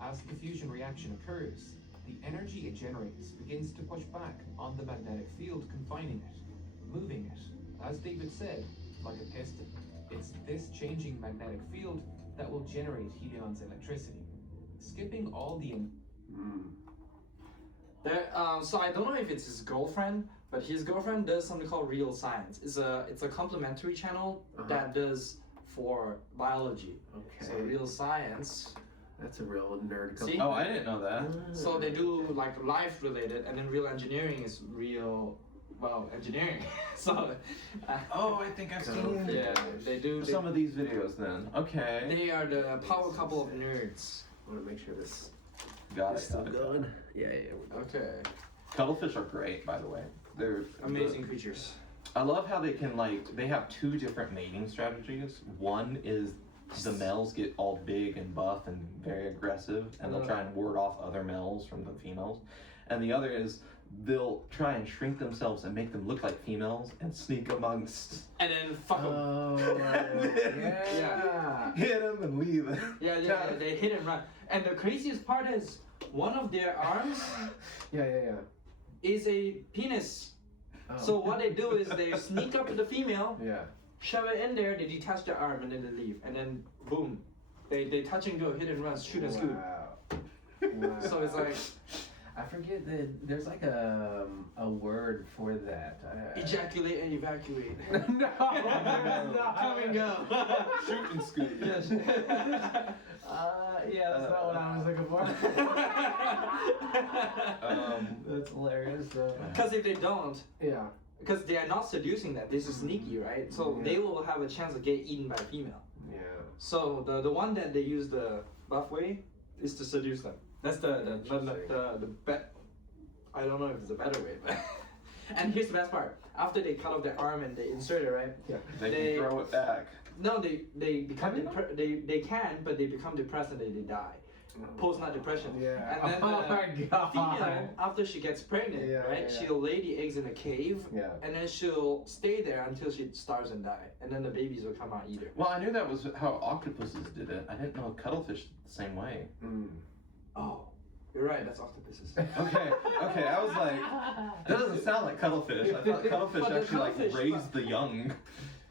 as the fusion reaction occurs, the energy it generates begins to push back on the magnetic field confining it, moving it, as David said, like a piston. It's this changing magnetic field that will generate helion's electricity, skipping all the So I don't know if it's his girlfriend, but his girlfriend does something called Real Science. It's a complementary channel that does for biology. Okay. So Real Science. That's a real nerd. See? Oh, I didn't know that. So they do like life related, and then Real Engineering is real, well, engineering. So. Oh, I think I've seen. Yeah, they do. Some of these videos then. Okay. They are the power couple of nerds. I want to make sure this. Got is it. still Got it. going. Yeah. Okay. Cuttlefish are great, by the way. They're amazing creatures. I love how they can they have two different mating strategies. One is the males get all big and buff and very aggressive, and they'll try and ward off other males from the females. And the other is they'll try and shrink themselves and make them look like females and sneak amongst. And then fuck them. Oh, yeah. Hit them and leave them. Yeah, they hit and run. And the craziest part is one of their arms is a penis. Oh. So what they do is they sneak up to the female, Yeah. shove it in there, they detach their arm, and then they leave. And then boom, they touch and go, hit and run, shoot and scoot. Wow. So it's like I forget that there's like a word for that. ejaculate and evacuate. No, Come and go. Shoot and scoot. Yes. Yeah, that's not what I was looking for. That's hilarious though. Because if they don't, Yeah. because they are not seducing that, this is sneaky, right? So they will have a chance to get eaten by a female. Yeah. So the one that they use the buff way is to seduce them. That's the bet. I don't know if it's a better way, but and here's the best part. After they cut off their arm and they insert it, right? Yeah. They can throw it back. No, they become they can, but they become depressed and they die. Post-nut depression. Yeah. And then Oh my God. female, after she gets pregnant, right? She'll lay the eggs in a cave. Yeah. And then she'll stay there until she starves and die. And then the babies will come out either. Well, I knew that was how octopuses did it. I didn't know cuttlefish did the same way. Oh, you're right. That's octopuses. Okay. I was like, that doesn't sound like cuttlefish. I thought cuttlefish But the actually cuttlefish- raised the young.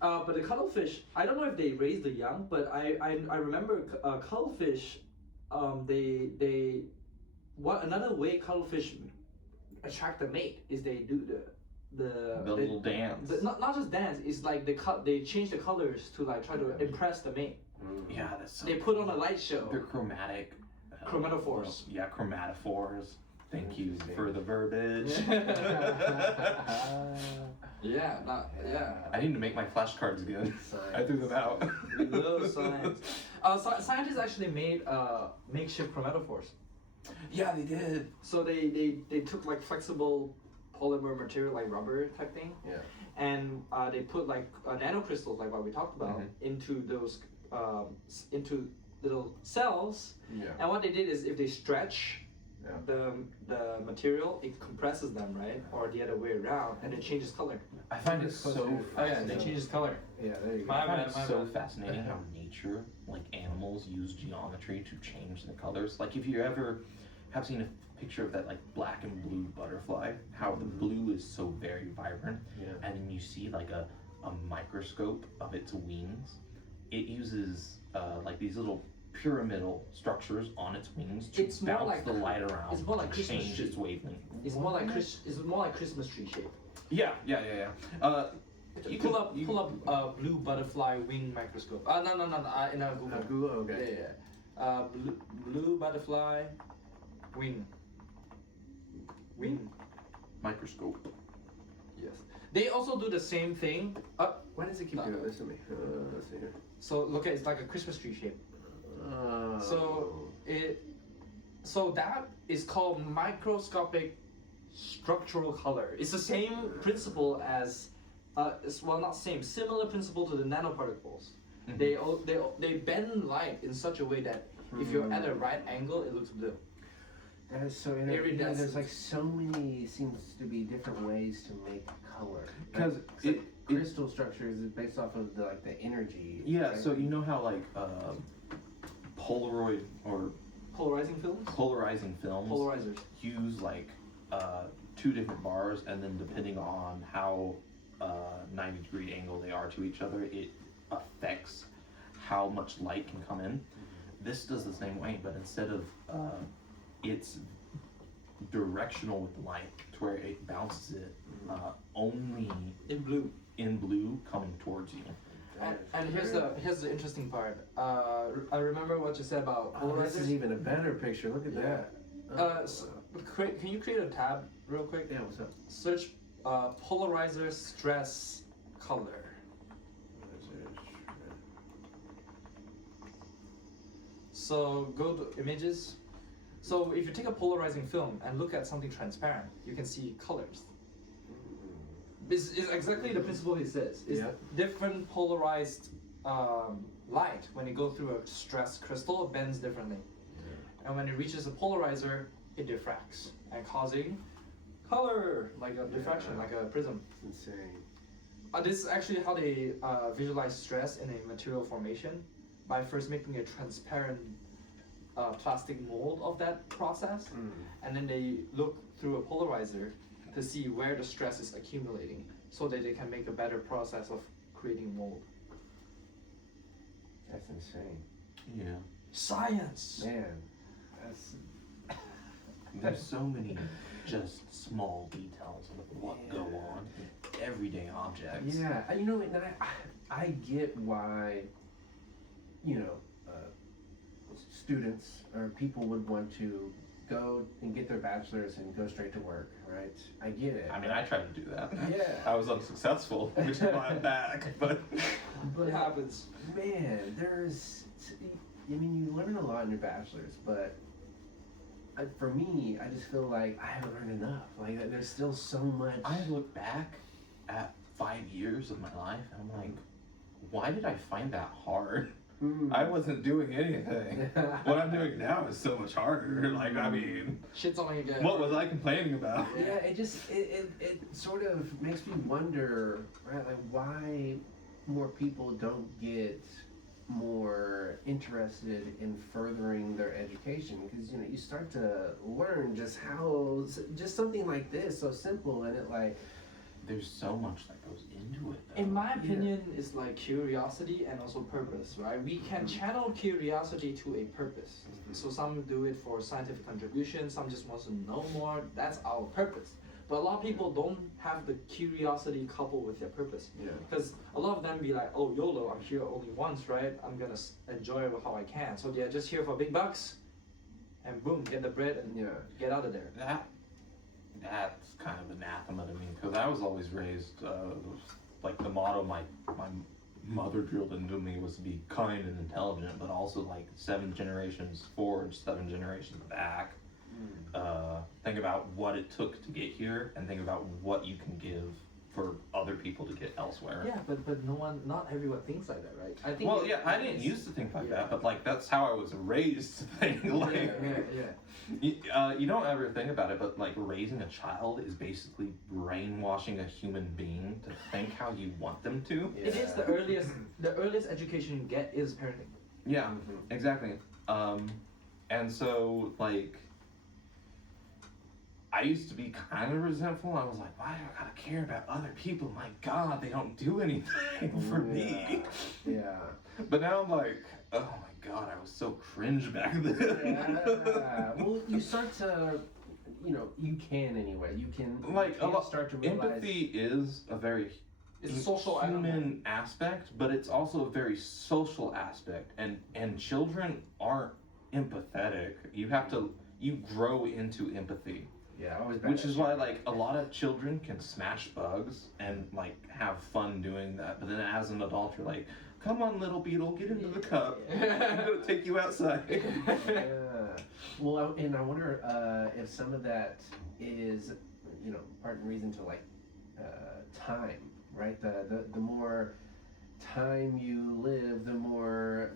But the cuttlefish, I don't know if they raise the young, but I remember cuttlefish. Another way cuttlefish attract the mate is they do the little dance. Not just dance. It's like they change the colors to like try to impress the mate. Yeah, that's so They put on a light show. They're chromatic. Chromatophores. Yeah, chromatophores. Thank you for the verbiage. Yeah, I need to make my flashcards again. I threw them out. We love science. Scientists actually made makeshift chromatophores. Yeah, they did. So they took like flexible polymer material like rubber type thing. Yeah. And they put like nanocrystals like what we talked about into those into little cells. Yeah. And what they did is if they stretch the material, it compresses them, right? Or the other way around, and it changes color. I find it so Oh yeah, fascinating. it changes color. Yeah, there you go. I find it so fascinating how nature, like animals, use geometry to change the colors. Like if you ever have seen a picture of that like black and blue butterfly, how the blue is so very vibrant, and then you see like a microscope of its wings. It uses like these little pyramidal structures on its wings to bounce the light around. It's more like and Christmas change tree. its wavelength. It's more like Christmas tree shape. Yeah. Pull up blue butterfly wing microscope. No, in Google. Google, okay. Yeah. Blue butterfly wing microscope. Yes. They also do the same thing. Why does it keep doing this to me? Let's see here. So look at it's like a Christmas tree shape. So that is called microscopic structural color. It's the same principle as not same, similar principle to the nanoparticles. They bend light in such a way that if you're at a right angle, it looks blue. That is so interesting. Iridescent. There's like so many, seems to be different ways to make color. Because like, crystal structures is based off of the energy. Yeah, right? so you know how like Polaroid or Polarizing films? polarizing films Polarizers. use like 2 different bars, and then depending on how 90-degree angle they are to each other, it affects how much light can come in. This does the same way, but instead of it's directional with the light to where it bounces it only in blue coming towards you. And here's the interesting part. I remember what you said about polarizers. This is even a better picture. Look at that. Can you create a tab real quick? Yeah, what's up? Search polarizer stress color. So go to images. So if you take a polarizing film and look at something transparent, you can see colors. This is exactly the principle he says. It's different polarized light. When it goes through a stress crystal, it bends differently. And when it reaches a polarizer, it diffracts and causing color, like a diffraction, like a prism. It's insane. This is actually how they visualize stress in a material formation, by first making a transparent plastic mold of that process, and then they look through a polarizer to see where the stress is accumulating, so that they can make a better process of creating mold. That's insane. Yeah. Science! Man, that's... There's so many just small details of what go on in everyday objects. Yeah, you know, and I get why, you know, students or people would want to go and get their bachelor's and go straight to work, right? I get it. I mean, I tried to do that. Yeah. I was unsuccessful, which is why I'm back, but... It happens. Man, I mean, you learn a lot in your bachelor's, but for me, I just feel like I haven't learned enough. Like, there's still so much. I look back at 5 years of my life, and I'm like, why did I find that hard? I wasn't doing anything. What I'm doing now is so much harder. Like, I mean, shit's only good. What was I complaining about? Yeah, it sort of makes me wonder, right? Like, why more people don't get more interested in furthering their education, because you know, you start to learn just something like this, so simple, and it like there's so much that goes into it though. In my opinion, it's like curiosity and also purpose, right? We can channel curiosity to a purpose. So some do it for scientific contribution, some just wants to know more. That's our purpose. But a lot of people don't have the curiosity coupled with their purpose. Yeah. Because a lot of them be like, oh, YOLO, I'm here only once, right? I'm gonna enjoy it how I can. So they're just here for big bucks, and boom, get the bread and get out of there. That's kind of anathema to me, because I was always raised, like the motto my mother drilled into me was to be kind and intelligent, but also like 7 generations forward, 7 generations back. Think about what it took to get here, and think about what you can give for other people to get elsewhere. Yeah, but not everyone thinks like that, right? I think. Well, yeah, I didn't used to think like that, but like that's how I was raised to think. Like, you don't ever think about it, but like raising a child is basically brainwashing a human being to think how you want them to. It is the earliest education you get is parenting. Yeah, exactly. And so like, I used to be kind of resentful. I was like, why do I gotta care about other people? My God, they don't do anything for me. Yeah. But now I'm like, oh my God, I was so cringe back then. Yeah. Well, you start to, you know, you can anyway. You can like start to realize empathy is a very it's a social human aspect, but it's also a very social aspect. And children aren't empathetic. You grow into empathy. Yeah, always. Which is why, like, a lot of children can smash bugs and, like, have fun doing that. But then as an adult, you're like, come on, little beetle, get into the cup. I'm going to take you outside. Yeah. Well, and I wonder if some of that is, you know, part and reason to, like, time, right? The more time you live, the more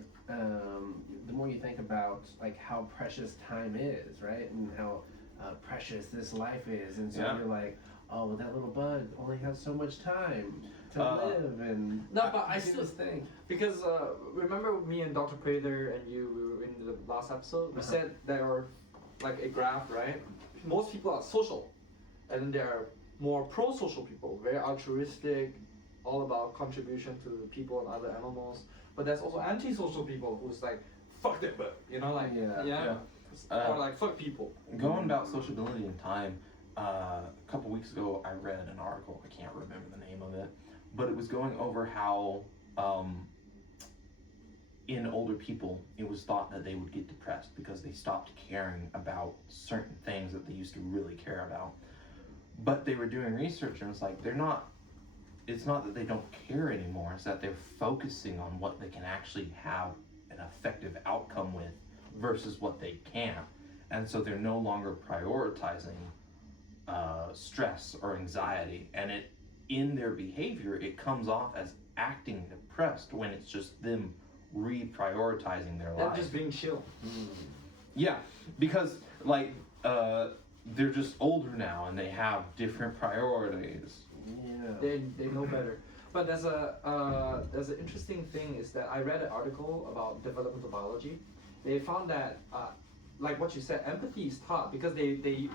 you think about like how precious time is, right? And how precious this life is, and so you're like, oh, well, that little bug only has so much time to live, and no, but I still think because remember me and Dr. Prater and you, we were in the last episode. We said there are like a graph, right? Most people are social, and then there are more pro-social people, very altruistic, all about contribution to people and other animals. But there's also anti-social people who's like, fuck that bug, you know, like or like fuck people. Going about sociability and time. A couple weeks ago, I read an article. I can't remember the name of it, but it was going over how in older people, it was thought that they would get depressed because they stopped caring about certain things that they used to really care about. But they were doing research, and it's like it's not that they don't care anymore, it's that they're focusing on what they can actually have an effective outcome with versus what they can't. And so they're no longer prioritizing stress or anxiety, and in their behavior it comes off as acting depressed when it's just them reprioritizing their life. Just being chill. Yeah, because like they're just older now and they have different priorities. They know better. But there's an interesting thing is that I read an article about developmental biology. They found that like what you said, empathy is taught because they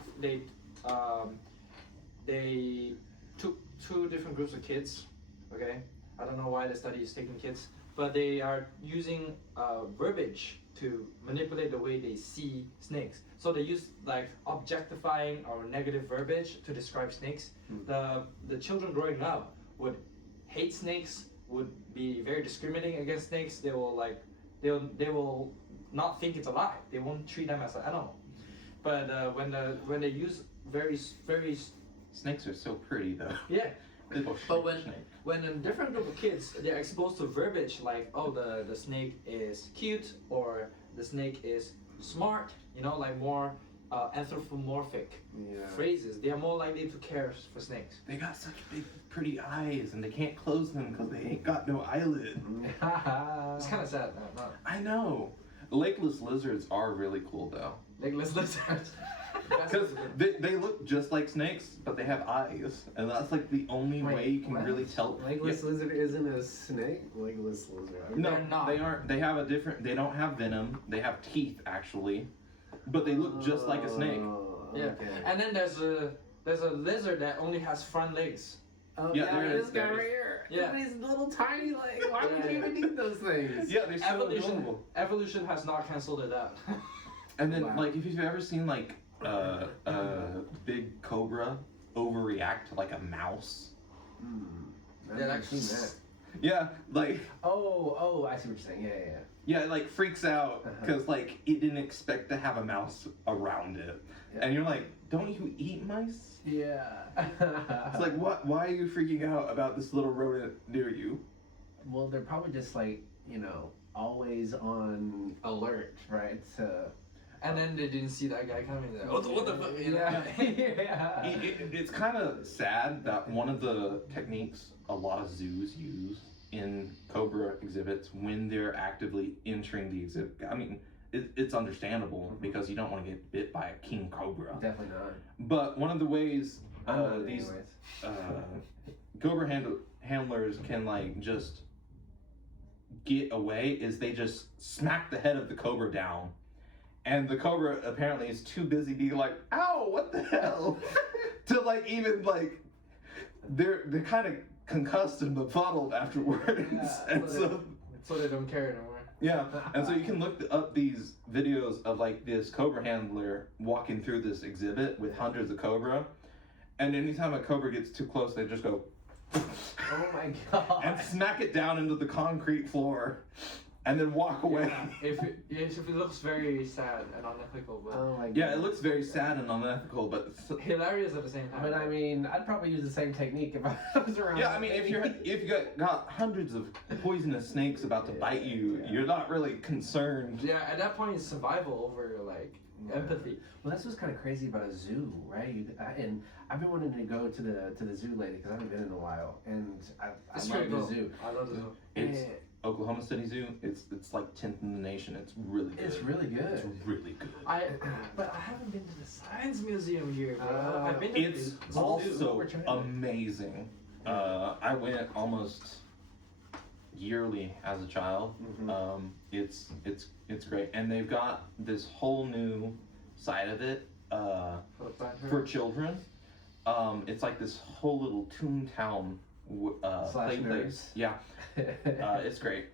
took two different groups of kids. Okay, I don't know why the study is taking kids, but they are using verbiage to manipulate the way they see snakes. So they use like objectifying or negative verbiage to describe snakes. The children growing up would hate snakes, would be very discriminating against snakes. They will not think it's alive. They won't treat them as an animal. But when they use very snakes are so pretty though. Yeah. But when a different group of kids, they're exposed to verbiage like, oh, the snake is cute, or the snake is smart, you know, like more anthropomorphic phrases, they are more likely to care for snakes. They got such big pretty eyes and they can't close them because they ain't got no eyelid. It's kind of sad. I know. Legless lizards are really cool though. Legless lizards. Because they look just like snakes, but they have eyes, and that's like the only way you can really tell. Legless lizard isn't a snake. Legless lizard. No, they aren't. They have a different. They don't have venom. They have teeth actually, but they look just like a snake. Yeah, okay. And then there's a lizard that only has front legs. Oh, yeah, this guy right here. Yeah, these little tiny legs. Why would you even need those things? Yeah, they're so adorable. Evolution has not canceled it out. And then, like, if you've ever seen like big cobra overreact to like a mouse. I've actually seen that. Yeah, like. Oh, I see what you're saying. Yeah. Yeah, it like freaks out because like it didn't expect to have a mouse around it, and you're like, don't you eat mice? Yeah. It's like, what? Why are you freaking out about this little rodent near you? Well, they're probably just like, you know, always on alert, right? And then they didn't see that guy coming there. What the fuck? Yeah. It's kind of sad that one of the techniques a lot of zoos use in cobra exhibits when they're actively entering the exhibit. I mean, it's understandable because you don't want to get bit by a king cobra. Definitely not. But one of the ways these cobra handlers can like just get away is they just smack the head of the cobra down. And the cobra apparently is too busy being like, ow, what the hell? To like even like, they're kind of concussed and befuddled afterwards. Yeah, and so they don't care anymore. Yeah, and so you can look up these videos of like this cobra handler walking through this exhibit with hundreds of cobra. And anytime a cobra gets too close, they just go, oh my god, and smack it down into the concrete floor. And then walk away. Yeah, if it looks very sad and unethical, but it looks very sad and unethical, but hilarious at the same time. But I mean, I'd probably use the same technique if I was around. Yeah, I mean, if you got hundreds of poisonous snakes about to bite you, you're not really concerned. Yeah, at that point, it's survival over like empathy. Well, that's what's kind of crazy about a zoo, right? And I've been wanting to go to the zoo lately because I haven't been in a while, and I love the zoo. I love the zoo. It's Oklahoma City Zoo. It's like 10th in the nation. It's really good. It's really good. It's really good. But I haven't been to the science museum here, bro. I've been to It's the also amazing. I went almost yearly as a child. It's great, and they've got this whole new side of it for children. It's like this whole little Toontown place. Yeah, it's great.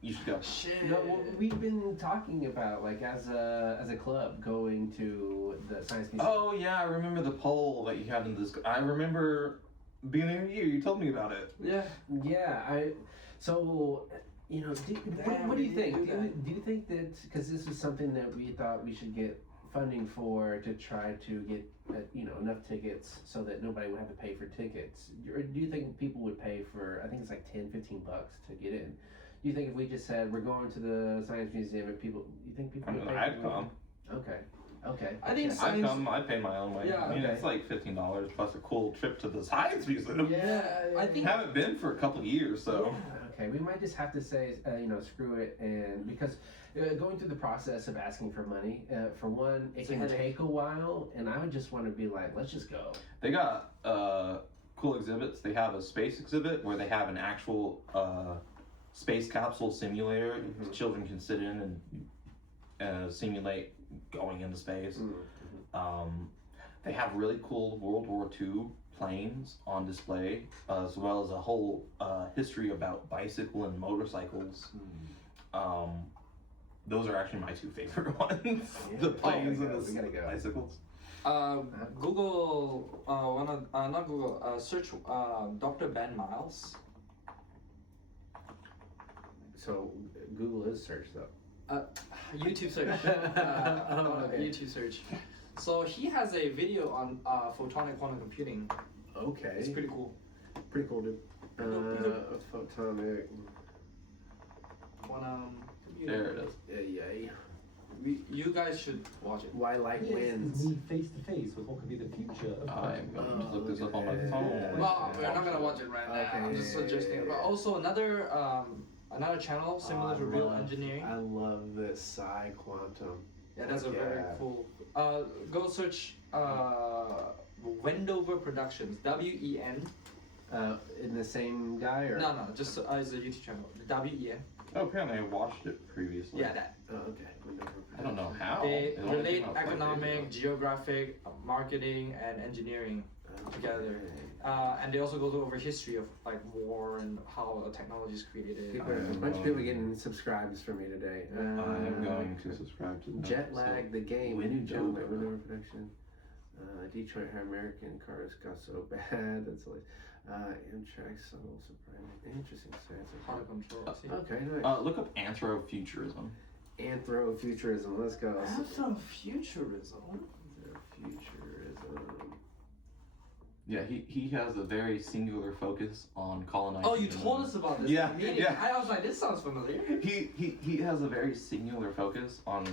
You should go. Shit. No, well, we've been talking about like as a club going to the science museum. Oh yeah, I remember the poll that you had in this. I remember beginning of the year you told me about it. Yeah. So, you know, what do you think? Do you think that, because this is something that we thought we should get funding for to try to get, enough tickets so that nobody would have to pay for tickets? Or do you think people would pay for, I think it's like $10-15 to get in? Do you think if we just said we're going to the Science Museum, you think people would pay? I'd come. Okay. I think I'd come. I'd pay my own way. Yeah, I mean, it's like $15 plus a cool trip to the Science Museum. Yeah, I think. Haven't been for a couple of years, so. Yeah, okay, we might just have to say, screw it, and because going through the process of asking for money, for one, it can take a while, and I would just want to be like, let's just go. They got cool exhibits. They have a space exhibit where they have an actual space capsule simulator. Children can sit in and simulate going into space. They have really cool World War II planes on display, as well as a whole history about bicycle and motorcycles. Those are actually my two favorite ones. The planes and the bicycles. Google, not Google, search Dr. Ben Miles. So Google is search though. YouTube search. YouTube search. So he has a video on photonic quantum computing. Okay. It's pretty cool. Pretty cool, dude. Photonic quantum computing. There it is. Yeah. You guys should watch it. Why light wins? Me face to face with what could be the future. I'm going to look this up on my phone. Well, we're not gonna watch it right now. I'm just suggesting. But also another channel similar to Real Engineering. I love this Psi Quantum. Yeah, that's a very cool. Go search Wendover Productions. WEN. In the same guy or? No, just it's a YouTube channel. WEN. Oh, apparently I watched it previously. Yeah, that. Oh, okay. I don't know how. They relate economic, geographic, marketing, and engineering together. And they also go over history of like war and how technology is created. A bunch of people getting subscribes from me today. I am going to subscribe to them. Jet Lag, the game, Windover production. Detroit High American cars got so bad. That's like Amtrak, subtle, surprising, interesting stats. How to control. Okay, nice. Look up Anthrofuturism. Anthrofuturism. Let's go. Anthrofuturism. Yeah, he has a very singular focus on colonizing. Oh, you told us about this. Yeah. I was like, this sounds familiar. He has a very singular focus on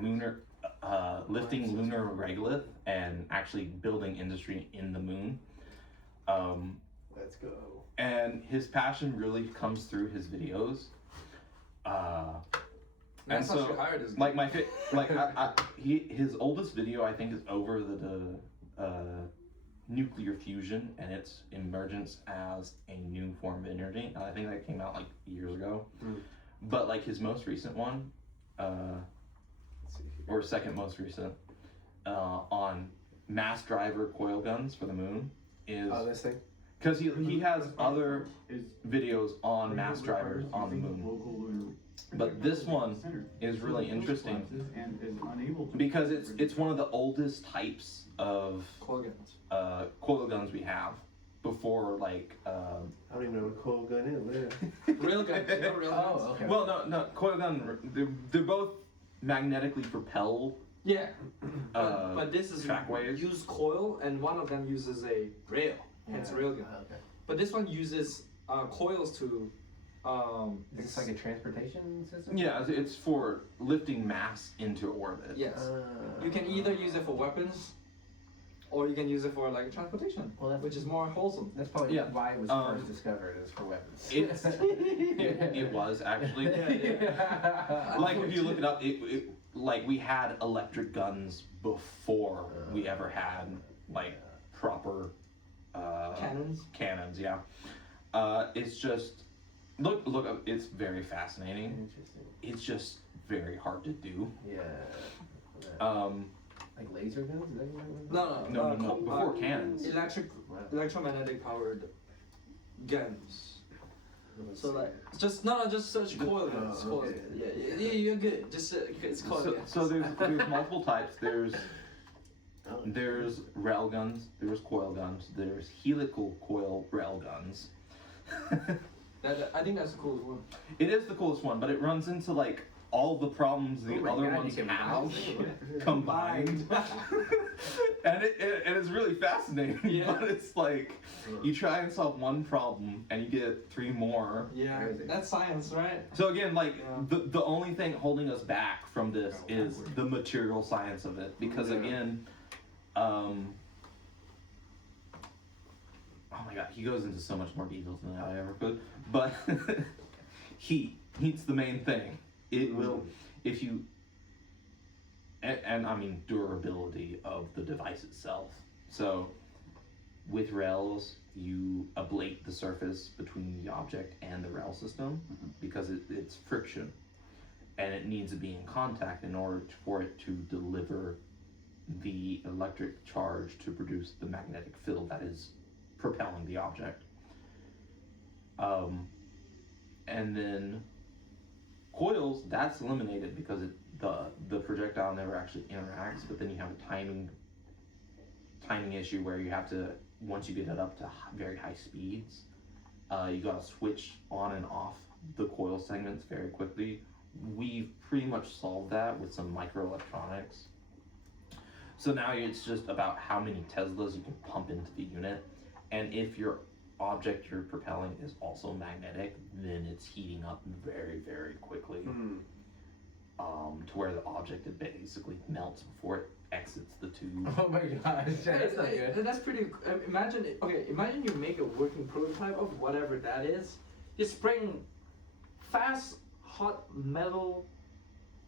lunar, lifting lunar regolith and actually building industry in the moon. Let's go. And his passion really comes through his videos. And so, like his oldest video I think is over the nuclear fusion and its emergence as a new form of energy. I think that came out like years ago. But like his most recent one, or second most recent, on mass driver coil guns for the moon is. Oh, this thing. Because he has other videos on mass drivers on the moon. But this one is really interesting because it's one of the oldest types of coil guns we have before like I don't even know what a coil gun is. Real guns, you know real guns. Oh, okay. Well, no, coil gun. They're both magnetically propelled. Yeah, but this is trackways. Use coil, and one of them uses a rail, hence rail gun. Okay. But this one uses coils to It's like a transportation system? Yeah, it's for lifting mass into orbit. Yes. You can either use it for weapons, or you can use it for like transportation, which is more wholesome. That's probably why it was first discovered, is for weapons. It was actually. Like if you look it up, it like we had electric guns before we ever had like proper cannons. Yeah. It's just look up. It's very fascinating. Interesting. It's just very hard to do. Yeah. Like laser guns? Is that what No. Before cannons. Electromagnetic powered guns. So like, just search coil guns. Coil. Okay. Yeah, you're good. Just it's coil guns. So there's multiple types. There's rail guns. There's coil guns. There's helical coil rail guns. I think that's the coolest one. It is the coolest one, but it runs into like all the problems the other ones have combined. and it's really fascinating. Yeah. But it's like you try and solve one problem and you get 3 more. Yeah, that's science, right? So again, like the only thing holding us back from this is the material science of it, because again, oh my god, he goes into so much more details than I ever could. But heat's the main thing. It will, if you, and I mean durability of the device itself. So with rails, you ablate the surface between the object and the rail system because it's friction, and it needs to be in contact in order for it to deliver the electric charge to produce the magnetic field that is propelling the object. And then coils, that's eliminated because the projectile never actually interacts, but then you have a timing issue where you have to, once you get it up to very high speeds, you gotta switch on and off the coil segments very quickly. We've pretty much solved that with some microelectronics. So now it's just about how many Teslas you can pump into the unit, and if your object you're propelling is also magnetic, then it's heating up very, very quickly, to where the object it basically melts before it exits the tube. Oh my gosh, that's not good. That's pretty. Imagine you make a working prototype of whatever that is. You're spraying fast, hot metal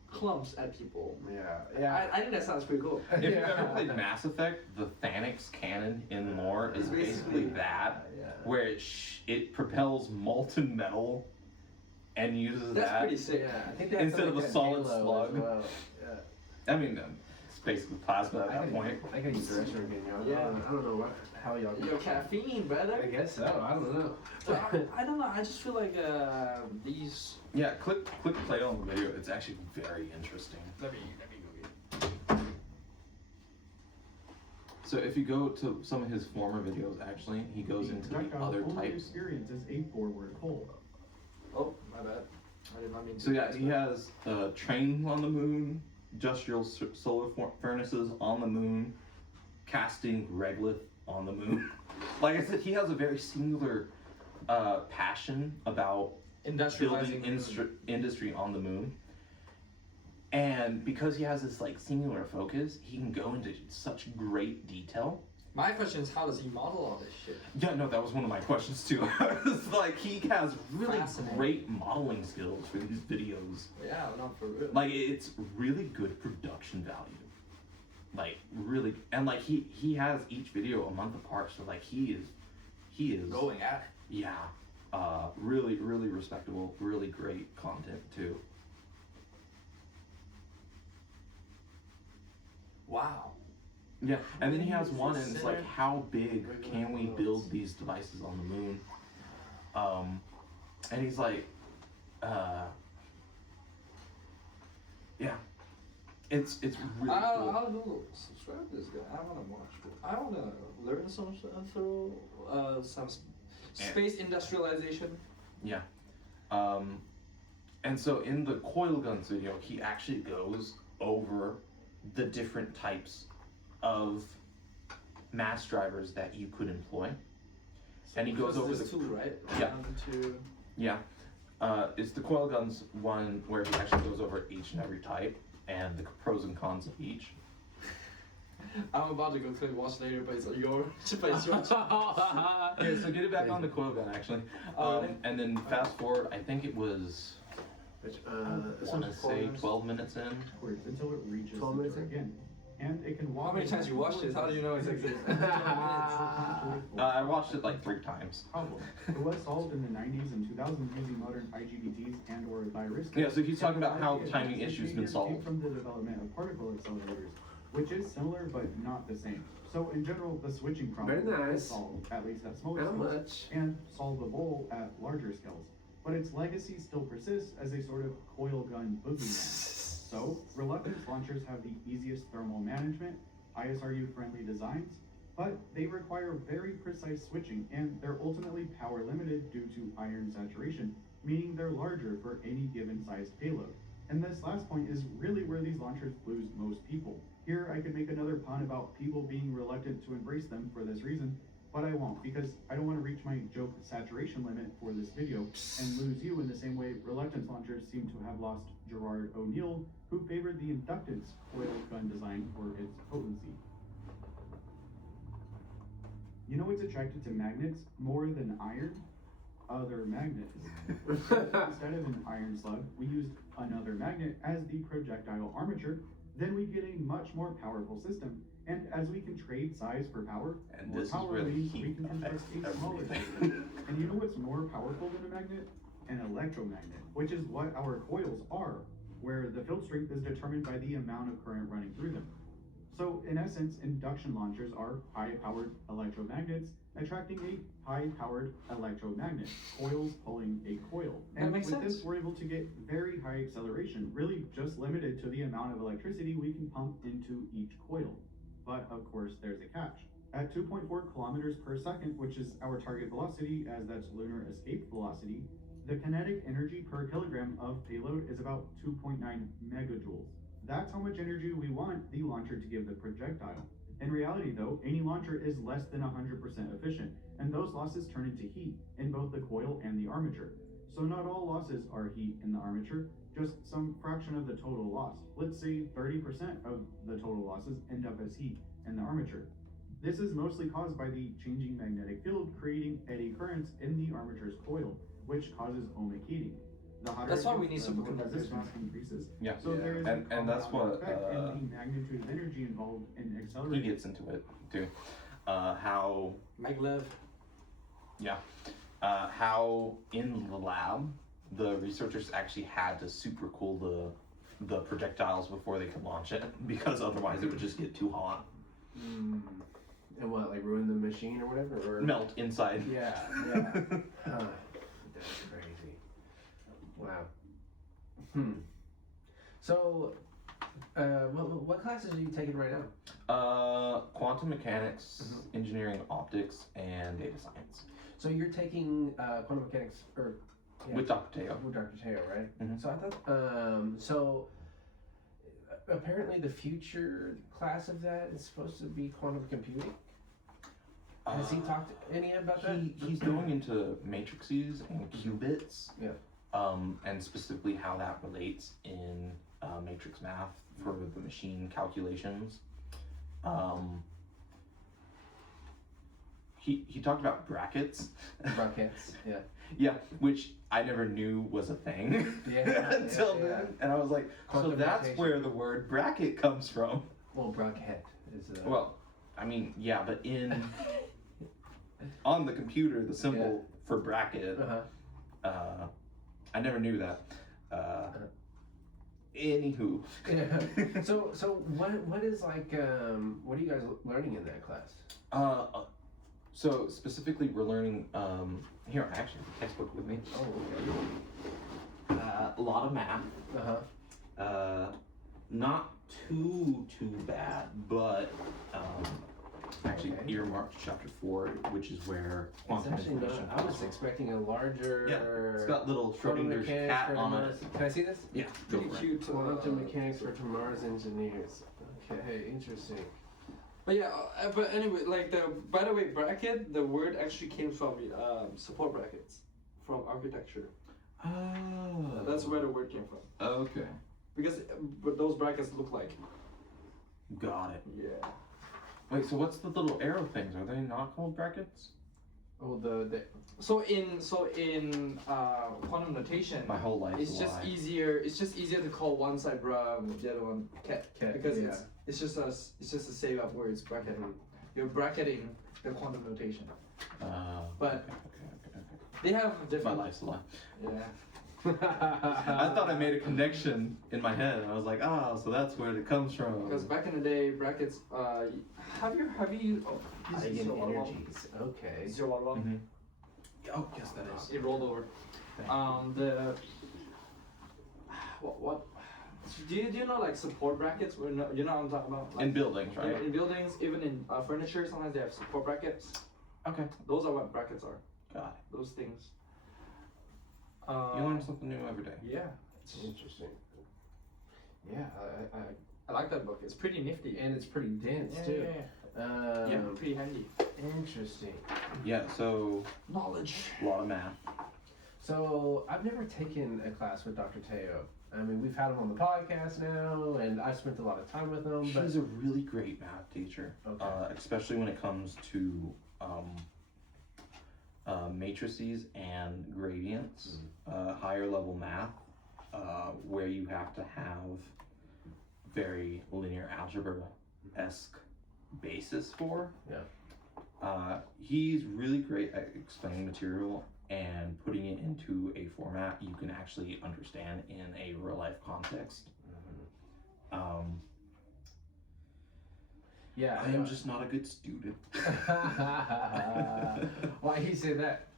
clumps at people. Yeah. I think that sounds pretty cool. If you've ever played Mass Effect, the Thanix cannon in lore is basically that, where it propels molten metal and uses That's pretty sick. Yeah, I think instead of a solid slug. Well. Yeah. I mean, it's basically plasma at that point. I can use the restroom again, y'all. Yeah. I don't know how y'all do. Your caffeine, brother. I guess so. I don't know. I don't know. I just feel like these. Yeah, click play on the video. It's actually very interesting. Let me go get. So if you go to some of his former videos, actually, he goes into the other types. Experience is a forward hold. Oh, my bad. I did not mean to. So yeah, he has trains on the moon, industrial solar furnaces on the moon, casting regolith on the moon. Like I said, he has a very singular passion about building industry on the moon. And because he has this like singular focus, he can go into such great detail. My question is, how does he model all this shit? Yeah, no, that was one of my questions too. It's like he has really great modeling skills for these videos. Yeah, not for real. Like it's really good production value. Like really, and like he has each video a month apart, so like he is going at it. Yeah, really respectable, really great content too. Wow. Yeah, and then he has one, and it's like, how big can we build these devices on the moon? And he's like, yeah, it's really cool. I'll go subscribe to this guy. I want to watch it. I want to learn some space industrialization. Yeah. And so in the coil guns video, he actually goes over the different types of mass drivers that you could employ. So and he goes over this tool, right? Yeah. Yeah. Is the coil guns one where he actually goes over each and every type and the pros and cons of each. I'm about to go quick watch later, but it's your Yeah, so get it back on the coil gun actually. And then fast forward, I think it was, I want to say 12 minutes in. Until it reaches 12 minutes in? again. And it can walk. How many times you watched this? How do you know it's exists? I watched it like 3 times. Problem. It was solved in the 90s and 2000s using modern IGBTs and or virus. Yeah, so he's talking about how timing issues been solved. From the development of particle accelerators, which is similar but not the same. So in general, the switching problem Very nice. is solved, at least at smaller How scales, much? and solvable at larger scales. But its legacy still persists as a sort of coil gun boogeyman. So, reluctance launchers have the easiest thermal management, ISRU-friendly designs, but they require very precise switching, and they're ultimately power limited due to iron saturation, meaning they're larger for any given sized payload. And this last point is really where these launchers lose most people. Here I could make another pun about people being reluctant to embrace them for this reason, but I won't, because I don't want to reach my joke saturation limit for this video and lose you in the same way reluctance launchers seem to have lost Gerard O'Neill, who favored the inductance coil gun design for its potency. You know what's attracted to magnets more than iron? Other magnets. Instead of an iron slug, we used another magnet as the projectile armature. Then we get a much more powerful system. And as we can trade size for power, And more this is power where the means we heat can construct affects a smaller everything. system. And you know what's more powerful than a magnet? An electromagnet, which is what our coils are, where the field strength is determined by the amount of current running through them. So in essence, induction launchers are high-powered electromagnets attracting a high-powered electromagnet, coils pulling a coil. And makes with sense. this, we're able to get very high acceleration, really just limited to the amount of electricity we can pump into each coil. But of course, there's a catch. At 2.4 kilometers per second, which is our target velocity, as that's lunar escape velocity, the kinetic energy per kilogram of payload is about 2.9 megajoules. That's how much energy we want the launcher to give the projectile. In reality though, any launcher is less than 100% efficient, and those losses turn into heat in both the coil and the armature. So not all losses are heat in the armature, just some fraction of the total loss. Let's say 30% of the total losses end up as heat in the armature. This is mostly caused by the changing magnetic field creating eddy currents in the armature's coil, which causes ohmic heating. The hotter That's why it we gets, need the more superconductors, resistance man. increases. Yeah. So there is And that's what effect in the magnitude of energy involved in he accelerating. gets into it too. How Maglev. Yeah. How in the lab the researchers actually had to super cool the projectiles before they could launch it, because otherwise it would just get too hot. And what, like ruin the machine or whatever? Or Melt inside. Yeah. Huh. That's crazy. Wow. So, what classes are you taking right now? Quantum mechanics, engineering, optics, and data science. So you're taking quantum mechanics With Dr. Teo. With Dr. Teo, right? Mhm. So I thought, so apparently the future class of that is supposed to be quantum computing. Has he talked any about that? He's going into matrices and qubits. Yeah. And specifically how that relates in matrix math for the machine calculations. He talked about brackets. Brackets, yeah. Yeah, which I never knew was a thing until then. And I was like, so that's where the word bracket comes from. Well, bracket is Well, I mean, yeah, but in on the computer, the symbol for bracket, I never knew that. Anywho. So what is like what are you guys learning in that class? So specifically, we're learning. Here, I actually have a textbook with me. Oh, okay. A lot of math. Not too bad, but actually earmarked chapter 4, which is where quantum information. I was expecting a larger. Yeah, it's got little Schrodinger's cat on it. Can I see this? Yeah, pretty cute. Quantum mechanics for tomorrow's engineers. Okay, interesting. But yeah, but anyway, like by the way, bracket, the word actually came from support brackets from architecture. Oh. That's where the word came from. Okay. Because what those brackets look like. Got it. Yeah. Wait, so what's the little arrow things? Are they not called brackets? Oh, So in quantum notation, My whole life. it's just easier. It's just easier to call one side bra and the other one cat because it's just a save up words bracket. You're bracketing the quantum notation. But okay. they have different. My life's a lie. Yeah. I thought I made a connection in my head. I was like, so that's where it comes from. Because back in the day, brackets. Have you? Eigen energies. Okay. 011. Mm-hmm. Oh yes, that is. It rolled over. What? Do you know like support brackets? You know what I'm talking about? Like, In buildings, right? Yeah, in buildings, even in furniture, sometimes they have support brackets. Okay. Those are what brackets are. Got it. Those things. You learn something new every day. Yeah. It's interesting. Yeah, I like that book. It's pretty nifty. And it's pretty dense too. Yeah, pretty handy. Interesting. Yeah, so knowledge. A lot of math. So I've never taken a class with Dr. Teo. I mean, we've had him on the podcast now, and I've spent a lot of time with him. He's a really great math teacher, especially when it comes to matrices and gradients, higher level math, where you have to have very linear algebra-esque basis for. Yeah. He's really great at explaining material and putting it into a format you can actually understand in a real life context. Yeah, I am just not a good student. Why you say that?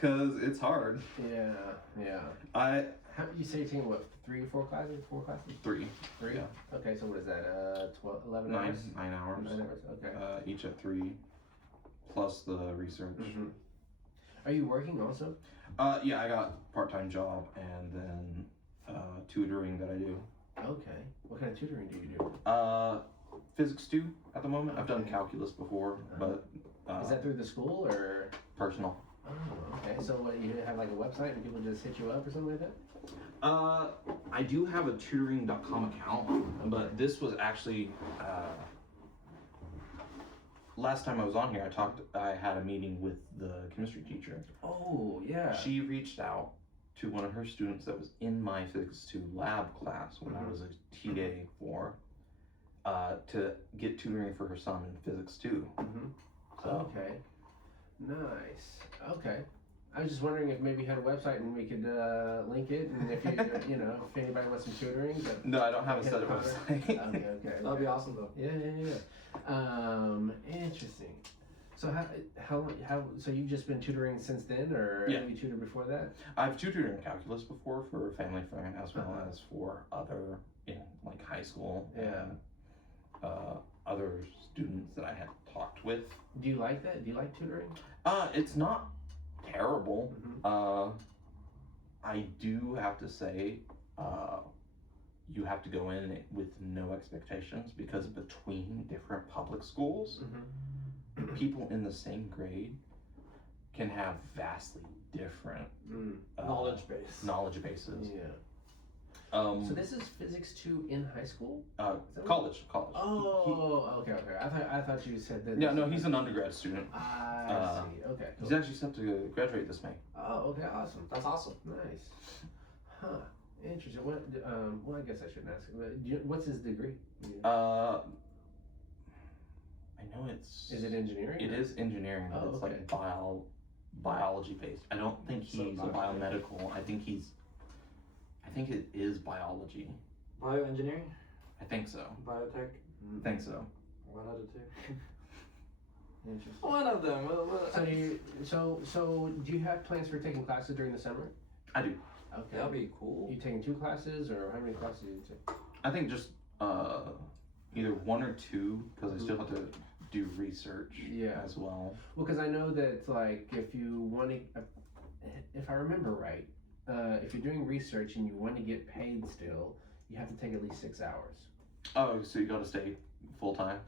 Cause it's hard. Yeah. How you say you're taking what, 3 or 4 classes? 4 classes? 3. 3? Yeah. Okay, so what is that? 12, 11 9 hours? 9 hours. 9 hours. Okay. Each at 3, plus the research. Mm-hmm. Are you working also? Yeah, I got part-time job and then tutoring that I do. Okay. What kind of tutoring do you do? Physics 2 at the moment. I've done calculus before, but is that through the school or personal? Oh, okay. So what, you have like a website and people just hit you up or something like that? I do have a tutoring.com account, but this was actually last time I was on here. I had a meeting with the chemistry teacher. Oh, yeah. She reached out to one of her students that was in my physics 2 lab class when I was a TA for to get tutoring for her son in physics 2. So. Okay. Nice. Okay. I was just wondering if maybe you had a website and we could link it, and if if anybody wants some tutoring. No, I don't have a set of website. Okay. That'd be awesome though. Yeah. Interesting. So so you've just been tutoring since then, or have you tutored before that? I've tutored in calculus before for a family friend as well as for other in like high school and other students that I had talked with. Do you like that? Do you like tutoring? It's not terrible. I do have to say, you have to go in with no expectations because between different public schools, people in the same grade can have vastly different knowledge bases. Yeah. So this is physics 2 in high school? College. Oh, okay. I thought you said that. No, he's an undergrad student. I see. Okay. Cool. He's actually set to graduate this May. Oh, okay, awesome. That's awesome. Nice. Huh. Interesting. What? Well, I guess I shouldn't ask. But what's his degree? I know it's. Is it engineering? It is engineering, but it's like biology based. I don't think he's a biomedical. I think it is biology. Bioengineering? I think so. Biotech? I think so. One out of 2. Interesting. One of them. So do you have plans for taking classes during the summer? I do. Okay. That'll be cool. You taking 2 classes, or how many classes do you take? I think just either 1 or 2, because I still have to do research as well. Well, because I know that like if you want to, if I remember right, if you're doing research and you want to get paid still, you have to take at least 6 hours. Oh, so you got to stay full time?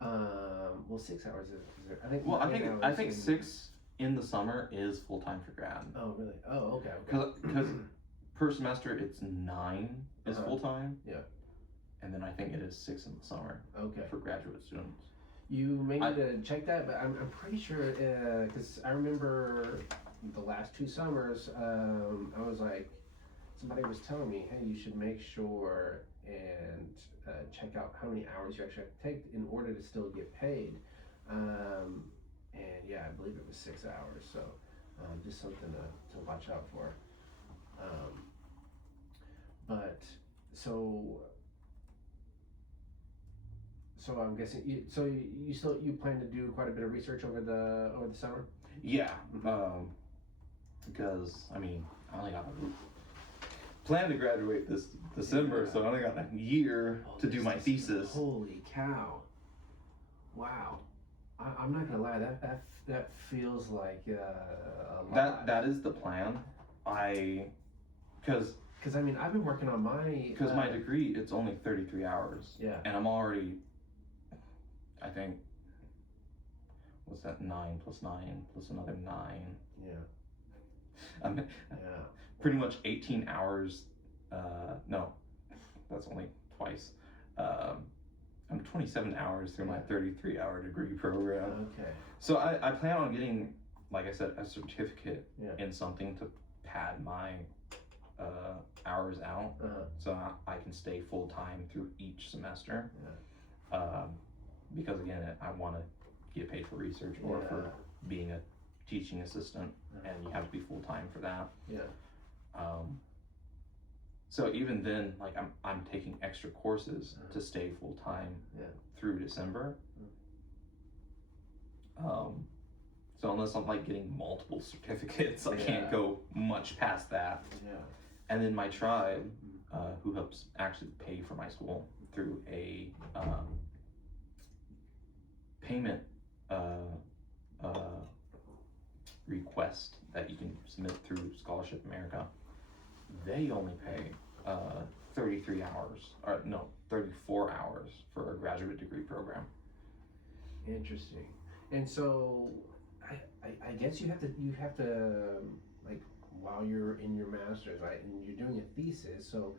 Well, 6 hours is I think. Well, I think 6 in the summer is full time for grad. Oh, really? Oh, okay. Because per semester it's 9 is full time. Yeah. And then I think it is 6 in the summer. Okay. For graduate students. You may need to check that, but I'm pretty sure, because I remember the last 2 summers, I was like, somebody was telling me, hey, you should make sure and check out how many hours you actually have to take in order to still get paid. And yeah, I believe it was 6 hours, so just something to watch out for. But so I'm guessing you plan to do quite a bit of research over the summer? Yeah, because I mean I only got plan to graduate this December, so I only got a year to do my thesis. Holy cow! Wow, I'm not gonna lie, that feels like a lot. That is the plan. Because I mean I've been working on my my degree, it's only 33 hours. Yeah. And I'm already, I think, what's that, 9 plus 9 plus another 9. Yeah. I'm pretty much 18 hours. No, that's only twice. I'm 27 hours through my 33-hour degree program. Okay. So I plan on getting, like I said, a certificate in something to pad my hours out, so I can stay full time through each semester. Because again, I want to get paid for research or for being a teaching assistant, and you have to be full time for that. So even then, like I'm taking extra courses to stay full time through December. So unless I'm like getting multiple certificates, I can't go much past that. And then my tribe, who helps actually pay for my school through a payment request that you can submit through Scholarship America, they only pay 33 hours, or no, 34 hours for a graduate degree program. Interesting. And so I guess you have to like while you're in your master's, right, and you're doing a thesis, so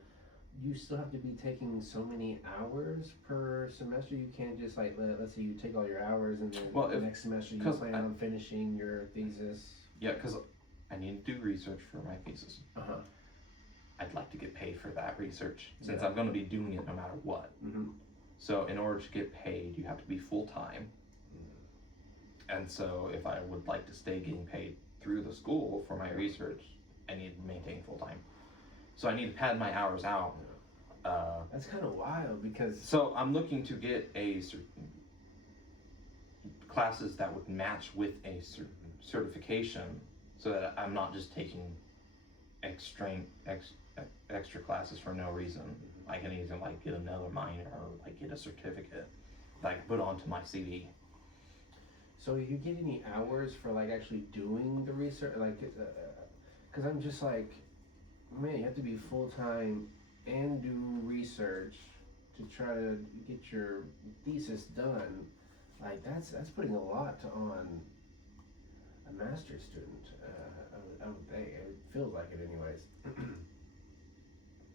you still have to be taking so many hours per semester. You can't just like let's say you take all your hours and then the next semester you plan on finishing your thesis. Yeah, because I need to do research for my thesis. I'd like to get paid for that research since I'm going to be doing it no matter what. So in order to get paid, you have to be full time. And so if I would like to stay getting paid through the school for my research, I need to maintain full time. So I need to pad my hours out. That's kind of wild because... So I'm looking to get classes that would match with a certification so that I'm not just taking extra classes for no reason. I can either like get another minor or like get a certificate that I can put onto my CV. So you get any hours for like actually doing the research? Like, because I'm just like, man, you have to be full-time and do research to try to get your thesis done. Like that's putting a lot on a master's student. I would think it feels like it, anyways.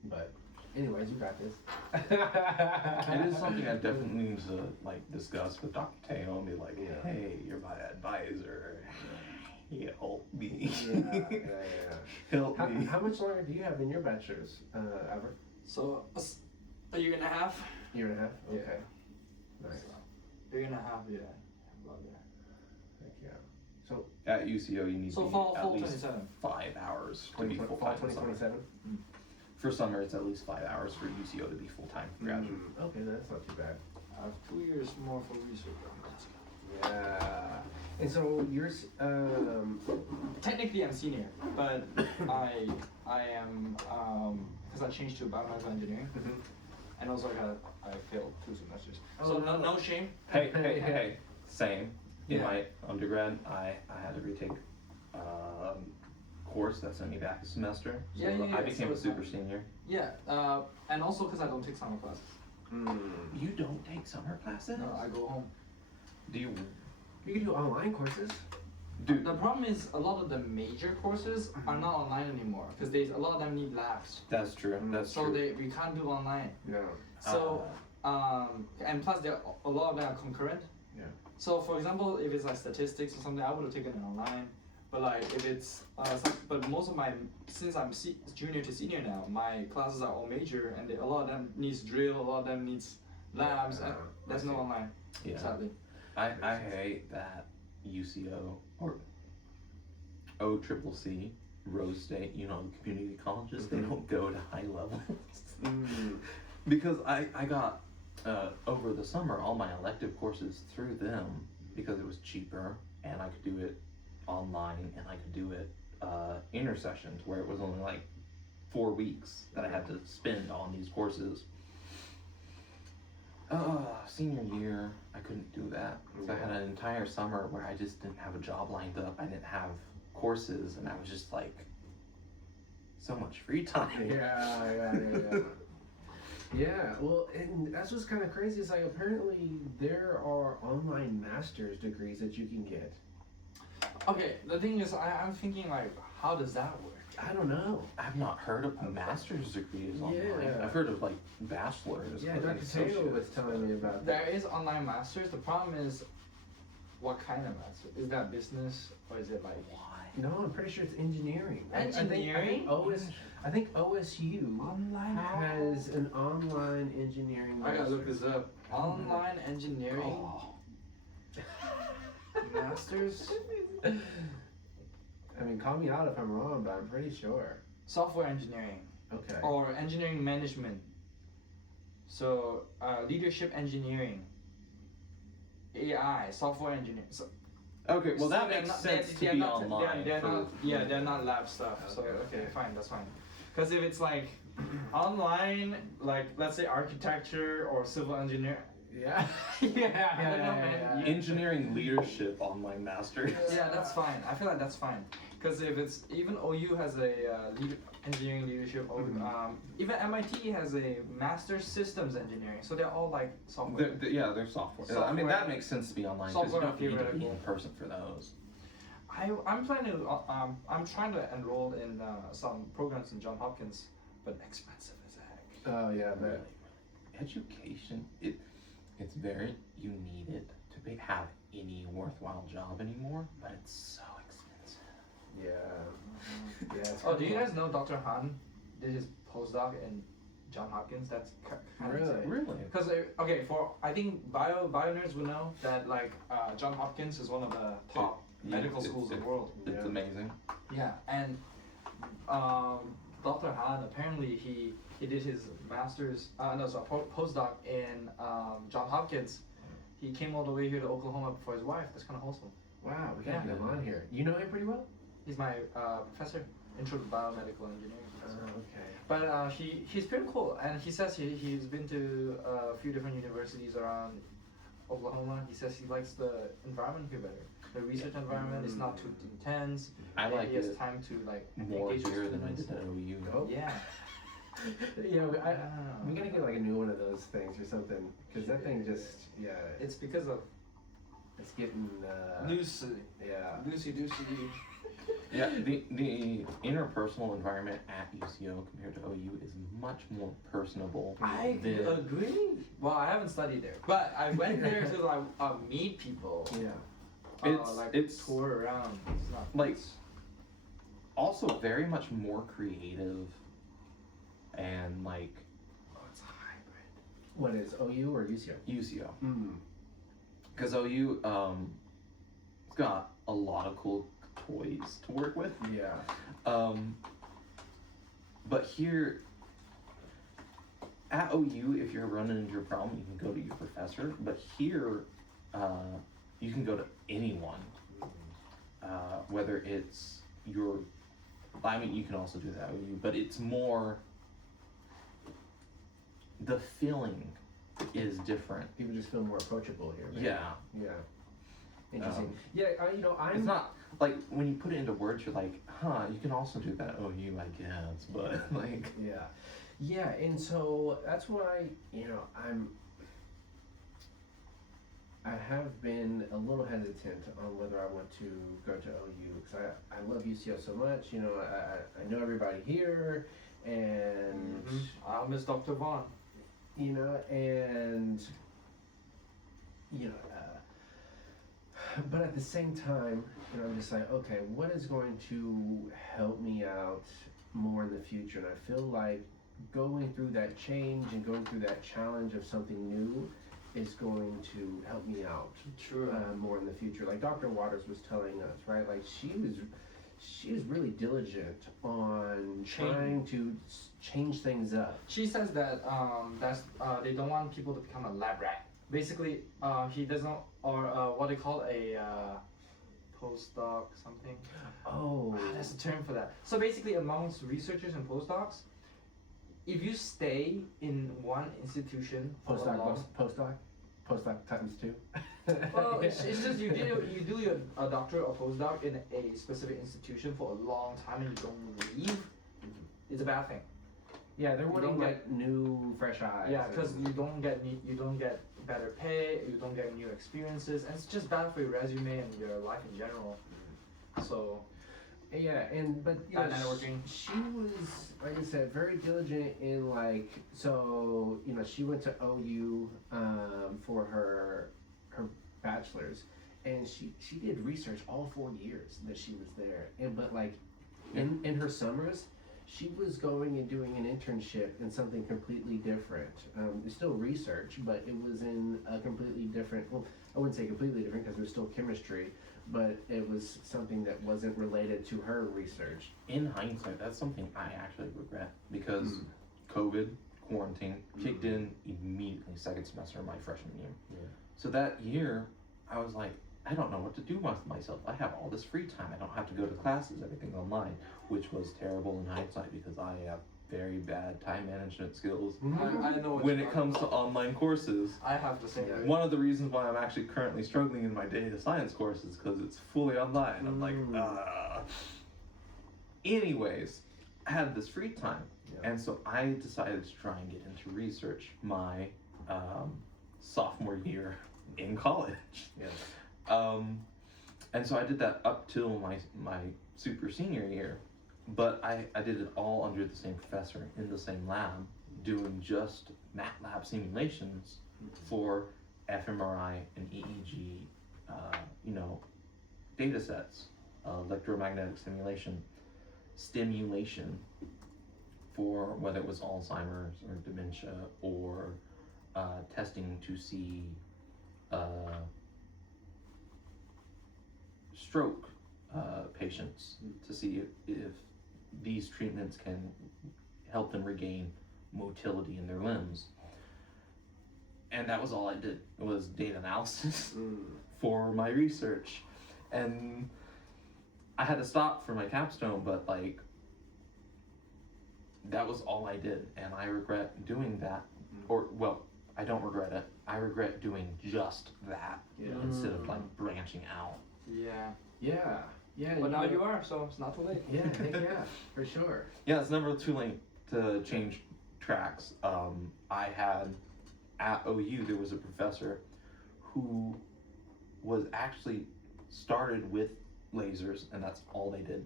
But, anyways, you got this. It is something I definitely need to like discuss with Dr. Teo and be like, hey, you're my advisor. Help me. Help me. How much longer do you have in your bachelor's, Albert? So a year and a half. Year and a half. Okay. Nice. A year and a half. Yeah. About there. Heck yeah. So at UCO you need to be fall at least 27. 5 hours to be full time. 2027. For summer, it's at least 5 hours for UCO to be full time graduate. Okay, that's not too bad. I have 2 years more for research. Yeah. And so you're technically I'm senior, but I am because I changed to biomedical engineering, and also I failed 2 semesters. So no shame. Hey. Same. In my undergrad, I had to retake course that sent me back a semester. So I became a super senior. Yeah, and also because I don't take summer classes. You don't take summer classes? No, I go home. Do you? You can do online courses. Dude. The problem is a lot of the major courses are not online anymore because a lot of them need labs. That's true. That's so true. we can't do online. Yeah. So and plus a lot of them are concurrent. Yeah. So for example, if it's like statistics or something, I would have taken it online. But like if it's but most of my since I'm junior to senior now, my classes are all major and a lot of them needs drill, a lot of them needs labs. And there's no online. Yeah. Sadly. I hate that UCO or OCCC, Rose State, you know, community colleges, they don't go to high levels. Because I got, over the summer, all my elective courses through them because it was cheaper and I could do it online and I could do it intersessions where it was only like 4 weeks that I had to spend on these courses. Senior year, I couldn't do that. So I had an entire summer where I just didn't have a job lined up. I didn't have courses, and I was just like, so much free time. Yeah. Yeah, well, and that's what's kind of crazy. Is like apparently there are online master's degrees that you can get. Okay, the thing is, I'm thinking like, how does that work? I don't know. I've not heard of master's degrees online. Yeah. I've heard of like bachelor's. Yeah, Dr. Taylor was telling me about that. There is online masters. The problem is, what kind of master? Is that business or is it like? No, I'm pretty sure it's engineering. Engineering? I think OSU online has an online engineering. I gotta look this up. Online engineering. Masters. I mean, call me out if I'm wrong, but I'm pretty sure. Software engineering. Okay. Or engineering management. So leadership engineering. AI, software engineering. So, okay, well that makes sense to be online. They're not lab stuff. So okay, fine, that's fine. Because if it's like online, like let's say architecture or civil engineer. Yeah. I don't know, man. Engineering leadership online master. Yeah, that's fine. I feel like that's fine. Because if it's even OU has a engineering leadership, even MIT has a master systems engineering. So they're all like software. They're software. I mean that makes sense to be online because you don't need to be in person for those. I'm planning to I'm trying to enroll in some programs in Johns Hopkins, but expensive as heck. Oh yeah, but education it's very, you need it to have any worthwhile job anymore, but it's so expensive. Yeah. Do you guys know Dr. Han did his postdoc in Johns Hopkins? That's kind of really. Because I think bio nerds would know that like Johns Hopkins is one of the top medical schools in the world. It's amazing. Yeah, and Dr. Han apparently he did his master's postdoc in Johns Hopkins. He came all the way here to Oklahoma for his wife. That's kind of wholesome. Wow, we got him on here. You know him pretty well? He's my professor, intro to biomedical engineering professor. Okay. But he's pretty cool, and he says he's been to a few different universities around Oklahoma. He says he likes the environment here better. The research environment is not too intense. I like he has time to like more engage here with than I students. did at OU. Oh. Yeah. Yeah, we gotta get like a new one of those things or something, because that thing just, It's because of it's getting Lucy. Yeah. Lucy. Yeah, the interpersonal environment at UCO compared to OU is much more personable. I agree. Well, I haven't studied there, but I went there to like meet people. Yeah. It's tour around. It's not like also very much more creative and like. Oh, it's a hybrid. What is OU or UCO? UCO. Mm. Because OU it's got a lot of cool toys to work with. Yeah. But here at OU, if you're running into a problem, you can go to your professor. But here, you can go to anyone. Whether it's your, I mean, you can also do that at OU, but it's more. The feeling is different. People just feel more approachable here. Maybe. Yeah. Yeah. Interesting. I'm. It's not like when you put it into words, you're like, huh? You can also do that at OU, I guess, but like. Yeah, and so that's why I'm. I have been a little hesitant on whether I want to go to OU because I love UCO so much. You know, I know everybody here, and I miss Dr. Vaughn. You know, and you know, but at the same time, you know, I'm just like, okay, what is going to help me out more in the future? And I feel like going through that change and going through that challenge of something new is going to help me out more in the future. Like Dr. Waters was telling us, right? Like she was really diligent on trying to change things up. She says that they don't want people to become a lab rat. Basically, he doesn't, or what they call a postdoc something. Oh, there's a term for that. So basically, amongst researchers and postdocs, if you stay in one institution for postdoc times two. Well, it's just you do a doctorate or postdoc in a specific institution for a long time and you don't leave. It's a bad thing. Yeah, they're wanting like new, fresh eyes. Yeah, because you don't get better pay, you don't get new experiences, and it's just bad for your resume and your life in general. So. Yeah, but you know, networking. She was, like I said, very diligent in like, so you know, she went to OU for her bachelor's, and she did research all 4 years that she was there, and but like in her summers, she was going and doing an internship in something completely different. It's still research, but it was in a completely different. Well, I wouldn't say completely different because it was still chemistry, but it was something that wasn't related to her research. In hindsight, that's something I actually regret because COVID, quarantine, kicked in immediately second semester of my freshman year. Yeah. So that year, I was like, I don't know what to do with myself. I have all this free time. I don't have to go to classes, everything's online, which was terrible in hindsight because I have very bad time management skills. I know when it comes to online courses. I have the same. One of the reasons why I'm actually currently struggling in my data science course is because it's fully online. I'm like, Anyways, I had this free time, and so I decided to try and get into research my sophomore year in college. And so I did that up till my super senior year, but I did it all under the same professor in the same lab, doing just MATLAB simulations for fMRI and EEG, data sets, electromagnetic stimulation for whether it was Alzheimer's or dementia or testing to see stroke patients to see if these treatments can help them regain motility in their limbs. And that was all I did. It was data analysis for my research. And I had to stop for my capstone, but like that was all I did. And I regret doing that. Or, well, I don't regret it. I regret doing just that instead of like branching out. Yeah, but now you are, so it's not too late. Yeah, for sure. Yeah, it's never too late to change tracks. I had at OU there was a professor who was actually started with lasers, and that's all they did.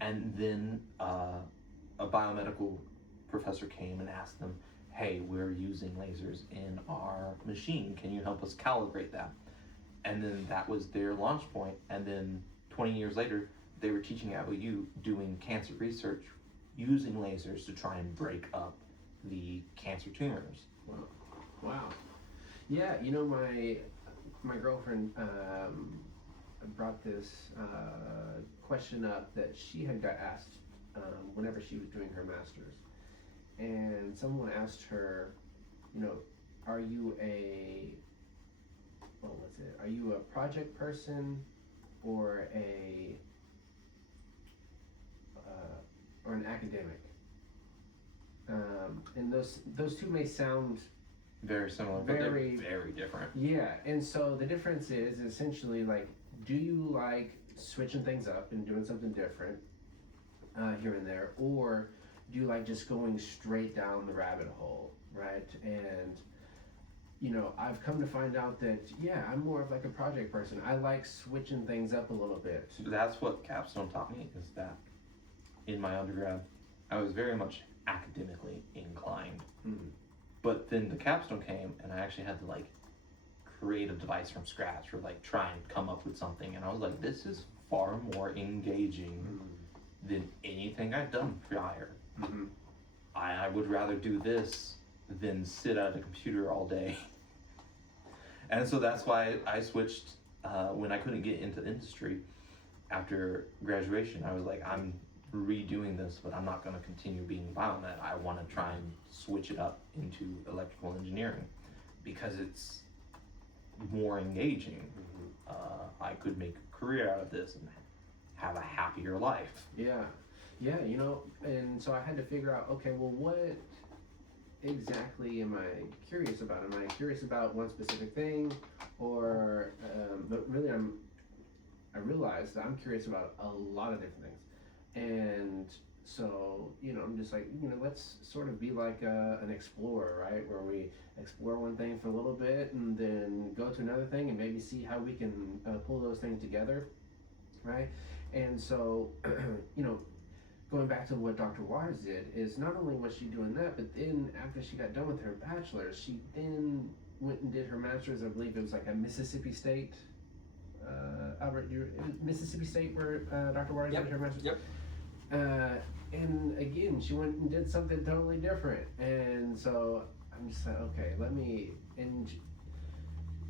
And then a biomedical professor came and asked them, "Hey, we're using lasers in our machine. Can you help us calibrate that?" And then that was their launch point. And then 20 years later, they were teaching at OU doing cancer research using lasers to try and break up the cancer tumors. Wow. Yeah, you know, my girlfriend brought this question up that she had got asked whenever she was doing her master's. And someone asked her, you know, are you a project person or an academic? And those two may sound very similar, but they're very different. Yeah, and so the difference is essentially like, do you like switching things up and doing something different here and there, or do you like just going straight down the rabbit hole, right? And you know, I've come to find out that, yeah, I'm more of like a project person. I like switching things up a little bit. That's what capstone taught me, is that in my undergrad, I was very much academically inclined. Mm-hmm. But then the capstone came, and I actually had to like create a device from scratch, or like try and come up with something. And I was like, this is far more engaging than anything I've done prior. Mm-hmm. I would rather do this than sit at a computer all day. And so that's why I switched when I couldn't get into industry after graduation. I was like, I'm redoing this, but I'm not going to continue being biomed. I want to try and switch it up into electrical engineering because it's more engaging. I could make a career out of this and have a happier life. Yeah, you know, and so I had to figure out, okay, well, what exactly am I curious about? Am I curious about one specific thing, or but really I realized that I'm curious about a lot of different things. And so, you know, I'm just like, you know, let's sort of be like an explorer, right? Where we explore one thing for a little bit and then go to another thing and maybe see how we can pull those things together, right? And so, you know, going back to what Dr. Waters did, is not only was she doing that, but then after she got done with her bachelor's, she then went and did her master's. I believe it was like at Mississippi State. Albert, Mississippi State, where Dr. Waters did her master's. Yep. And again, she went and did something totally different. And so I'm just like, okay, and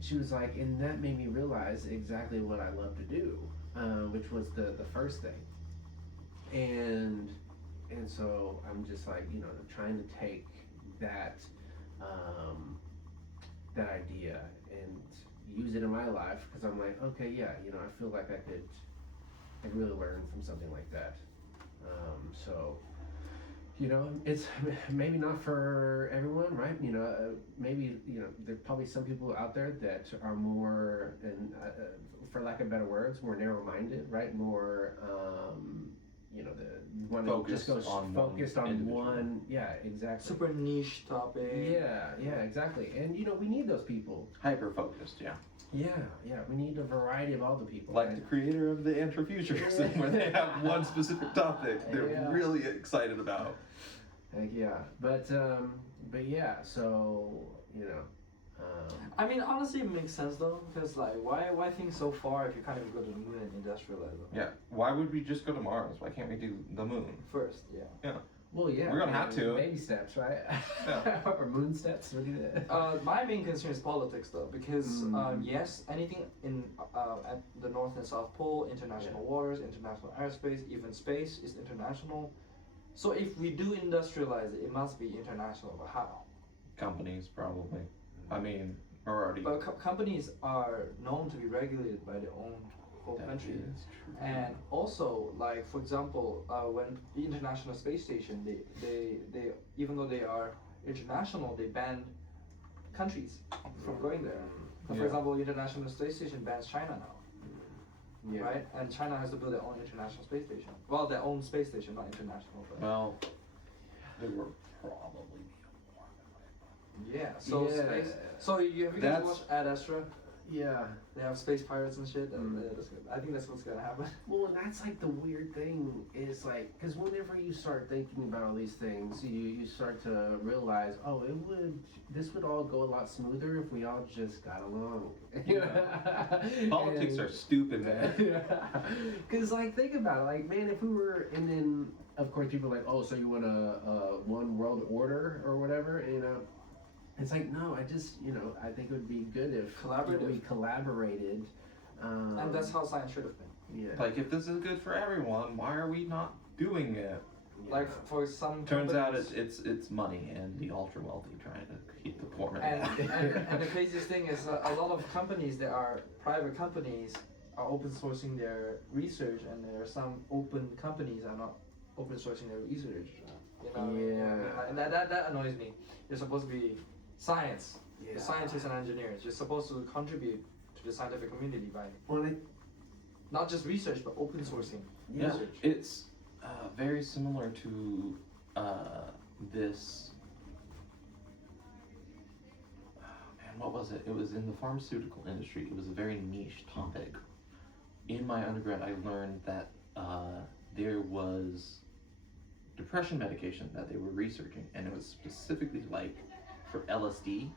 she was like, and that made me realize exactly what I love to do, which was the first thing. And so I'm just like, you know, trying to take that that idea and use it in my life, because I'm like, okay, yeah, you know, I feel like I could really learn from something like that. So, you know, it's maybe not for everyone, right? You know, maybe, you know, there's probably some people out there that are more, and for lack of better words, more narrow-minded, right? More, you know, the one that just goes focused on one, yeah, exactly. Super niche topic. Yeah, exactly. And you know, we need those people. Hyper-focused, yeah. Yeah, we need a variety of all the people. Like the creator of the Antrofuturist, where they have one specific topic they're really excited about. Heck yeah, but yeah, so, you know. I mean, honestly, it makes sense though, because like, why think so far if you can't even go to the moon and industrialize it? Yeah, why would we just go to Mars? Why can't we do the moon first? Yeah. Well, yeah, we're gonna have to. Baby steps, right? Yeah. Or moon steps. What do you my main concern is politics, though, because yes, anything in at the North and South Pole, international waters, international airspace, even space is international. So if we do industrialize it, it must be international. But how? Companies, probably. I mean, already. But companies are known to be regulated by their own home country. And also, like for example, when the International Space Station, they even though they are international, they ban countries from going there. So for example, International Space Station bans China now, right? And China has to build their own International Space Station. Well, their own space station, not international. But well, there were probably so space. So have you guys watched Ad Astra? Yeah. They have space pirates and shit. I think that's what's gonna happen. Well, and that's like the weird thing is like, because whenever you start thinking about all these things, you start to realize, oh, this would all go a lot smoother if we all just got along. Politics are stupid, man. Because like, think about it, like, man, if we were, and then of course people are like, oh, so you want a one world order or whatever, you know. It's like, no, I think it would be good if we collaborated. And that's how science should have been. Yeah. Like, if this is good for everyone, why are we not doing it? Yeah. Like, for some Turns out it's money and the ultra wealthy trying to keep the poor man down. And the craziest thing is a lot of companies that are private companies are open sourcing their research, and there are some open companies are not open sourcing their research. You know, and that annoys me. You're supposed to be science, scientists and engineers. You're supposed to contribute to the scientific community by not just research, but open sourcing research. It's very similar to this. Oh man, and what was it? It was in the pharmaceutical industry. It was a very niche topic. In my undergrad, I learned that there was depression medication that they were researching, and it was specifically like for LSD,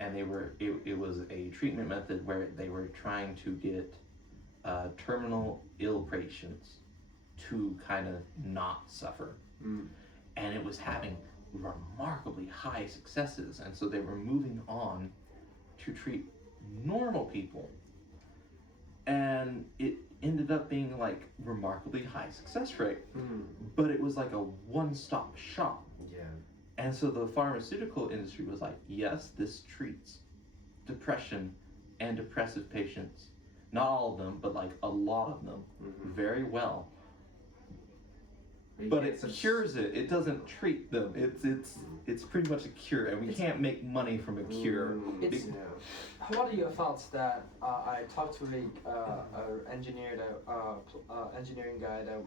and it was a treatment method where they were trying to get terminal ill patients to kind of not suffer. And it was having remarkably high successes, and so they were moving on to treat normal people, and it ended up being like remarkably high success rate. But it was like a one-stop shop. Yeah. And so the pharmaceutical industry was like, yes, this treats depression and depressive patients, not all of them, but like a lot of them, very well. But it cures it. It doesn't treat them. It's pretty much a cure, and we can't make money from a cure. What are your thoughts that I talked to a engineering guy that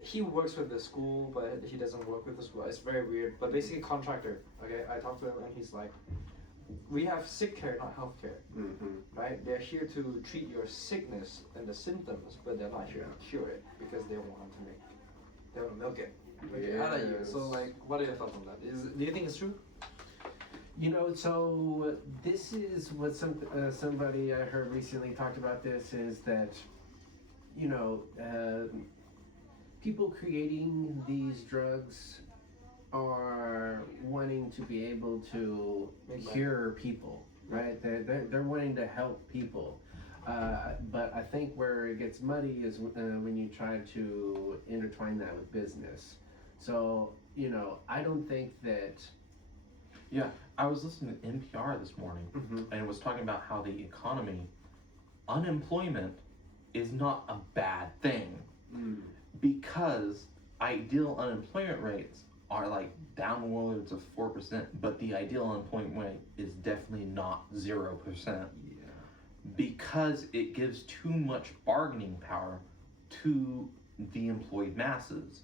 he works with the school, but he doesn't work with the school. It's very weird. But basically, contractor. Okay, I talked to him, and he's like, we have sick care, not health care, right? They're here to treat your sickness and the symptoms, but they're not here to cure it because they want to milk it out of you. So like, what are your thoughts on that? Do you think it's true? You know, so this is what somebody I heard recently talked about. This is that, you know, people creating these drugs are wanting to be able to cure people, right? They're wanting to help people. But I think where it gets muddy is when you try to intertwine that with business. So, you know, I don't think that... Yeah, I was listening to NPR this morning, and it was talking about how the economy, unemployment is not a bad thing, because ideal unemployment rates are like downwards of 4%, but the ideal unemployment rate is definitely not 0%. Because it gives too much bargaining power to the employed masses.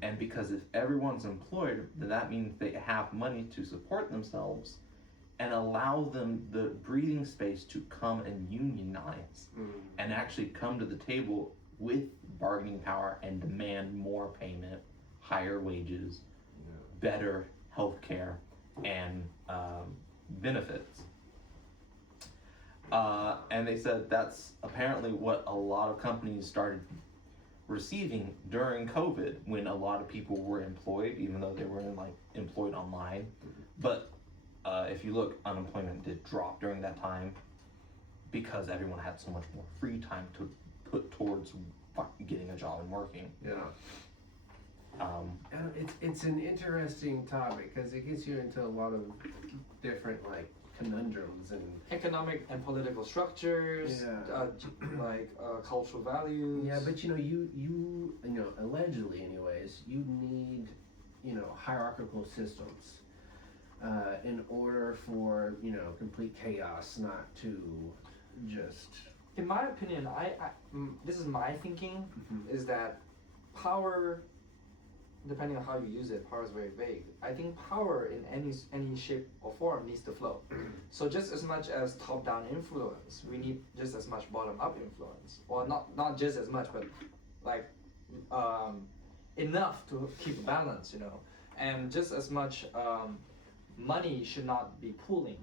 And because if everyone's employed, then that means they have money to support themselves and allow them the breathing space to come and unionize and actually come to the table with bargaining power and demand more payment, higher wages, better health care, and benefits. And they said that's apparently what a lot of companies started receiving during COVID, when a lot of people were employed, even though they were employed online. But if you look, unemployment did drop during that time because everyone had so much more free time to put towards getting a job and working. It's an interesting topic because it gets you into a lot of different conundrums and economic and political structures, cultural values. Yeah, but you know, allegedly, anyways, you need hierarchical systems in order for complete chaos not to just. In my opinion, this is my thinking, is that power, depending on how you use it, power is very vague. I think power in any shape or form needs to flow. So just as much as top-down influence, we need just as much bottom-up influence, or not just as much, but enough to keep a balance, and just as much money should not be pooling.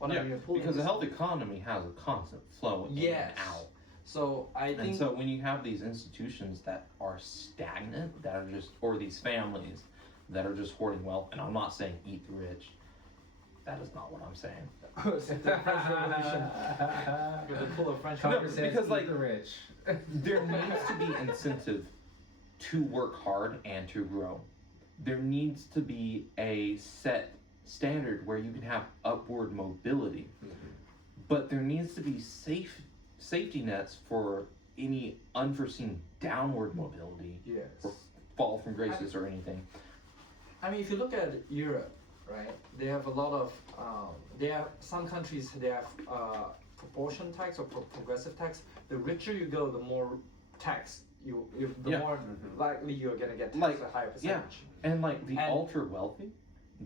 Because a healthy economy has a constant flow in and out. So I think, and so when you have these institutions that are stagnant, that are just, or these families that are just hoarding wealth, and I'm not saying eat the rich. That is not what I'm saying. The French Revolution. With the pull of French Revolution. Because eat the rich. There needs to be incentive to work hard and to grow. There needs to be a set standard where you can have upward mobility, but there needs to be safety nets for any unforeseen downward mobility, or fall from graces or anything. I mean, if you look at Europe, right, they have a lot of, some countries, they have proportion tax or progressive tax. The richer you go, the more tax the more likely you're gonna get taxed a higher percentage. And the ultra wealthy,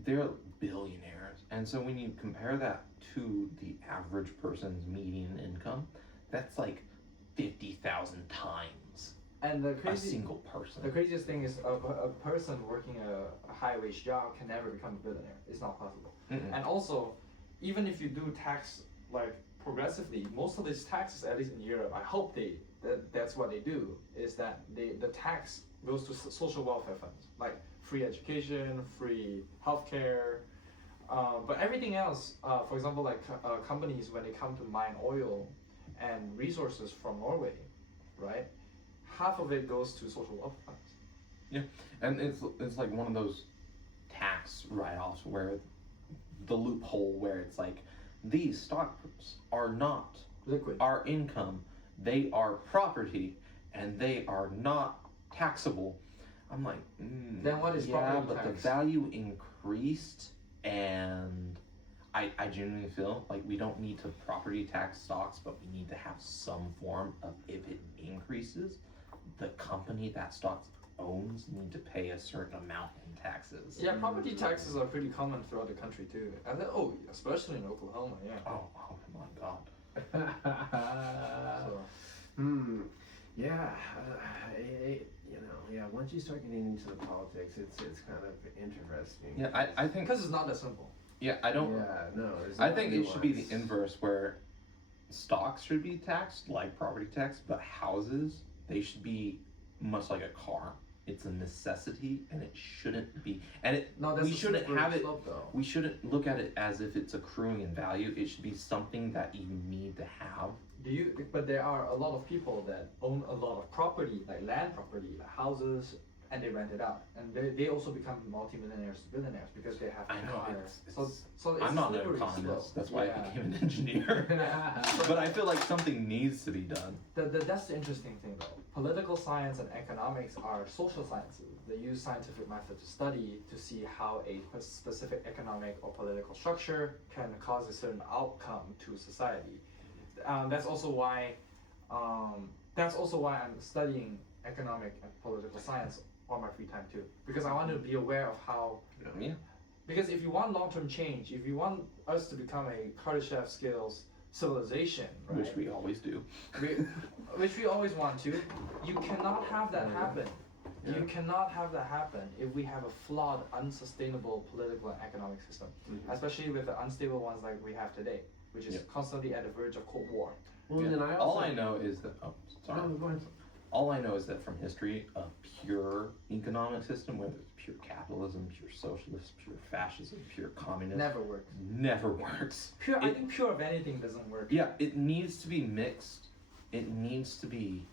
they're billionaires And so when you compare that to the average person's median income, that's like 50,000 times And the a single person. The craziest thing is a person working a high wage job can never become a billionaire. It's not possible. And also, even if you do tax like progressively, most of these taxes, at least in Europe, I hope that's what they do, is that the tax goes to social welfare funds, like free education, free healthcare, but everything else, for example, like companies, when they come to mine oil and resources from Norway, right? Half of it goes to social welfare funds. Yeah, and it's like one of those tax write-offs where the loophole where it's like, these stocks are not liquid, our income, they are property, and they are not taxable. I'm like, then what is property but tax? the value increased, and I genuinely feel like we don't need to property tax stocks, but we need to have some form of, if it increases, the company that stocks owns need to pay a certain amount in taxes. Yeah, property taxes are pretty common throughout the country too. And then, especially in Oklahoma, yeah. Oh my God. Yeah, once you start getting into the politics, it's kind of interesting. Yeah, I think because it's not that simple. Yeah, I don't. Yeah, no. I think it should be the inverse, where stocks should be taxed like property tax, but houses, they should be much like a car. It's a necessity, and it shouldn't be. And we shouldn't have it. We shouldn't look at it as if it's accruing in value. It should be something that you need to have. But there are a lot of people that own a lot of property, like land property, like houses, and they rent it out, and they also become multimillionaires, billionaires because they have. I know. So I'm not an economist. That's why I became an engineer. But I feel like something needs to be done. That's the interesting thing, though. Political science and economics are social sciences. They use scientific method to study to see how a specific economic or political structure can cause a certain outcome to society. That's also why I'm studying economic and political science on my free time too, because I want to be aware of how. Yeah. Because if you want long-term change, if you want us to become a Kardashev skills civilization, right? Which we always do. Which we always want to. You cannot have that happen. Yeah. You cannot have that happen if we have a flawed, unsustainable political and economic system, especially with the unstable ones like we have today, which is constantly at the verge of Cold War. Well, then all I know is that. Oh, sorry. No, go ahead. All I know is that from history, a pure economic system, whether it's pure capitalism, pure socialist, pure fascism, pure communism, never works. I think pure of anything doesn't work. Yeah, it needs to be mixed. It needs to be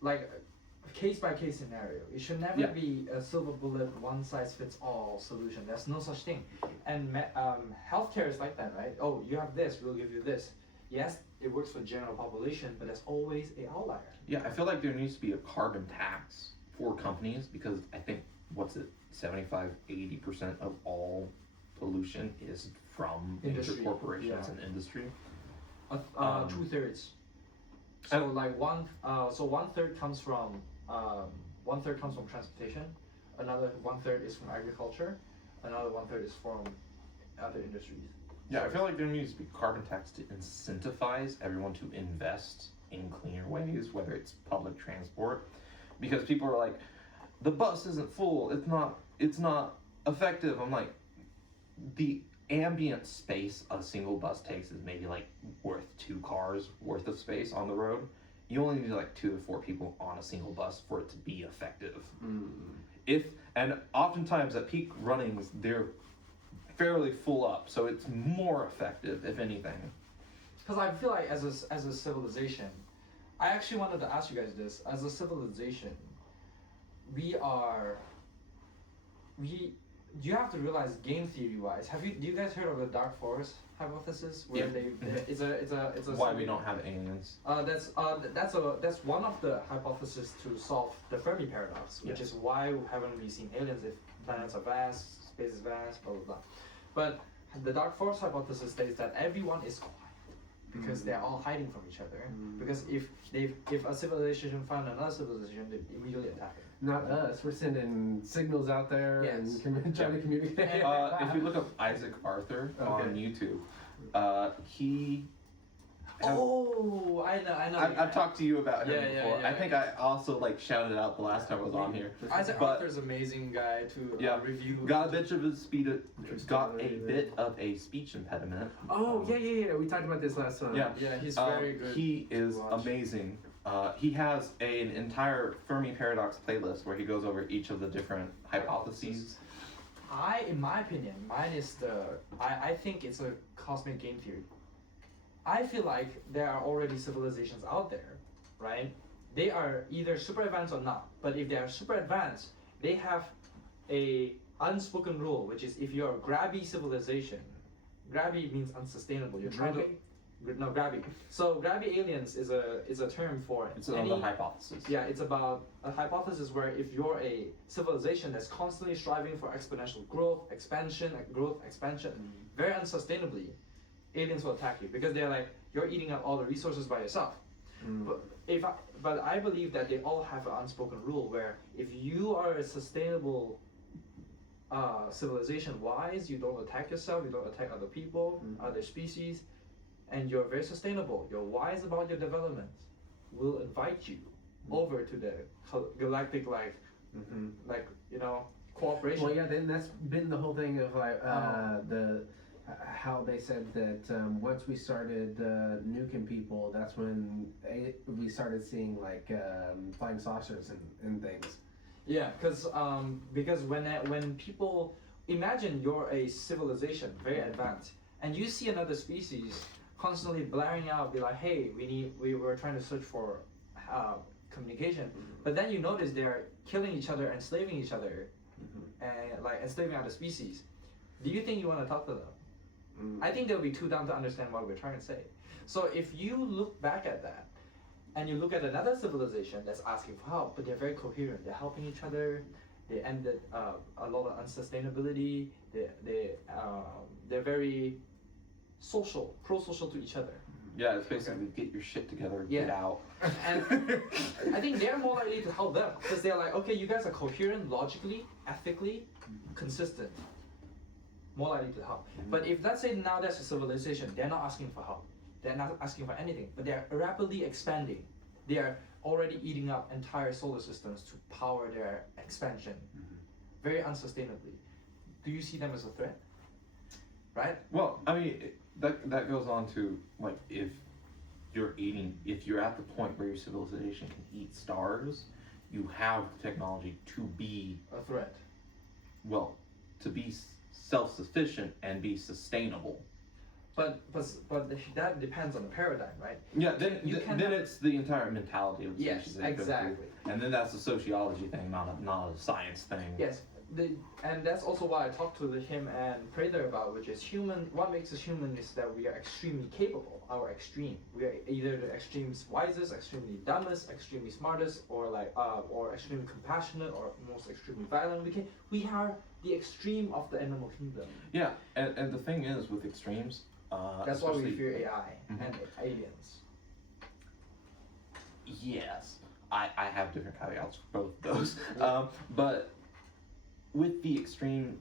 like a case-by-case scenario. It should never be a silver bullet, one-size-fits-all solution. There's no such thing. And healthcare is like that, right? Oh, you have this, we'll give you this. Yes, it works for general population, but there's always an outlier. Yeah, I feel like there needs to be a carbon tax for companies, because I think, 75-80% of all pollution is from major corporations and industry. 2/3. So like one third comes from transportation, another 1/3 is from agriculture, another 1/3 is from other industries. Yeah, I feel like there needs to be carbon tax to incentivize everyone to invest in cleaner ways, whether it's public transport, because people are like, the bus isn't full, it's not effective. I'm like, the ambient space a single bus takes is maybe like worth 2 cars worth of space on the road. You only need like 2 to 4 people on a single bus for it to be effective. And oftentimes at peak runnings, they're fairly full up, so it's more effective, if anything. Because I feel like as a civilization, I actually wanted to ask you guys this. As a civilization, you have to realize, game theory wise, do you guys heard of the dark forest hypothesis, where it's a why we don't have aliens? That's one of the hypotheses to solve the Fermi paradox, which is why haven't we seen aliens if planets are vast, space is vast, blah blah blah. But the dark forest hypothesis states that everyone is quiet. because they're all hiding from each other. Because if a civilization found another civilization, they immediately attack it. Not us. We're sending signals out there and trying to communicate. If you look up Isaac Arthur on YouTube, he. Oh, I know. I've talked to you about him Yeah, before. yeah. I think I also like shouted out the last time I was on here. Isaac Arthur's amazing guy to review. Got a bit of a speech impediment. Oh yeah. We talked about this last time. Yeah, he's very good. He is amazing. He has an entire Fermi paradox playlist where he goes over each of the different hypotheses. In my opinion, mine is I think it's a cosmic game theory. I feel like there are already civilizations out there, right? They are either super advanced or not. But if they are super advanced, they have a unspoken rule, which is if you're a grabby civilization, grabby means unsustainable. You're trying to grabby. So grabby aliens is a term for it's another hypothesis. Yeah, it's about a hypothesis where if you're a civilization that's constantly striving for exponential growth, expansion, very unsustainably, aliens will attack you because they're like, you're eating up all the resources by yourself. But I believe that they all have an unspoken rule where if you are a sustainable civilization wise, you don't attack yourself, you don't attack other people, other species, and you're very sustainable, you're wise about your development, will invite you over to the galactic cooperation. Well, yeah, then that's been the whole thing of like how they said that once we started nuking people, that's when we started seeing like flying saucers and things. Yeah, because when people imagine you're a civilization very advanced and you see another species constantly blaring out, be like, hey, we were trying to search for communication, but then you notice they're killing each other, enslaving each other, and like enslaving other species. Do you think you want to talk to them? I think they'll be too dumb to understand what we're trying to say. So if you look back at that, and you look at another civilization that's asking for help, but they're very coherent, they're helping each other, they ended a lot of unsustainability, they're very social, pro-social to each other. Yeah, it's basically get your shit together, get out. And I think they're more likely to help them, because they're like, okay, you guys are coherent, logically, ethically, consistent. More likely to help. But if let's say now there's a civilization, they're not asking for help. They're not asking for anything, but they're rapidly expanding. They are already eating up entire solar systems to power their expansion, very unsustainably. Do you see them as a threat? Right? Well, I mean, that goes on to like if you're at the point where your civilization can eat stars, you have the technology to be a threat. Well, to be self-sufficient and be sustainable. But that depends on the paradigm, right? Yeah, then it's the entire mentality of the species. Yes, exactly. And then that's a sociology thing, not a science thing. Yes, and that's also why I talked to him and Prather about, which is human. What makes us human is that we are extremely capable. Our extreme. We are either the extreme wisest, extremely dumbest, extremely smartest, or or extremely compassionate, or most extremely violent. We are the extreme of the animal kingdom. Yeah, and the thing is with extremes. That's why we fear AI and aliens. Yes, I have different caveats for both of those. But with the extreme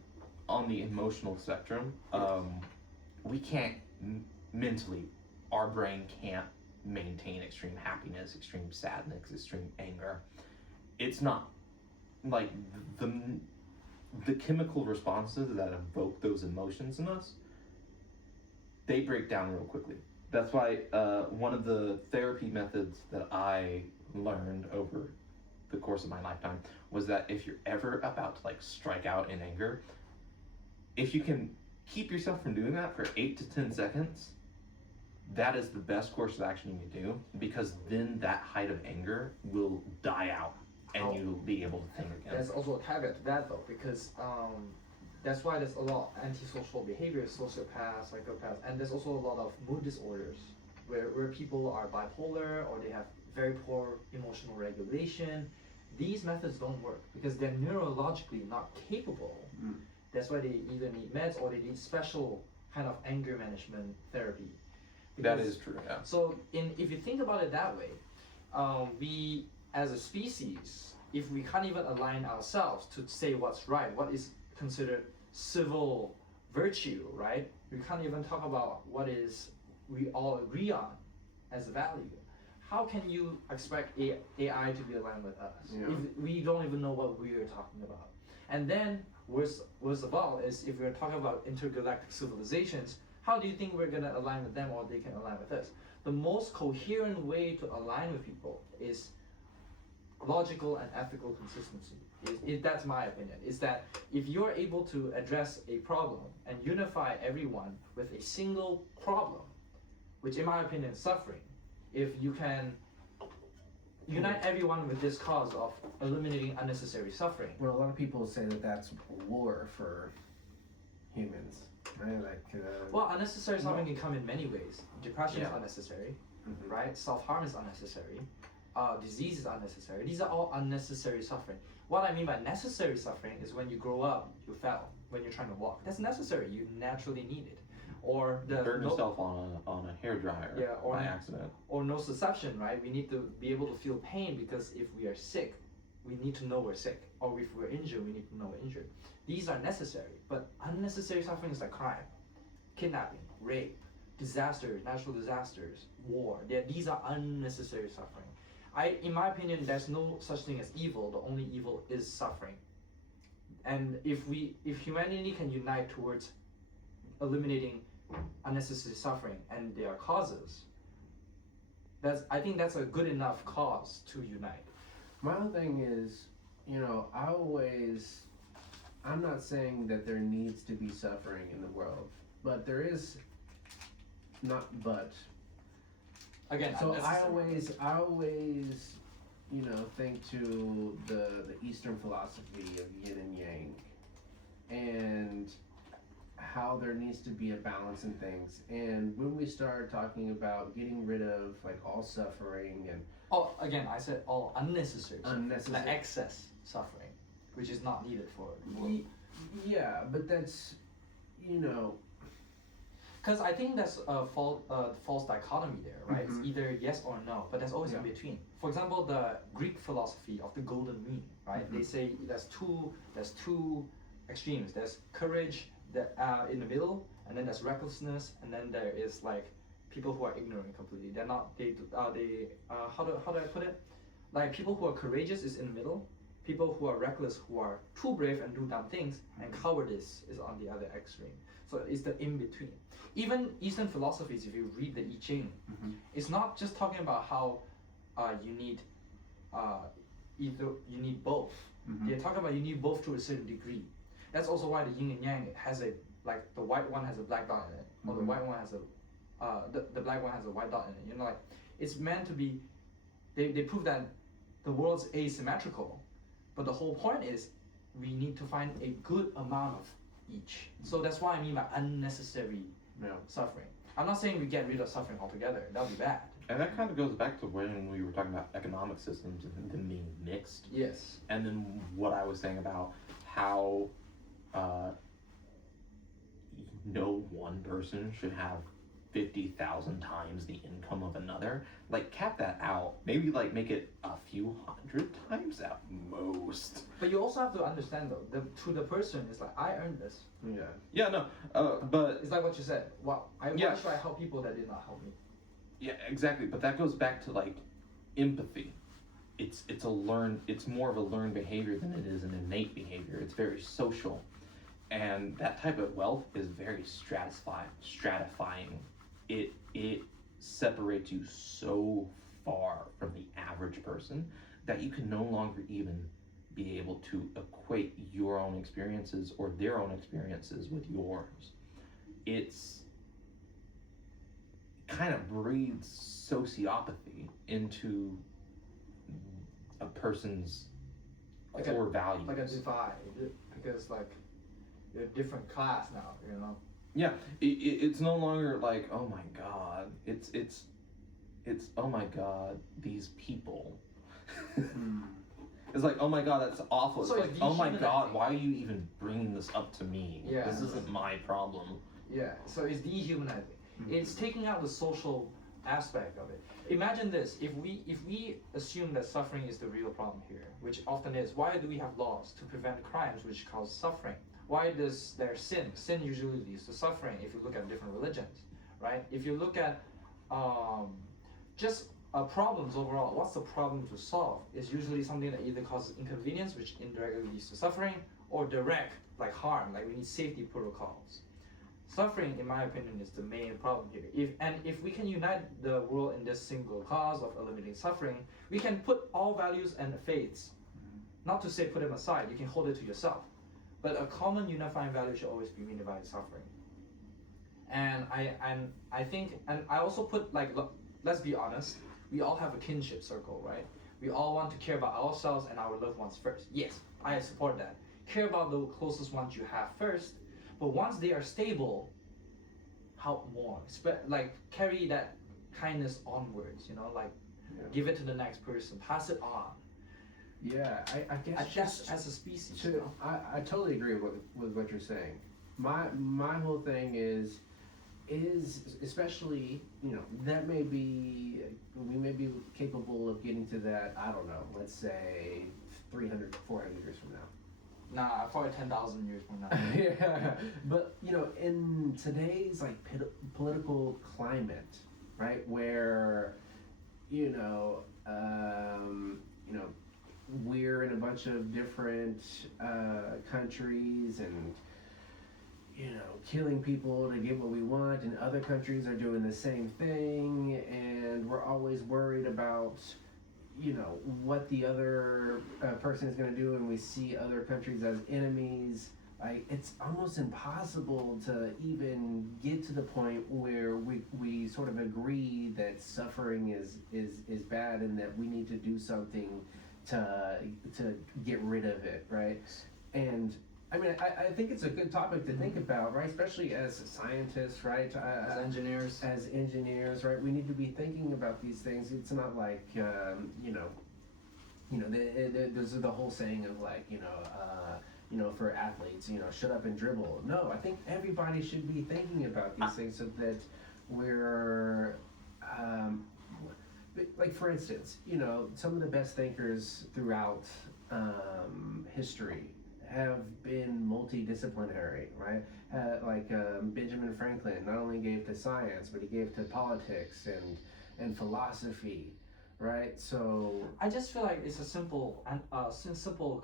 on the emotional spectrum, we can't mentally, our brain can't maintain extreme happiness, extreme sadness, extreme anger. It's not like the chemical responses that evoke those emotions in us, they break down real quickly. That's why one of the therapy methods that I learned over the course of my lifetime was that if you're ever about to like strike out in anger, if you can keep yourself from doing that for 8 to 10 seconds, that is the best course of action you can do, because then that height of anger will die out and you'll be able to think again. There's also a caveat to that though, because that's why there's a lot of antisocial behavior, sociopaths, psychopaths, and there's also a lot of mood disorders where people are bipolar or they have very poor emotional regulation. These methods don't work because they're neurologically not capable. That's why they either need meds or they need special kind of anger management therapy. That is true, yeah. So if you think about it that way, we as a species, if we can't even align ourselves to say what's right, what is considered civil virtue, right? We can't even talk about what is we all agree on as a value. How can you expect AI to be aligned with us if we don't even know what we are talking about? And then worst of all is if we're talking about intergalactic civilizations, how do you think we're gonna align with them or they can align with us? The most coherent way to align with people is logical and ethical consistency. That's my opinion, is that if you're able to address a problem and unify everyone with a single problem, which in my opinion is suffering, if you can unite everyone with this cause of eliminating unnecessary suffering. Well, a lot of people say that that's war for humans, right? Well, unnecessary suffering can come in many ways. Depression is unnecessary, right? Self-harm is unnecessary. Disease is unnecessary. These are all unnecessary suffering. What I mean by necessary suffering is when you grow up, you fell when you're trying to walk. That's necessary. You naturally need it. Or burn yourself on a hairdryer by accident. Or nociception, right? We need to be able to feel pain because if we are sick, we need to know we're sick. Or if we're injured, we need to know we're injured. These are necessary, but unnecessary suffering is like crime, kidnapping, rape, disasters, natural disasters, war. These are unnecessary suffering. In my opinion, there's no such thing as evil. The only evil is suffering. And if humanity can unite towards eliminating unnecessary suffering and their causes, I think that's a good enough cause to unite. My own thing is, I'm not saying that there needs to be suffering in the world, but there is Again, so I always think to the Eastern philosophy of yin and yang, and how there needs to be a balance in things. And when we start talking about getting rid of all suffering and I said all unnecessary like excess suffering, which is not needed for the world. Yeah, but that's because I think that's a false dichotomy there, right? It's either yes or no, but there's always in between. For example, the Greek philosophy of the golden mean, right? They say there's two extremes. There's courage in the middle, and then there's recklessness, and then there is people who are ignorant completely. They're not. How do I put it? Like people who are courageous is in the middle. People who are reckless, who are too brave and do dumb things, and cowardice is on the other extreme. So it's the in between. Even Eastern philosophies, if you read the I Ching, it's not just talking about how you need both. They're talking about you need both to a certain degree. That's also why the yin and yang has the white one has a black dot in it, or the white one has the black one has a white dot in it. It's meant to be. They prove that the world's asymmetrical, but the whole point is we need to find a good amount of each. So that's what I mean by unnecessary suffering. I'm not saying we get rid of suffering altogether. That would be bad. And that kind of goes back to when we were talking about economic systems and them being mixed. Yes. And then what I was saying about how no one person should have 50,000 times the income of another. Cap that out. Maybe make it a few hundred times at most. But you also have to understand though, to the person, it's I earned this. Yeah. Yeah, no. But it's like what you said. Why should I help people that did not help me? Yeah, exactly. But that goes back to empathy. It's more of a learned behavior than it is an innate behavior. It's very social. And that type of wealth is very stratifying. It separates you so far from the average person that you can no longer even be able to equate your own experiences or their own experiences with yours. It's kind of breeds sociopathy into a person's core values. Like a divide, because you're a different class now, Yeah, it's no longer oh my god, it's oh my god, these people. It's oh my god, that's awful. So it's oh my god, why are you even bringing this up to me? Yeah. This isn't my problem. Yeah, so it's dehumanizing. It's taking out the social aspect of it. Imagine this: if we assume that suffering is the real problem here, which often is, why do we have laws to prevent crimes which cause suffering? Why does there sin? Sin usually leads to suffering. If you look at different religions, right? If you look at just problems overall, what's the problem to solve? Is usually something that either causes inconvenience, which indirectly leads to suffering, or direct, like harm, like we need safety protocols. Suffering, in my opinion, is the main problem here. If we can unite the world in this single cause of eliminating suffering, we can put all values and faiths, not to say put them aside, you can hold it to yourself, but a common unifying value should always be minimizing suffering. And I think, and I also put, like, let's be honest, we all have a kinship circle, right? We all want to care about ourselves and our loved ones first. Yes, I support that. Care about the closest ones you have first, but once they are stable, how more? Like, carry that kindness onwards, you know, like, give it to the next person, pass it on. Yeah, I guess just as a species. You know? I totally agree with what you're saying. My whole thing is especially, you know, that we may be capable of getting to that, I don't know, let's say 300, 400 years from now. Nah, probably 10,000 years from now. Yeah, but you know, in today's like political climate, right, where you know, we're in a bunch of different countries and you know, killing people to get what we want, and other countries are doing the same thing, and we're always worried about, you know, what the other person is going to do, and we see other countries as enemies. Like, it's almost impossible to even get to the point where we sort of agree that suffering is bad and that we need to do something to get rid of it, right? And I mean, I think it's a good topic to think about, right? Especially as scientists, right? As engineers, right? We need to be thinking about these things. It's not like, there's the whole saying of like, for athletes, shut up and dribble. No, I think everybody should be thinking about these things so that we're, like for instance, some of the best thinkers throughout history have been multidisciplinary, right? Benjamin Franklin not only gave to science, but he gave to politics and philosophy, right? So I just feel like it's a simple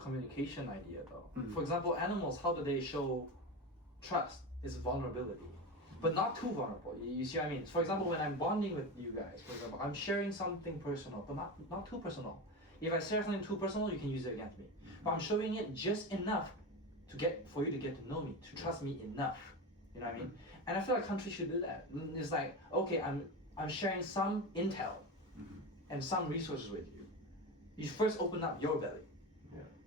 communication idea, though. For example, animals, how do they show trust? It's vulnerability, but not too vulnerable. You see what I mean? For example, when I'm bonding with you guys, for example, I'm sharing something personal, but not too personal. If I share something too personal, you can use it against me. But I'm showing it just enough for you to get to know me, to trust me enough. You know what I mean? And I feel like countries should do that. It's like, okay, I'm sharing some intel and some resources with you. You first open up your belly,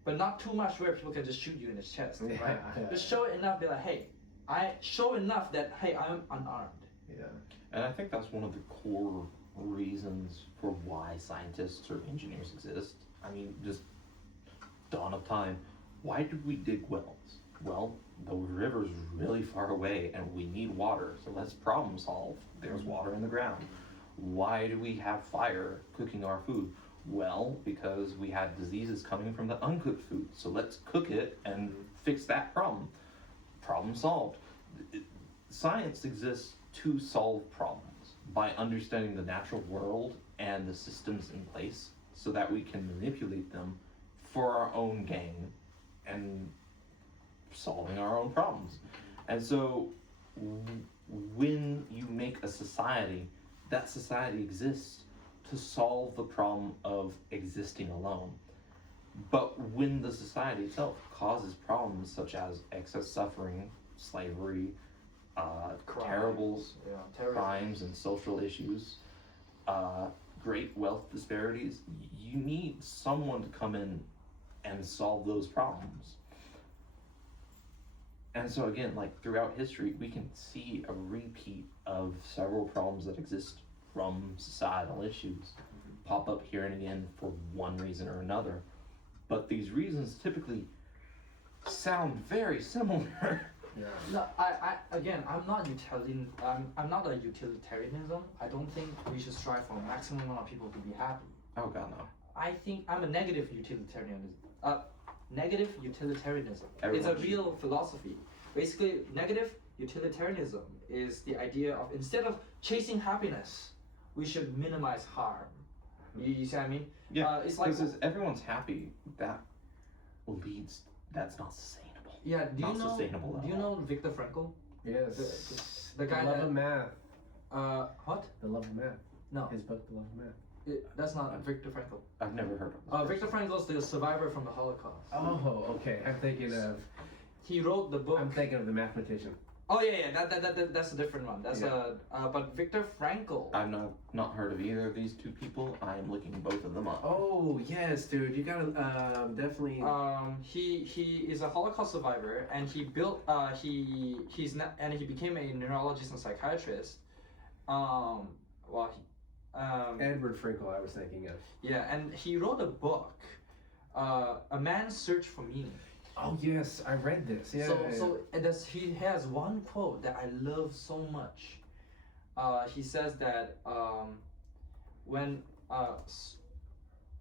but not too much where people can just shoot you in the chest, right? Just show it enough. Be like, hey, I show enough that hey, I'm unarmed. Yeah. And I think that's one of the core reasons for why scientists or engineers exist. I mean, just dawn of time. Why did we dig wells? Well, the river's really far away and we need water, so let's problem solve. There's water in the ground. Why do we have fire cooking our food? Well, because we had diseases coming from the uncooked food, so let's cook it and fix that problem. Problem solved. Science exists to solve problems by understanding the natural world and the systems in place so that we can manipulate them for our own gain and solving our own problems. And so when you make a society, that society exists to solve the problem of existing alone. But when the society itself causes problems such as excess suffering, slavery, terrible crimes and social issues, great wealth disparities, you need someone to come in and solve those problems. And so again, like throughout history, we can see a repeat of several problems that exist from societal issues pop up here and again for one reason or another. But these reasons typically sound very similar. Yeah. No, again, I'm not not a utilitarianism. I don't think we should strive for a maximum amount of people to be happy. Oh god, no. I think I'm a negative utilitarianism. Negative utilitarianism. Everyone It's a should. real philosophy. Basically, negative utilitarianism is the idea of instead of chasing happiness, we should minimize harm. You see what I mean? Yeah, it's like because if everyone's happy, that's not sustainable. yeah. Not sustainable at Do you all. know Viktor Frankl? Yes. The guy Love that of Math. What? The Love of Math. No. His book, The Love of Math. That's not Viktor Frankl. I've never heard of this. Viktor Frankl is the survivor from the Holocaust. Oh, okay. I'm thinking of. He wrote the book. I'm thinking of The Mathematician. Oh yeah. That's a different one. That's Yeah. but Viktor Frankl. I've not heard of either of these two people. I am looking both of them up. Oh yes, dude. You gotta definitely. He is a Holocaust survivor, and he built he became a neurologist and psychiatrist. Edward Frankl, I was thinking of. Yeah, and he wrote a book, A Man's Search for Meaning. Oh yes, I read this. Yeah. He has one quote that I love so much. He says that when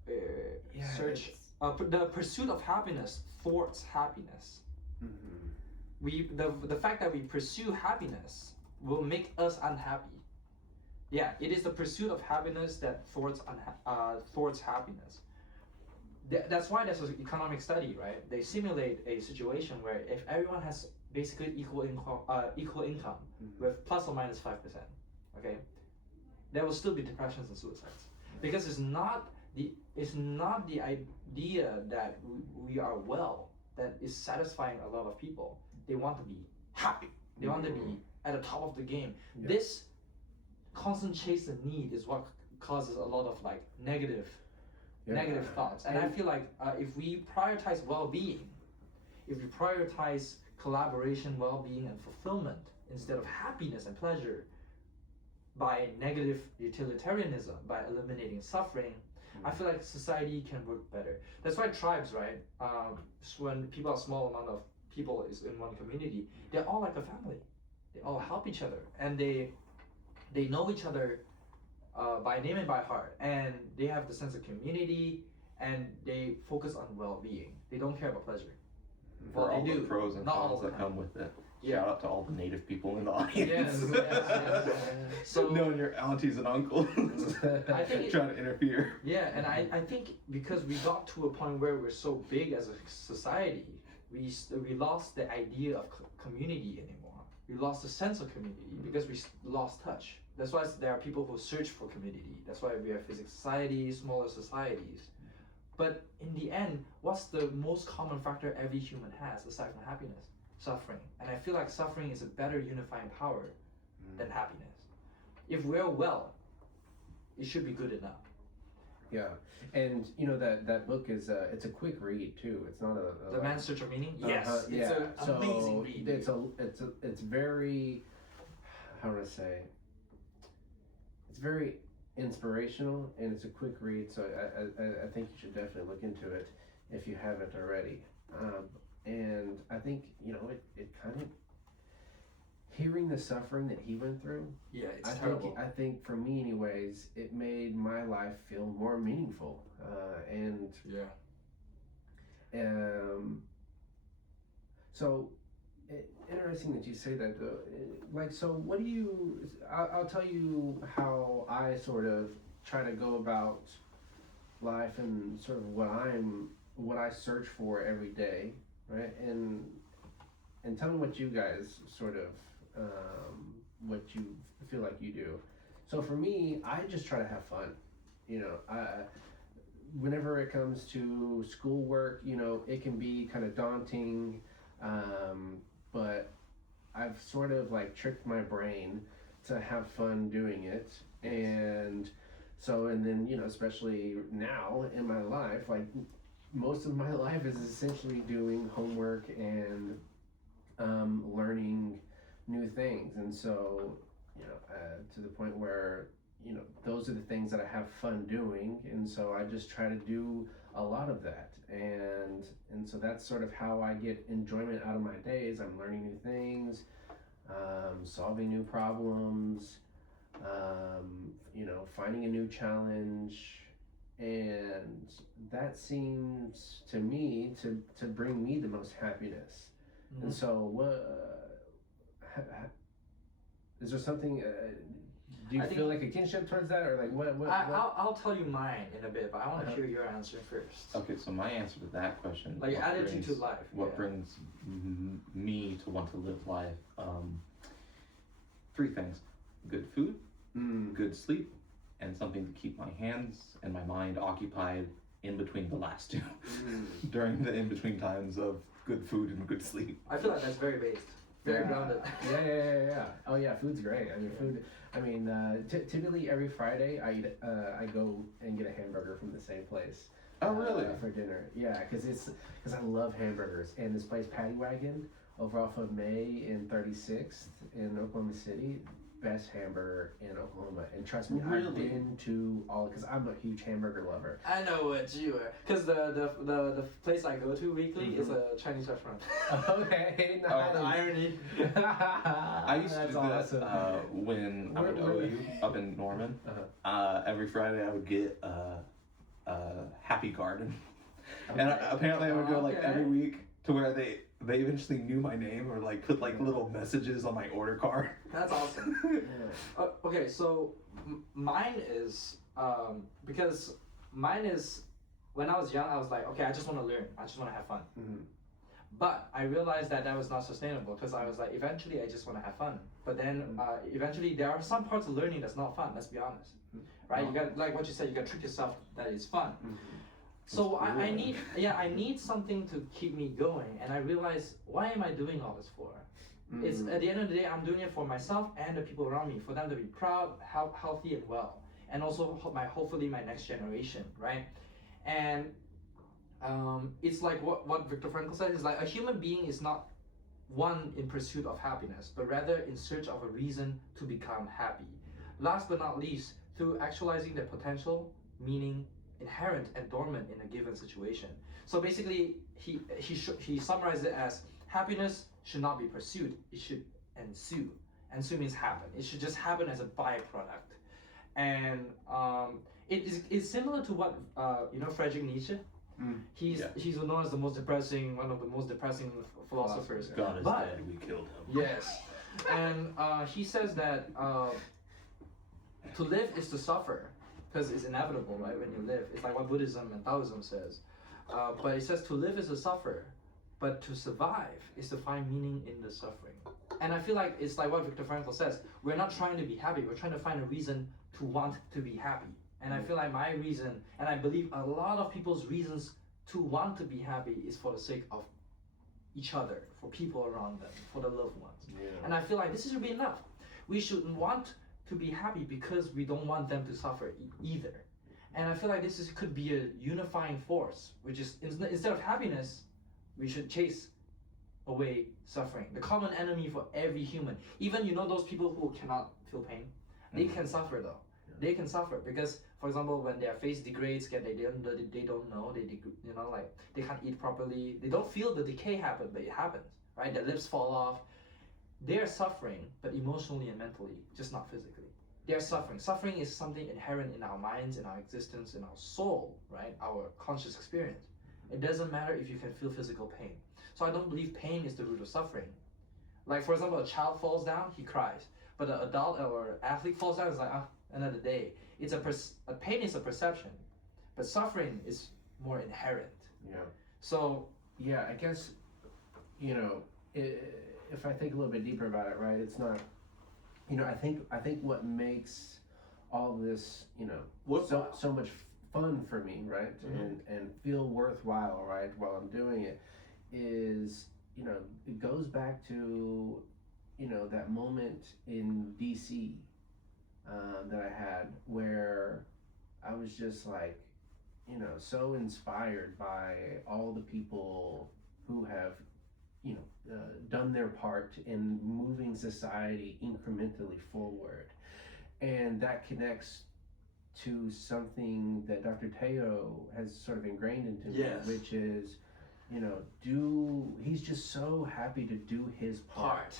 the pursuit of happiness thwarts happiness. Mm-hmm. The fact that we pursue happiness will make us unhappy. Yeah, it is the pursuit of happiness that thwarts happiness. That's why there's an economic study, right? They simulate a situation where if everyone has basically equal income Mm-hmm. with plus or minus 5%, okay, there will still be depressions and suicides because it's not the idea that we are well that is satisfying a lot of people. They want to be happy. They want to be at the top of the game. Yeah. This constant chase and need is what causes a lot of like negative thoughts. And I feel like if we prioritize well-being, if we prioritize collaboration, well-being, and fulfillment instead of happiness and pleasure, by negative utilitarianism, by eliminating suffering, I feel like society can work better. That's why tribes, right? When people are small amount of people is in one community, they're all like a family. They all help each other, and they know each other by name and by heart, and they have the sense of community, and they focus on well-being. They don't care about pleasure. For Well, all they the do, pros and not all cons the that time. come with it. Yeah. Shout out to all the native people in the audience. Yes. So knowing your aunties and uncles I think trying to interfere. Yeah, and I think because we got to a point where we're so big as a society, we lost the idea of community anymore. We lost the sense of community because we lost touch. That's why there are people who search for community. That's why we have physics societies, smaller societies. But in the end, what's the most common factor every human has aside from happiness? Suffering. And I feel like suffering is a better unifying power than happiness. If we're well, it should be good enough. Yeah, and you know that book is it's a quick read too. It's not a The Man's Search for Meaning. Yes, yeah. it's an amazing read. It's very, how do I say? It's very inspirational, and it's a quick read. So I think you should definitely look into it if you haven't already. And I think it kind of hearing the suffering that he went through. Yeah, it's terrible. I think for me, anyways, it made my life feel more meaningful. So interesting that you say that. So what do you? I'll tell you how I sort of try to go about life and sort of what I search for every day, right? And tell me what you guys sort of what you feel like you do. So for me, I just try to have fun. Whenever it comes to schoolwork, it can be kind of daunting, but I've sort of like tricked my brain to have fun doing it. And then, especially now in my life, like most of my life is essentially doing homework and learning new things. And so, to the point where you know, those are the things that I have fun doing, and so I just try to do a lot of that, and so that's sort of how I get enjoyment out of my days. I'm learning new things, solving new problems, you know, finding a new challenge, and that seems to me to bring me the most happiness. Mm-hmm. And so is there something, do you feel like a kinship towards that, or like what? I'll tell you mine in a bit, but I want to hear your answer first. Okay, so my answer to that question, like attitude to life. What brings me to want to live life? 3 things: good food, good sleep, and something to keep my hands and my mind occupied in between the last 2 during the in-between times of good food and good sleep. I feel like that's very based. Very grounded. Yeah. Oh yeah, food's great. I mean, food. I mean, typically every Friday I go and get a hamburger from the same place. Oh really? For dinner. Yeah, because I love hamburgers, and this place Patty Wagon over off of May and 36th in Oklahoma City. Best hamburger in Oklahoma, and trust me, Really? I've been to all, because I'm a huge hamburger lover. I know what you are, because the place I go to weekly is a Chinese restaurant. Okay, nice. The irony. I used to do that when I went to OU up in Norman. Every Friday I would get Happy Garden, and apparently I would go like every week to where they eventually knew my name, or like put like little messages on my order card. That's awesome. Okay, so mine is because mine is, when I was young I was like, okay, I just want to learn, I just want to have fun. But I realized that was not sustainable, because I was like, eventually I just want to have fun, but then eventually there are some parts of learning that's not fun, let's be honest, right? You got, like what you said, you got to trick yourself that it's fun. So I need something to keep me going, and I realize, why am I doing all this for? It's at the end of the day, I'm doing it for myself and the people around me, for them to be proud, healthy and well, and also hopefully my next generation, right? And it's like what Viktor Frankl said, is like a human being is not one in pursuit of happiness, but rather in search of a reason to become happy. Last but not least, through actualizing their potential, meaning inherent and dormant in a given situation. So basically, he summarized it as, happiness should not be pursued, it should ensue. Ensue means happen. It should just happen as a byproduct. And it's similar to what Friedrich Nietzsche. He's known as one of the most depressing philosophers. God is dead, we killed him. Yes, and he says that to live is to suffer, because it's inevitable, right? When you live, it's like what Buddhism and Taoism says. But it says to live is to suffer, but to survive is to find meaning in the suffering. And I feel like it's like what Viktor Frankl says, we're not trying to be happy, we're trying to find a reason to want to be happy. And I feel like my reason, and I believe a lot of people's reasons to want to be happy, is for the sake of each other, for people around them, for the loved ones. And I feel like this should be enough. We shouldn't want to be happy because we don't want them to suffer either. And I feel like this could be a unifying force, which is, instead of happiness, we should chase away suffering. The common enemy for every human. Even those people who cannot feel pain, they can suffer though. They can suffer because, for example, when their face degrades, they don't know, they can't eat properly. They don't feel the decay happen, but it happens, right? Their lips fall off. They're suffering, but emotionally and mentally, just not physically. They're suffering. Suffering is something inherent in our minds, in our existence, in our soul, right? Our conscious experience. It doesn't matter if you can feel physical pain. So I don't believe pain is the root of suffering. Like, for example, a child falls down, he cries. But an adult or athlete falls down, it's like, another day. It's a pain is a perception, but suffering is more inherent. Yeah. So yeah, I guess, if I think a little bit deeper about it, right? It's not, I think what makes all this, so much fun for me, right? And feel worthwhile, right? While I'm doing it, is, it goes back to, that moment in DC that I had where I was just like, so inspired by all the people who have, done their part in moving society incrementally forward. And that connects to something that Dr. Teo has sort of ingrained into me, Yes. which is, he's just so happy to do his part.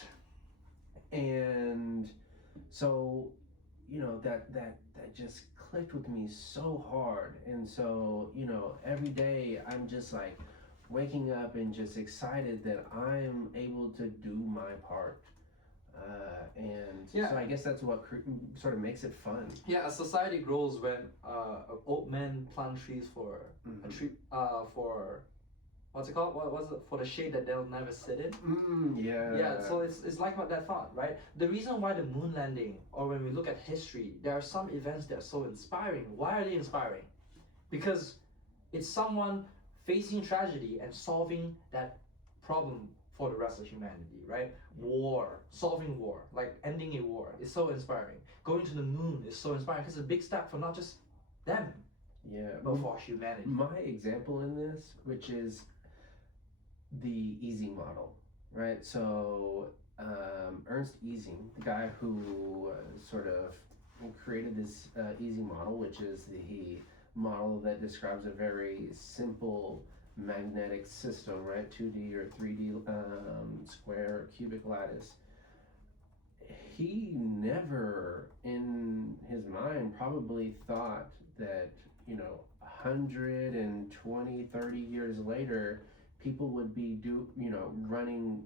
And so, that just clicked with me so hard. And so, every day I'm just like waking up and just excited that I'm able to do my part. So I guess that's what sort of makes it fun. Yeah, a society grows when old men plant trees for a tree for what's it called? What was it? For the shade that they'll never sit in. Yeah. So it's like what that thought, right? The reason why the moon landing, or when we look at history, there are some events that are so inspiring. Why are they inspiring? Because it's someone facing tragedy and solving that problem for the rest of humanity, right? War, solving war, like ending a war is so inspiring. Going to the moon is so inspiring because it's a big step for not just them, but for humanity. My example in this, which is the Ising model, right? So Ernst Ising, the guy who sort of created this Ising model, which is the model that describes a very simple magnetic system, right? 2D or 3D square cubic lattice. He never in his mind probably thought that 120, 30 years later people would be running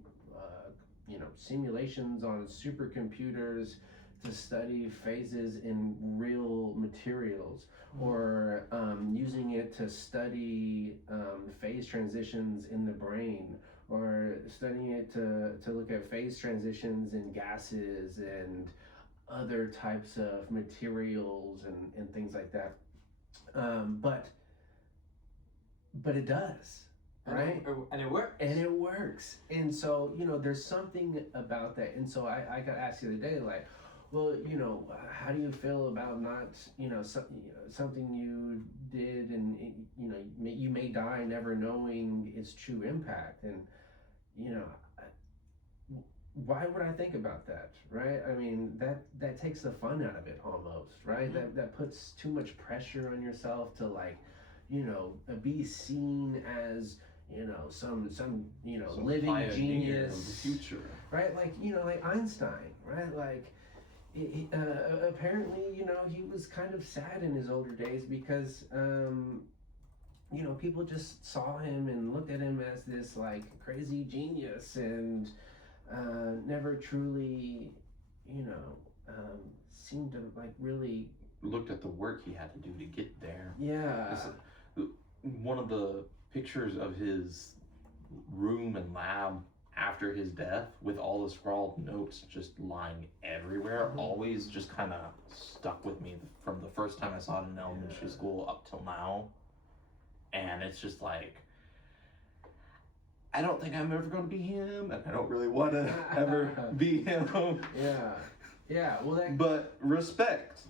simulations on supercomputers to study phases in real materials, or using it to study phase transitions in the brain, or studying it to look at phase transitions in gases and other types of materials and things like that. But it does. Right? And it works. And it works. And so, there's something about that. And so I got asked the other day, like, well, how do you feel about not, something you did and, you may die never knowing its true impact. And, why would I think about that, right? I mean, that takes the fun out of it almost, right? That puts too much pressure on yourself to, like, be seen as, some living genius of the future, right? Like, like Einstein, right? Like, apparently, he was kind of sad in his older days because, people just saw him and looked at him as this, like, crazy genius, and never truly, seemed to, like, really looked at the work he had to do to get there. Yeah. One of the pictures of his room and lab after his death, with all the scrawled notes just lying everywhere, always just kind of stuck with me from the first time I saw it in elementary school up till now. And it's just like, I don't think I'm ever going to be him, and I don't really want to ever be him. Yeah. Well, but respect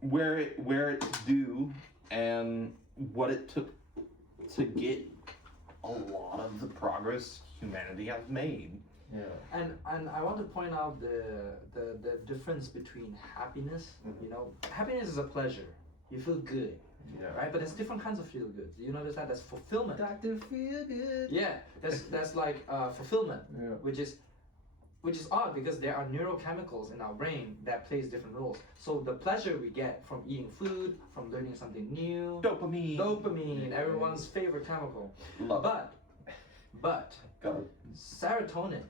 where it's due and what it took to get a lot of the progress humanity has made. Yeah. And I want to point out the difference between happiness. Happiness is a pleasure. You feel good. Right? But there's different kinds of feel good. You notice that? There's fulfillment. Dr. Feel Good. Yeah. There's like fulfillment, which is odd because there are neurochemicals in our brain that plays different roles. So the pleasure we get from eating food, from learning something new, dopamine, everyone's favorite chemical. But serotonin,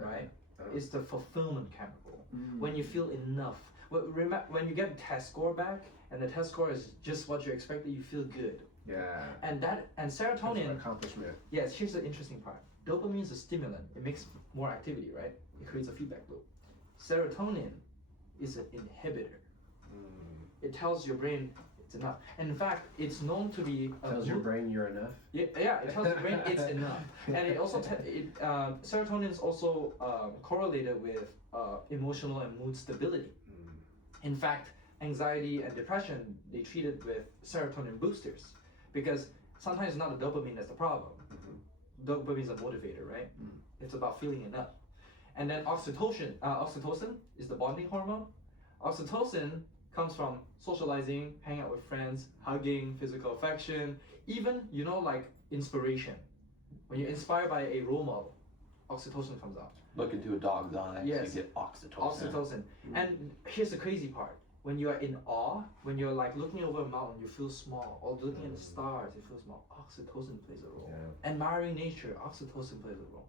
right, is the fulfillment chemical. When you feel enough. When you get a test score back and the test score is just what you expected, you feel good. Yeah. And serotonin. That's an accomplishment. Yes. Here's the interesting part. Dopamine is a stimulant. It makes more activity, right? It creates a feedback loop. Serotonin is an inhibitor. It tells your brain it's enough. And in fact, it's known to be tells your brain you're enough. Yeah, it tells your brain it's enough. And it also serotonin is also correlated with emotional and mood stability. In fact, anxiety and depression, they treated with serotonin boosters, because sometimes it's not the dopamine that's the problem. Dopamine is a motivator, right? It's about feeling enough. And then oxytocin is the bonding hormone. Oxytocin comes from socializing, hanging out with friends, hugging, physical affection, even, you know, like inspiration. When you're inspired by a role model, oxytocin comes out. Look into a dog's eyes, Yes. you get oxytocin. Oxytocin. And here's the crazy part. When you are in awe, when you're like looking over a mountain, you feel small. Or looking at the stars, you feel small. Oxytocin plays a role. Admiring nature, oxytocin plays a role.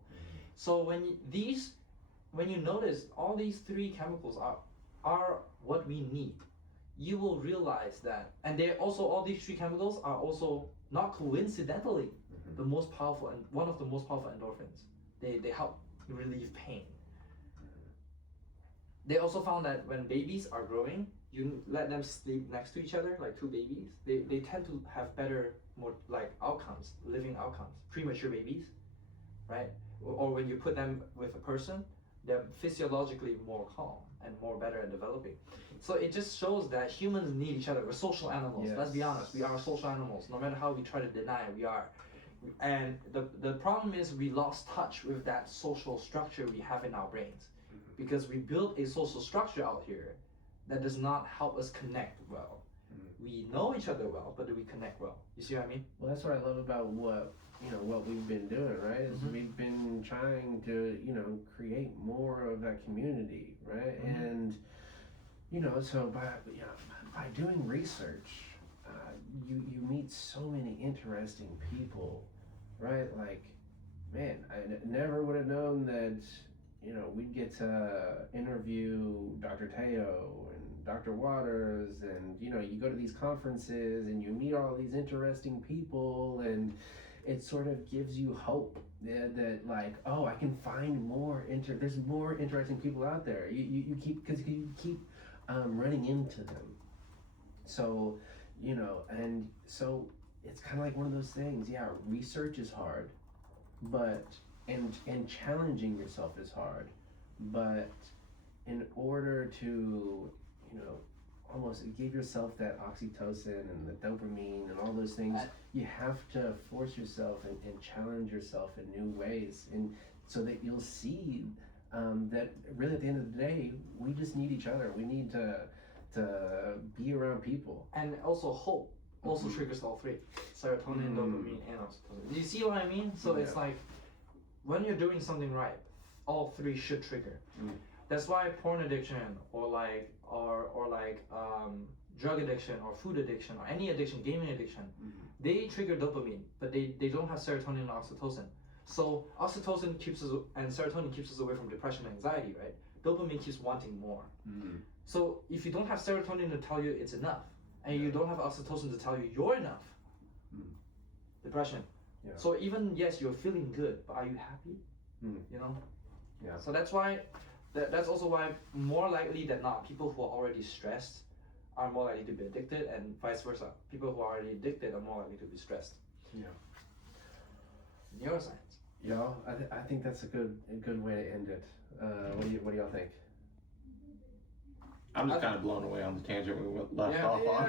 So when you notice all these three chemicals are what we need, you will realize that, and they also, all these three chemicals are also not coincidentally the most powerful and one of the most powerful endorphins. They help relieve pain. They also found that when babies are growing, you let them sleep next to each other, like two babies, they tend to have better, more like outcomes, living outcomes. Premature babies, right? Or when you put them with a person, they're physiologically more calm and more better at developing. So it just shows that humans need each other. We're social animals. Yes. Let's be honest, we are social animals. No matter how we try to deny it, we are. And the problem is we lost touch with that social structure we have in our brains, because we built a social structure out here that does not help us connect well. We know each other well, but do we connect well? You see what I mean? Well, that's what I love about what we've been doing, right? Is we've been trying to, create more of that community, right? And, so by doing research, you meet so many interesting people, right? Like, man, I never would have known that, we'd get to interview Dr. Teo and Dr. Waters, and, you go to these conferences and you meet all these interesting people, and it sort of gives you hope that like, oh, I can find more, there's more interesting people out there. You keep running into them. So, and so it's kind of like one of those things. Yeah, research is hard, but and challenging yourself is hard, but in order to, almost give yourself that oxytocin and the dopamine and all those things, you have to force yourself and challenge yourself in new ways, and so that you'll see that really at the end of the day, we just need each other. We need to be around people. And also hope also triggers all three: serotonin, dopamine, and oxytocin. Do you see what I mean? So it's like, when you're doing something right, all three should trigger. That's why porn addiction or drug addiction or food addiction or any addiction, gaming addiction, they trigger dopamine, but they don't have serotonin and oxytocin. So oxytocin keeps us, and serotonin keeps us away from depression and anxiety, right? Dopamine keeps wanting more. So if you don't have serotonin to tell you it's enough, and you don't have oxytocin to tell you you're enough, depression. So even, yes, you're feeling good, but are you happy? Yeah. So that's why, that's also why more likely than not, people who are already stressed are more likely to be addicted, and vice versa. People who are already addicted are more likely to be stressed. Neuroscience. Yeah, I think that's a good way to end it. What do y'all think? I'm just kind of blown away on the tangent we left off on.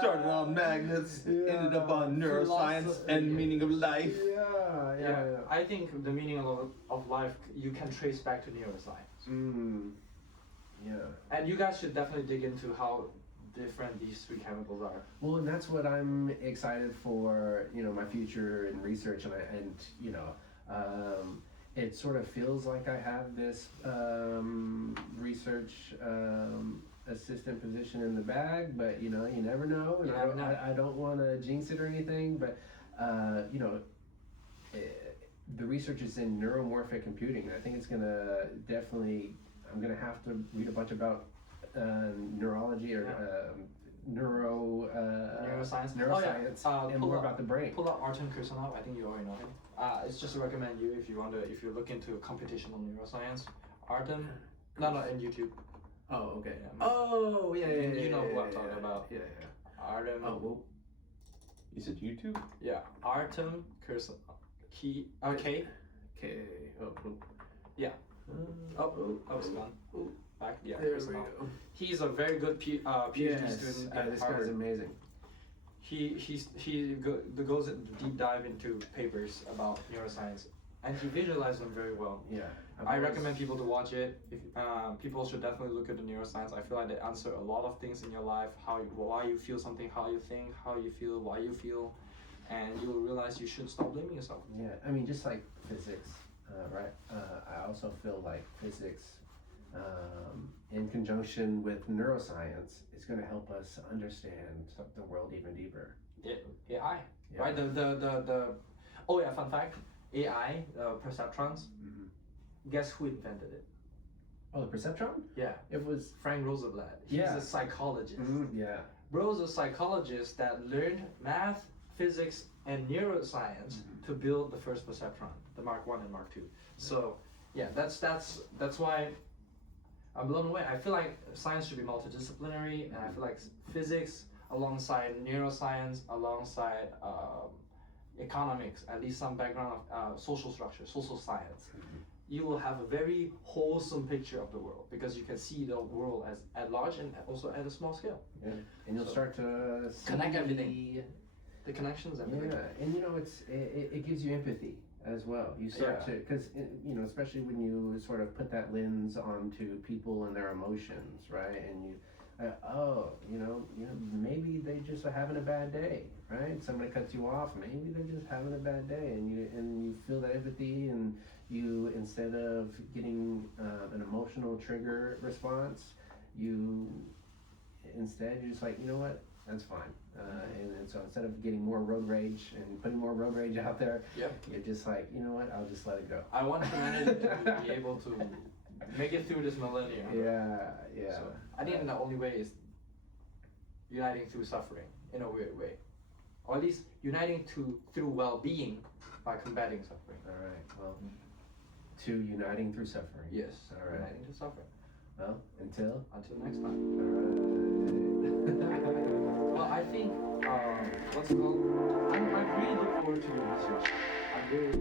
Started on magnets, ended up on neuroscience and meaning of life. Yeah. I think the meaning of life you can trace back to neuroscience. Yeah. And you guys should definitely dig into how different these three chemicals are. Well, and that's what I'm excited for, my future in research, and it sort of feels like I have this research assistant position in the bag, but you never know. And I don't want to jinx it or anything, but the research is in neuromorphic computing, and I think it's gonna definitely. I'm gonna have to read a bunch about neurology or neuroscience, and more about the brain. Pull up Artem Kirsanov. I think you already know him. It's just to recommend you if you look into computational neuroscience. Artem, no, in YouTube. Oh, okay. Oh, yeah. You know who I'm talking about. Yeah. Artem. Oh, well. You said YouTube? Yeah, Artem Kirsanov. K. Oh. Yeah. It's gone. Back. Yeah. There we Kirsanov. go. He's a very good PhD student at this Harvard. guy's amazing. He goes deep dive into papers about neuroscience and he visualized them very well. Yeah. I recommend people to watch it. If, people should definitely look at the neuroscience. I feel like they answer a lot of things in your life, why you feel something, how you think, how you feel, why you feel, and you will realize you should stop blaming yourself. Yeah, I mean, just like physics, right? I also feel like physics, in conjunction with neuroscience, is going to help us understand the world even deeper. AI, right? Oh yeah, fun fact, AI, perceptrons. Guess who invented it? Oh, the perceptron? Yeah. It was Frank Roosevelt. He's a psychologist. Yeah. Bro's a psychologist that learned math, physics, and neuroscience to build the first perceptron, the Mark 1 and Mark 2. So yeah, that's why I'm blown away. I feel like science should be multidisciplinary, and I feel like physics alongside neuroscience, alongside economics, at least some background of social structure, social science, you will have a very wholesome picture of the world, because you can see the world as at large and also at a small scale. Yeah. And you'll start to connect everything. The connections, everything. Yeah, and you know, it gives you empathy as well. You start to, because you know, especially when you sort of put that lens onto people and their emotions, right? And you, you know, maybe they just are having a bad day, right? Somebody cuts you off, maybe they're just having a bad day, and you feel that empathy, and you, instead of getting an emotional trigger response, you're just like, you know what, that's fine. And so instead of getting more road rage and putting more road rage out there, you're just like, you know what, I'll just let it go. I want humanity to be able to make it through this millennium. Yeah. So I think the only way is uniting through suffering, in a weird way. Or at least uniting through well-being by combating suffering. All right, well, to uniting through suffering. Yes, all right. Uniting through suffering. Well, until next time. All right. Well, I think, what's it called? I really look forward to your research. I'm very